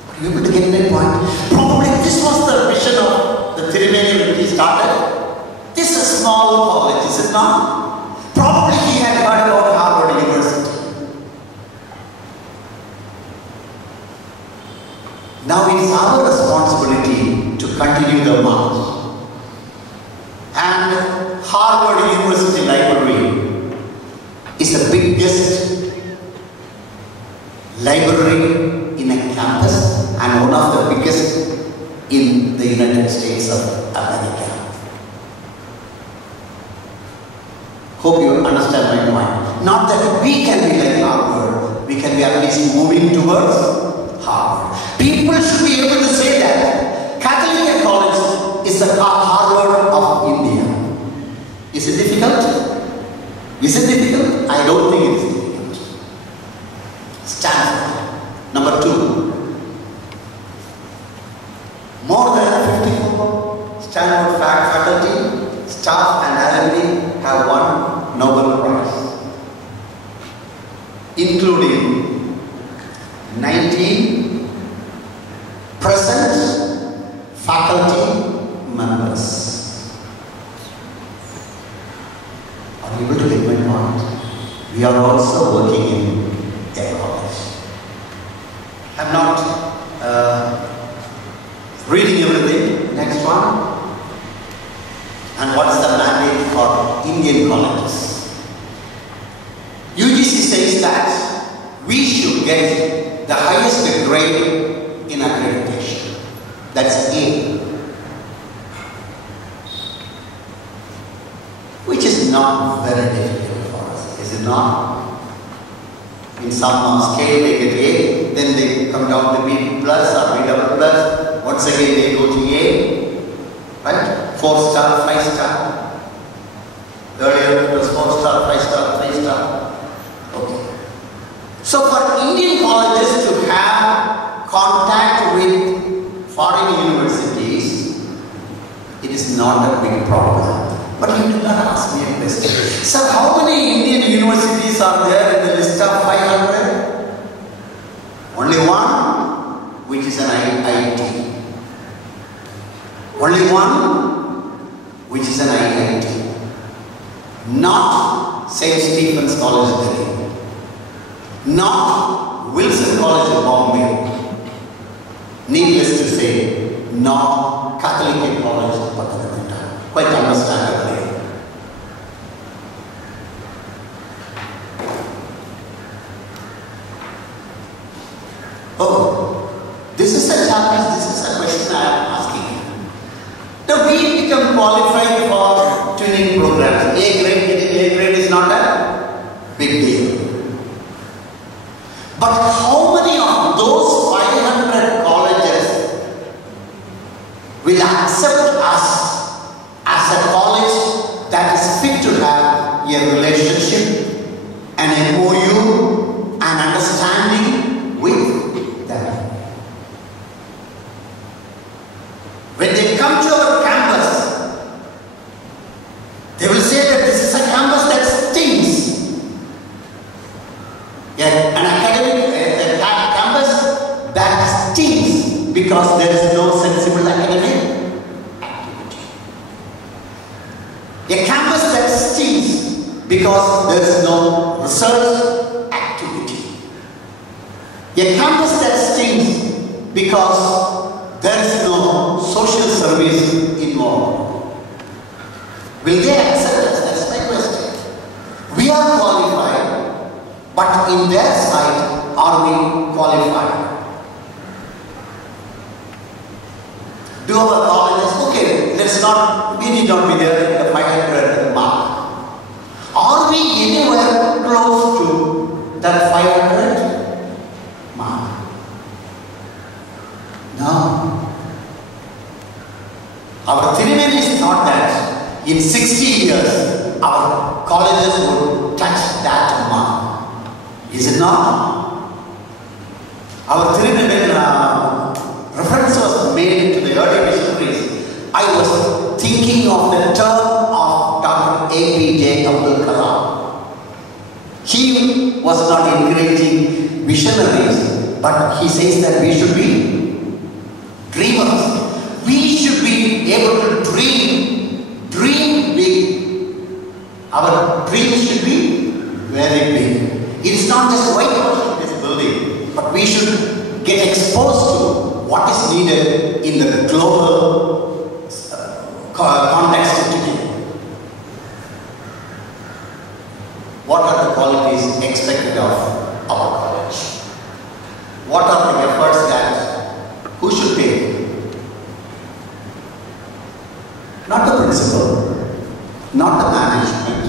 Are you able to get that point? Probably this was the vision of the Tirumeni when he started. This is a small college, is it not? Probably he had heard about Harvard University. Now it is our responsibility to continue the march. And Harvard University Library is the biggest library in a campus and one of the biggest in the United States of America. Hope you understand my point. Not that we can be like Harvard, we can be at least moving towards Harvard. People should be able to say that Catholic College is the Harvard of India. Is it difficult? Is it difficult? I don't think it is difficult. Stanford, number 2. More than 54 Stanford faculty, staff and alumni have won Nobel Prize, including 19 present faculty members. Are you able to get my point? We are also working in a college. I'm not reading everything. Next one. And what is the mandate for Indian colleges? UGC says that we should get the highest grade in accreditation. That's A. Which is not very difficult for us, is it not? In some scale they get A, then they come down to B plus or B double plus. Once again they go to A, right? 4 star, 5 star. Earlier it was 4 star, 5 star, 3 star. Okay. So for Indian colleges to have contact with foreign universities, it is not a big problem. But you did not ask me a question. So how many Indian universities are there in the list of 500? Only one, which is an IIT. Only one, which is an IIT. Not St. Stephen's College, Delhi. Not Wilson College of Bombay. Needless to say, not Catholic College of Pathanamthitta. Quite understandably. Oh, this is a challenge, this is a question I am asking. Now we become qualified for tuning programs. A grade, getting A grade is not a big deal. But how many of those 500 colleges will accept us as a college that is fit to have a relationship, an MOU, an understanding with them. When they come to our campus, they will say that this is a campus that stinks. An academic campus that stinks because there is no sensible academic activity. A campus that stinks because there is no research activity. A campus that stinks because there is no social service involved. Will they accept us? That's my question. We are qualified, but in their sight, are we qualified? Do our colleges, okay, we need not be there in the 500 mark. Are we anywhere close to that 500 mark? No. Our Tirumeni is not that in 60 years our colleges would touch that mark. Is it not? Our Tirumeni reference was made to the early missionaries. I was thinking of the term of Dr. APJ Abdul Kalam. He was not encouraging missionaries, but he says that we should be dreamers. We should be able to dream big. Our dreams should be very big. It's not just whitewashing this building, but we should get exposed to what is needed in the global context today. What are the qualities expected of our college? What are the efforts that who should pay? Not the principal, not the management.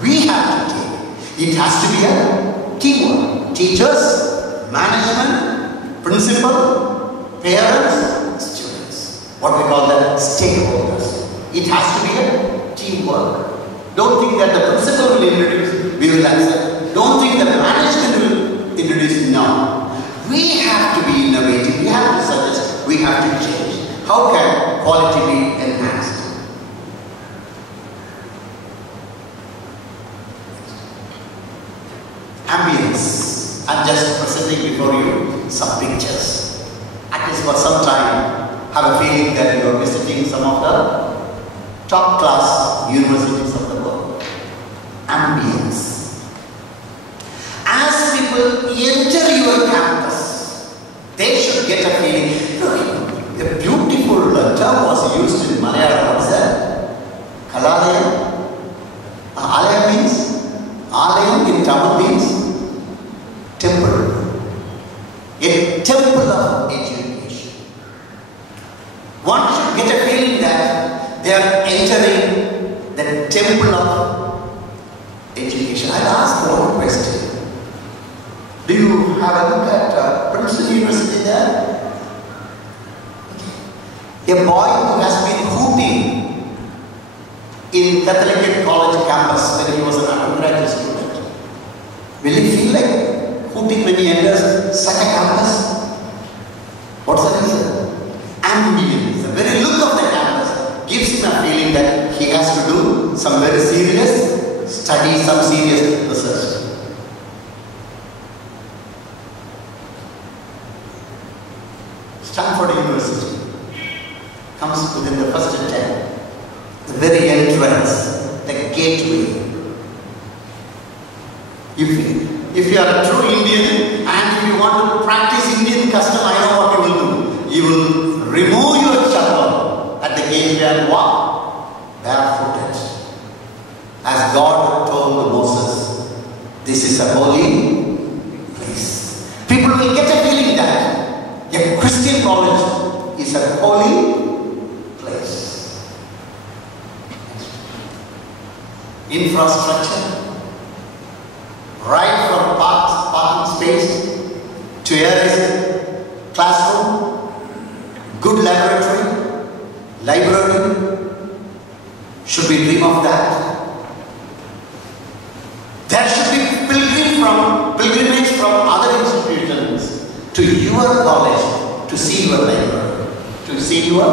We have to take. It has to be a teamwork. Teachers, management, principal, parents, students. What we call the stakeholders. It has to be a teamwork. Don't think that the principal will introduce, we will accept. Don't think that the management will introduce, no. We have to be innovative, we have to suggest, we have to change. How can quality be enhanced? Ambience. I'm just presenting before you some pictures. At least for some time, have a feeling that you are visiting some of the top class universities of the world. Ambience. As people enter your campus, they should get a feeling. Look, a beautiful term was used in Malayalam. What is that? Kalalaya. Alaya means, Alayam in Tamil means temple. A temple of education. One should get a feeling that they are entering the temple of education. I'll ask one question. Do you have a look at Princeton University there? A boy who has been hooting in Catholic College campus when he was an undergraduate student. Will he feel like hooting when he enters such a campus? What's the reason? Ambience. The very look of the campus gives him a feeling that he has to do some very serious study, some serious research. Stanford University comes within the first 10. The very entrance, the gateway. If you are a true Indian and if you want to practice Indian custom, I know what you will do. You will remove your chappal at the gateway and walk barefooted. As God told Moses, this is a holy place. People will get a feeling that a Christian college is a holy place. Infrastructure, right from parking space to areas, classroom, good laboratory, library. Should we dream of that? There should be pilgrimage from other institutions to your college to see your library, to see your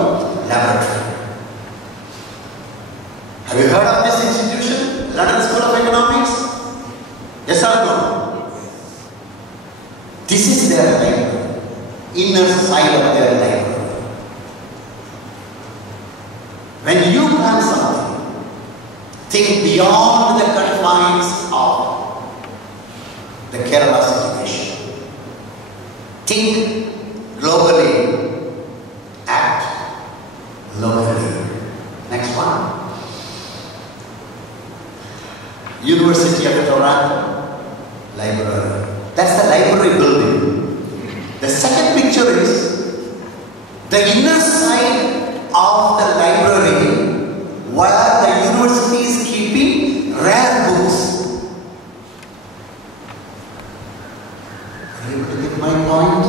laboratory. Have you heard of this institution, London School of Economics? Yes or no? This is their library, inner side of their library. When you plan something, think beyond the confines of the Kerala situation. Think globally, act locally. Next one. University of Toronto Library. That's the library building. The second picture is the inner side of the library where the university is keeping rare books. Are you able to get my point?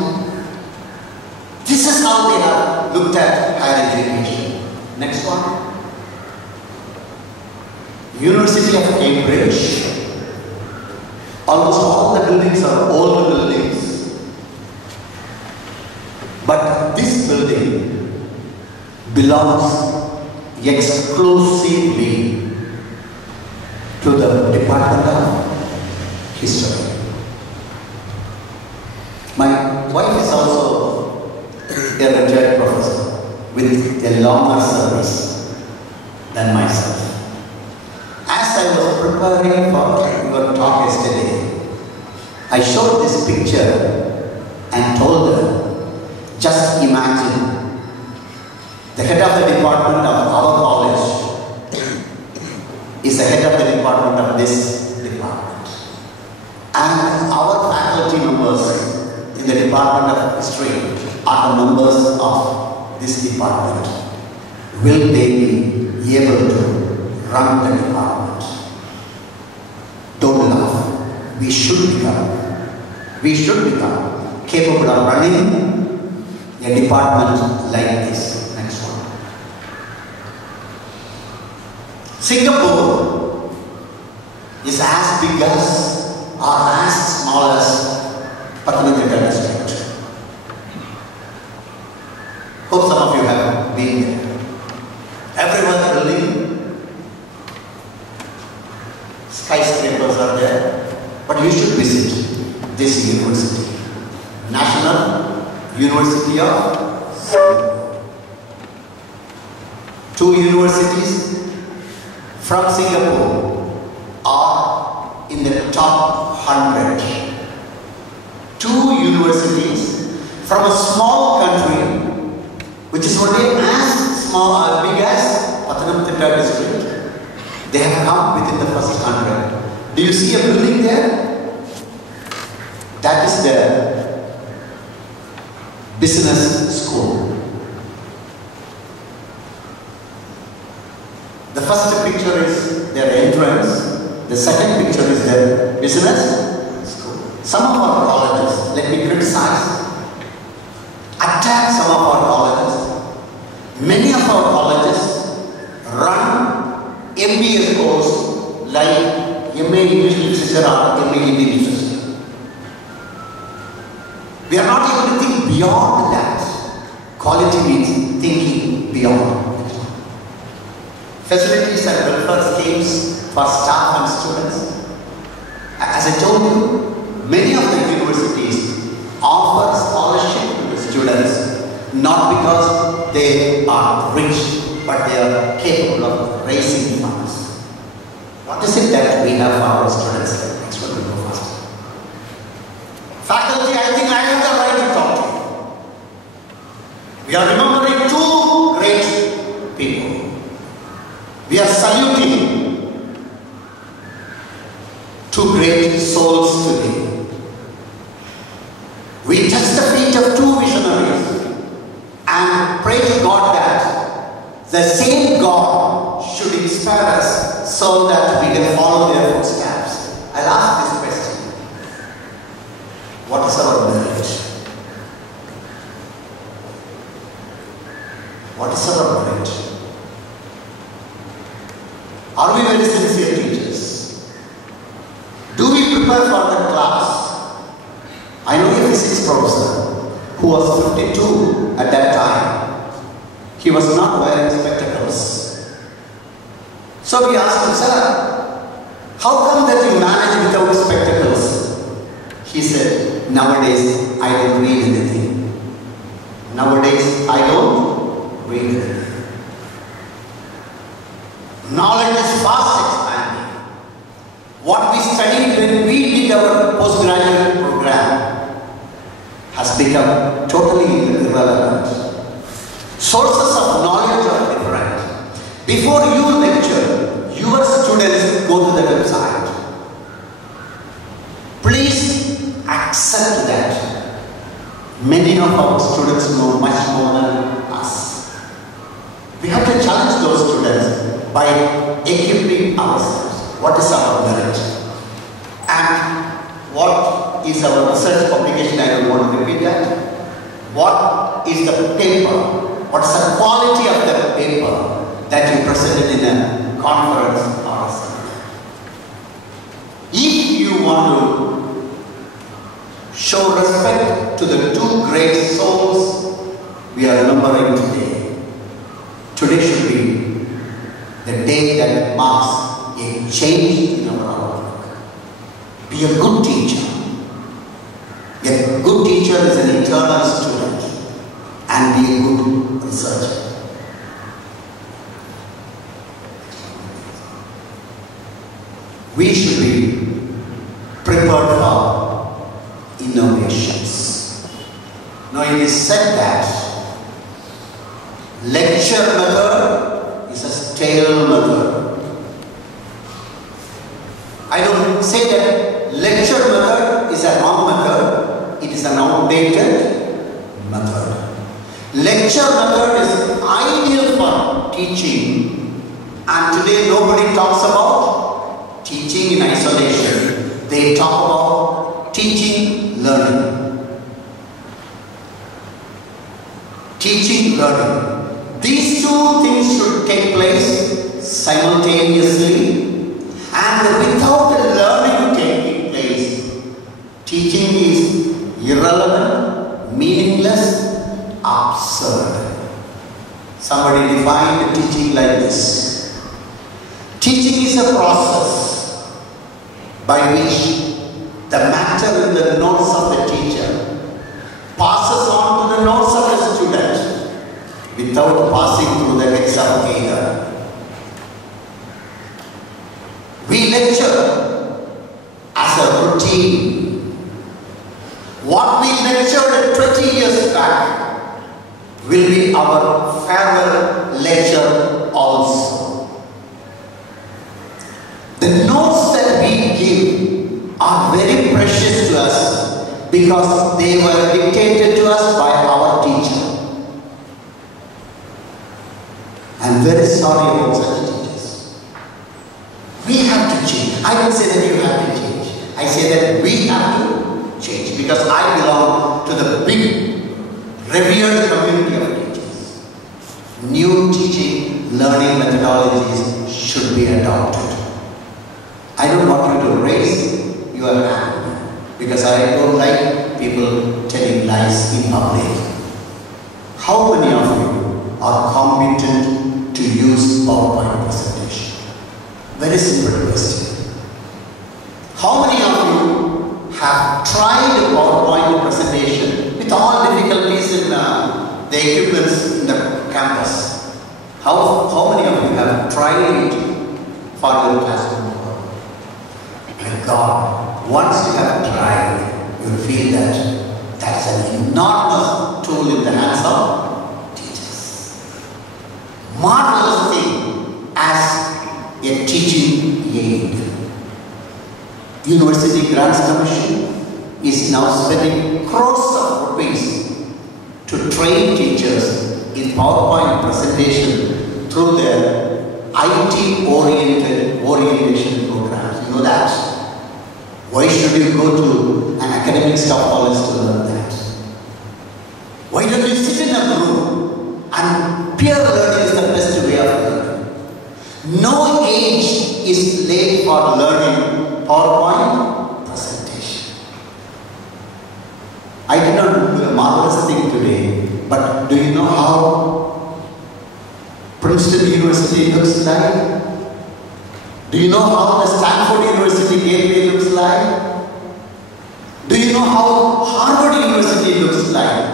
This is how they have looked at higher education. Next one. University of Cambridge. Almost all the buildings are old buildings. But this building belongs exclusively to the Department of History. My wife is also a retired professor with a longer service than myself. As I was preparing for your talk yesterday, I showed this picture and told her, just imagine the head of the department of our college is the head of the department of this department. And our faculty members in the Department of History are the members of this department. Will they be able to run the department? Don't laugh. We should become capable of running a department like this. Next one. Singapore is as big as or as small as Pathanamthitta district. Hope some of you have been there. Everyone building, skyscrapers are there, but you should visit this university, National University of Singapore. 2 universities from Singapore are in the top 100. 2 universities from a small country which is only as small or big as Pathanamthitta district. They have come within the first 100. Do you see a building there? That is the business school. The first picture is their entrance. The second picture is their business school. Some of our colleges, let me criticize, attack some of our colleges. Many of our colleges run MBA course like MA English Literature or MA Hindi Literature. We are not able to think beyond that. Quality means thinking beyond. Facilities and welfare schemes for staff and students. As I told you, many of the universities offer scholarship to the students not because they are rich, but they are capable of raising funds. What is it that we have for our students? Next one will go faster. Faculty, I think I have the right to talk to you. We are remembering 2 great people. We are saluting 2 great souls today. We touch the feet of 2 visionaries and pray to God that the same God should inspire us so that we can follow their footsteps. I'll ask this question. What is our merit? What is our merit? Are we very sincere teachers? Do we prepare for the class? I know a physics professor who was 52 at that time. He was not wearing spectacles. So we asked him, sir, how come that you manage without spectacles? He said, nowadays I don't read anything. Nowadays I don't read anything. Knowledge is fast expanding. What we studied when we did our postgraduate program has become totally irrelevant. Sources of knowledge are different. Before you lecture, your students go to the website. Please accept that. Many of our students know much more than us. We have to challenge those students by equipping ourselves. What is our merit? And what is our research publication? I don't want to repeat that. What is the paper? What is the quality of the paper that you presented in a conference or something? If you want to show respect to the two great souls we are remembering today, today should be the day that marks a change in our outlook. Be a good teacher. A good teacher is an eternal student, and be a good researcher. We should be prepared for innovations. Now it is said that lecture method is a stale method. I don't say that lecture method is a wrong method. It is an outdated method. Lecture method is ideal for teaching, and today nobody talks about teaching in isolation. They talk about teaching, learning. Teaching, learning. These two things should take place simultaneously, and without the learning taking place, teaching is irrelevant, meaningless, absurd. Somebody defined teaching like this. Teaching is a process by which the matter in the notes of the teacher passes on to the notes of the student without passing through the examiner. We lecture as a routine. What we lectured 20 years back will be our farewell lecture also. The notes that we give are very precious to us because they were dictated to us by our teacher. I am very sorry about such teachers. We have to change. I don't say that you have to change. I say that we have to change because I belong to the big, revered community of teachers. New teaching, learning methodologies should be adopted. I don't want you to raise your hand because I don't like people telling lies in public. How many of you are competent to use PowerPoint presentation? Very simple question. How many of you have tried a PowerPoint presentation with all difficulties in the equipments in the campus? How many of you have tried it for your classroom? My God, once you have tried, you will feel that that's an enormous tool in the hands of teachers. Marvelous thing as a teaching aid. University Grants Commission is now spending crores of rupees to train teachers in PowerPoint presentation through their IT-oriented orientation programs. You know that? Why should you go to an academic staff college to learn that? Why don't you sit in a room And peer learning is the best way of learning. No age is late for learning PowerPoint presentation. I did not do a marvelous thing today, but do you know how Princeton University looks like? Do you know how the Stanford University gateway looks like? Do you know how Harvard University looks like?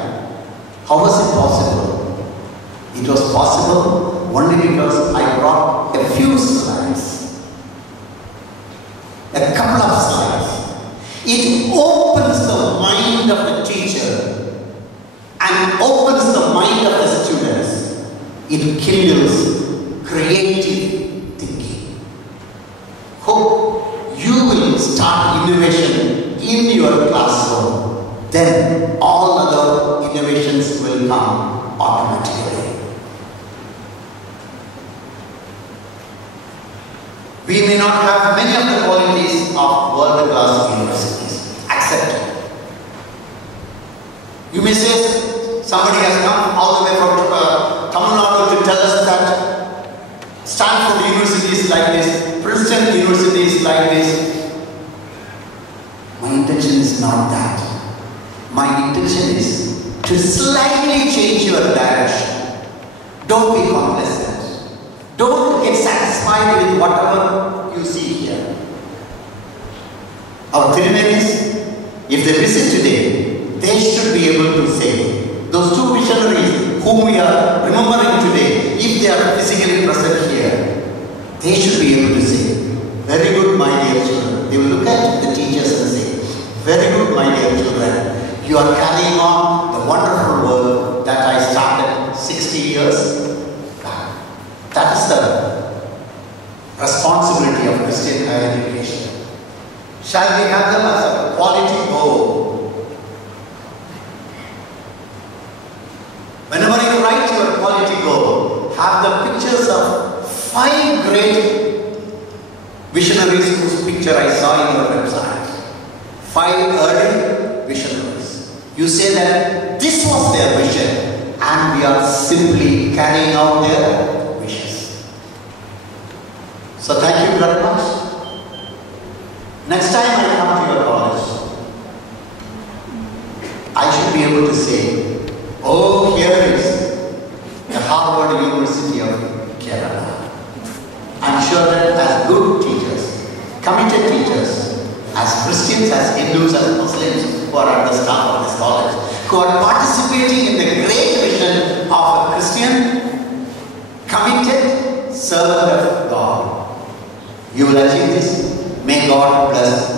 How was it possible? It was possible only because I brought a few slides. A couple of slides. It opens the mind of the teacher and opens the mind of the students. It kindles creative thinking. Hope you will start innovation in your classroom. Then all other innovations will come automatically. We may not have many of the qualities of world-class universities. Accept it. You may say somebody has come all the way from Tamil Nadu to tell us that Stanford University is like this, Princeton University is like this. My intention is not that. My intention is to slightly change your direction. Don't be complacent. Don't get satisfied with whatever you see here. Our Thirumenis, if they visit today, they should be able to say, those two missionaries whom we are remembering today, if they are physically present here, they should be able to say, very good, my dear children. They will look at the teachers and say, very good, my dear children. You are carrying on the wonderful work that I started 60 years back. That is the responsibility of Christian higher education. Shall we have them as a quality goal? Whenever you write your quality goal, have the pictures of 5 great visionaries whose picture I saw in your website. 5 early visionaries. You say that this was their vision and we are simply carrying out their wishes. So thank you very much. Next time I come to your college, I should be able to say, oh, here is the Harvard University of Kerala. I'm sure that as good teachers, committed teachers, as Christians, as Hindus, as Muslims who are at the staff of this college, who are participating in the great vision of a Christian, committed servant of God, you will achieve this. May God bless